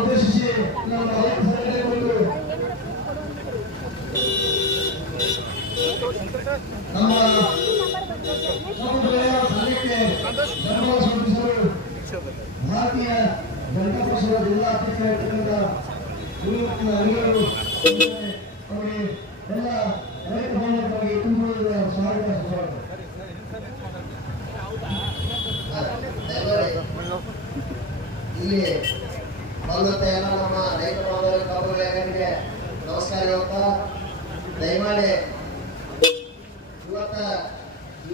ಉದ್ದೇಶಿಸಿ ನಮ್ಮ ರೈತ ಸಂಘಟನೆಗಳು ನಮ್ಮ ಸಮುದಾಯ ಸಂಘಕ್ಕೆ ಬೆಂಬಲ ಸೂಚಿಸಲು ಭಾರತೀಯ ಜನತಾ ಪಕ್ಷದ ಜಿಲ್ಲಾ ಅಧ್ಯಕ್ಷರಾಗಿರ್ತಕ್ಕಂಥ ಅವರಿಗೆ ಎಲ್ಲ ರೈತ ಬಾಂಧವರಿಗೆ ತುಂಬ ಸ್ವಾಗತ. ಇಲ್ಲಿ ಬಂದಂತ ಎಲ್ಲ ನಮ್ಮ ರೈತ ಬಾಂಧವರಿಗೆ ನಮಸ್ಕಾರ ಹೇಳ್ತಾ, ದಯಮಾಡಿ ಇವತ್ತ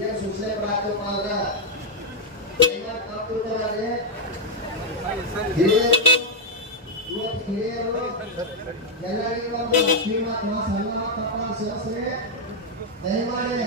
ಏನು ಸೂಚನೆ ಕೊಡಾಕಪ್ಪ ಅಂದ್ರೆ ದಯಮಾಡಿ ತಪ್ಪುತ್ತಾರೆ. ಹಿರಿಯರು ಎಲ್ಲರಿಗೂ ಒಂದು ಶ್ರೀಮಂತ ಸಣ್ಣ ತಪ್ಪ ಸೇರಿಸ್ರಿ. ದಯಮಾಡಿ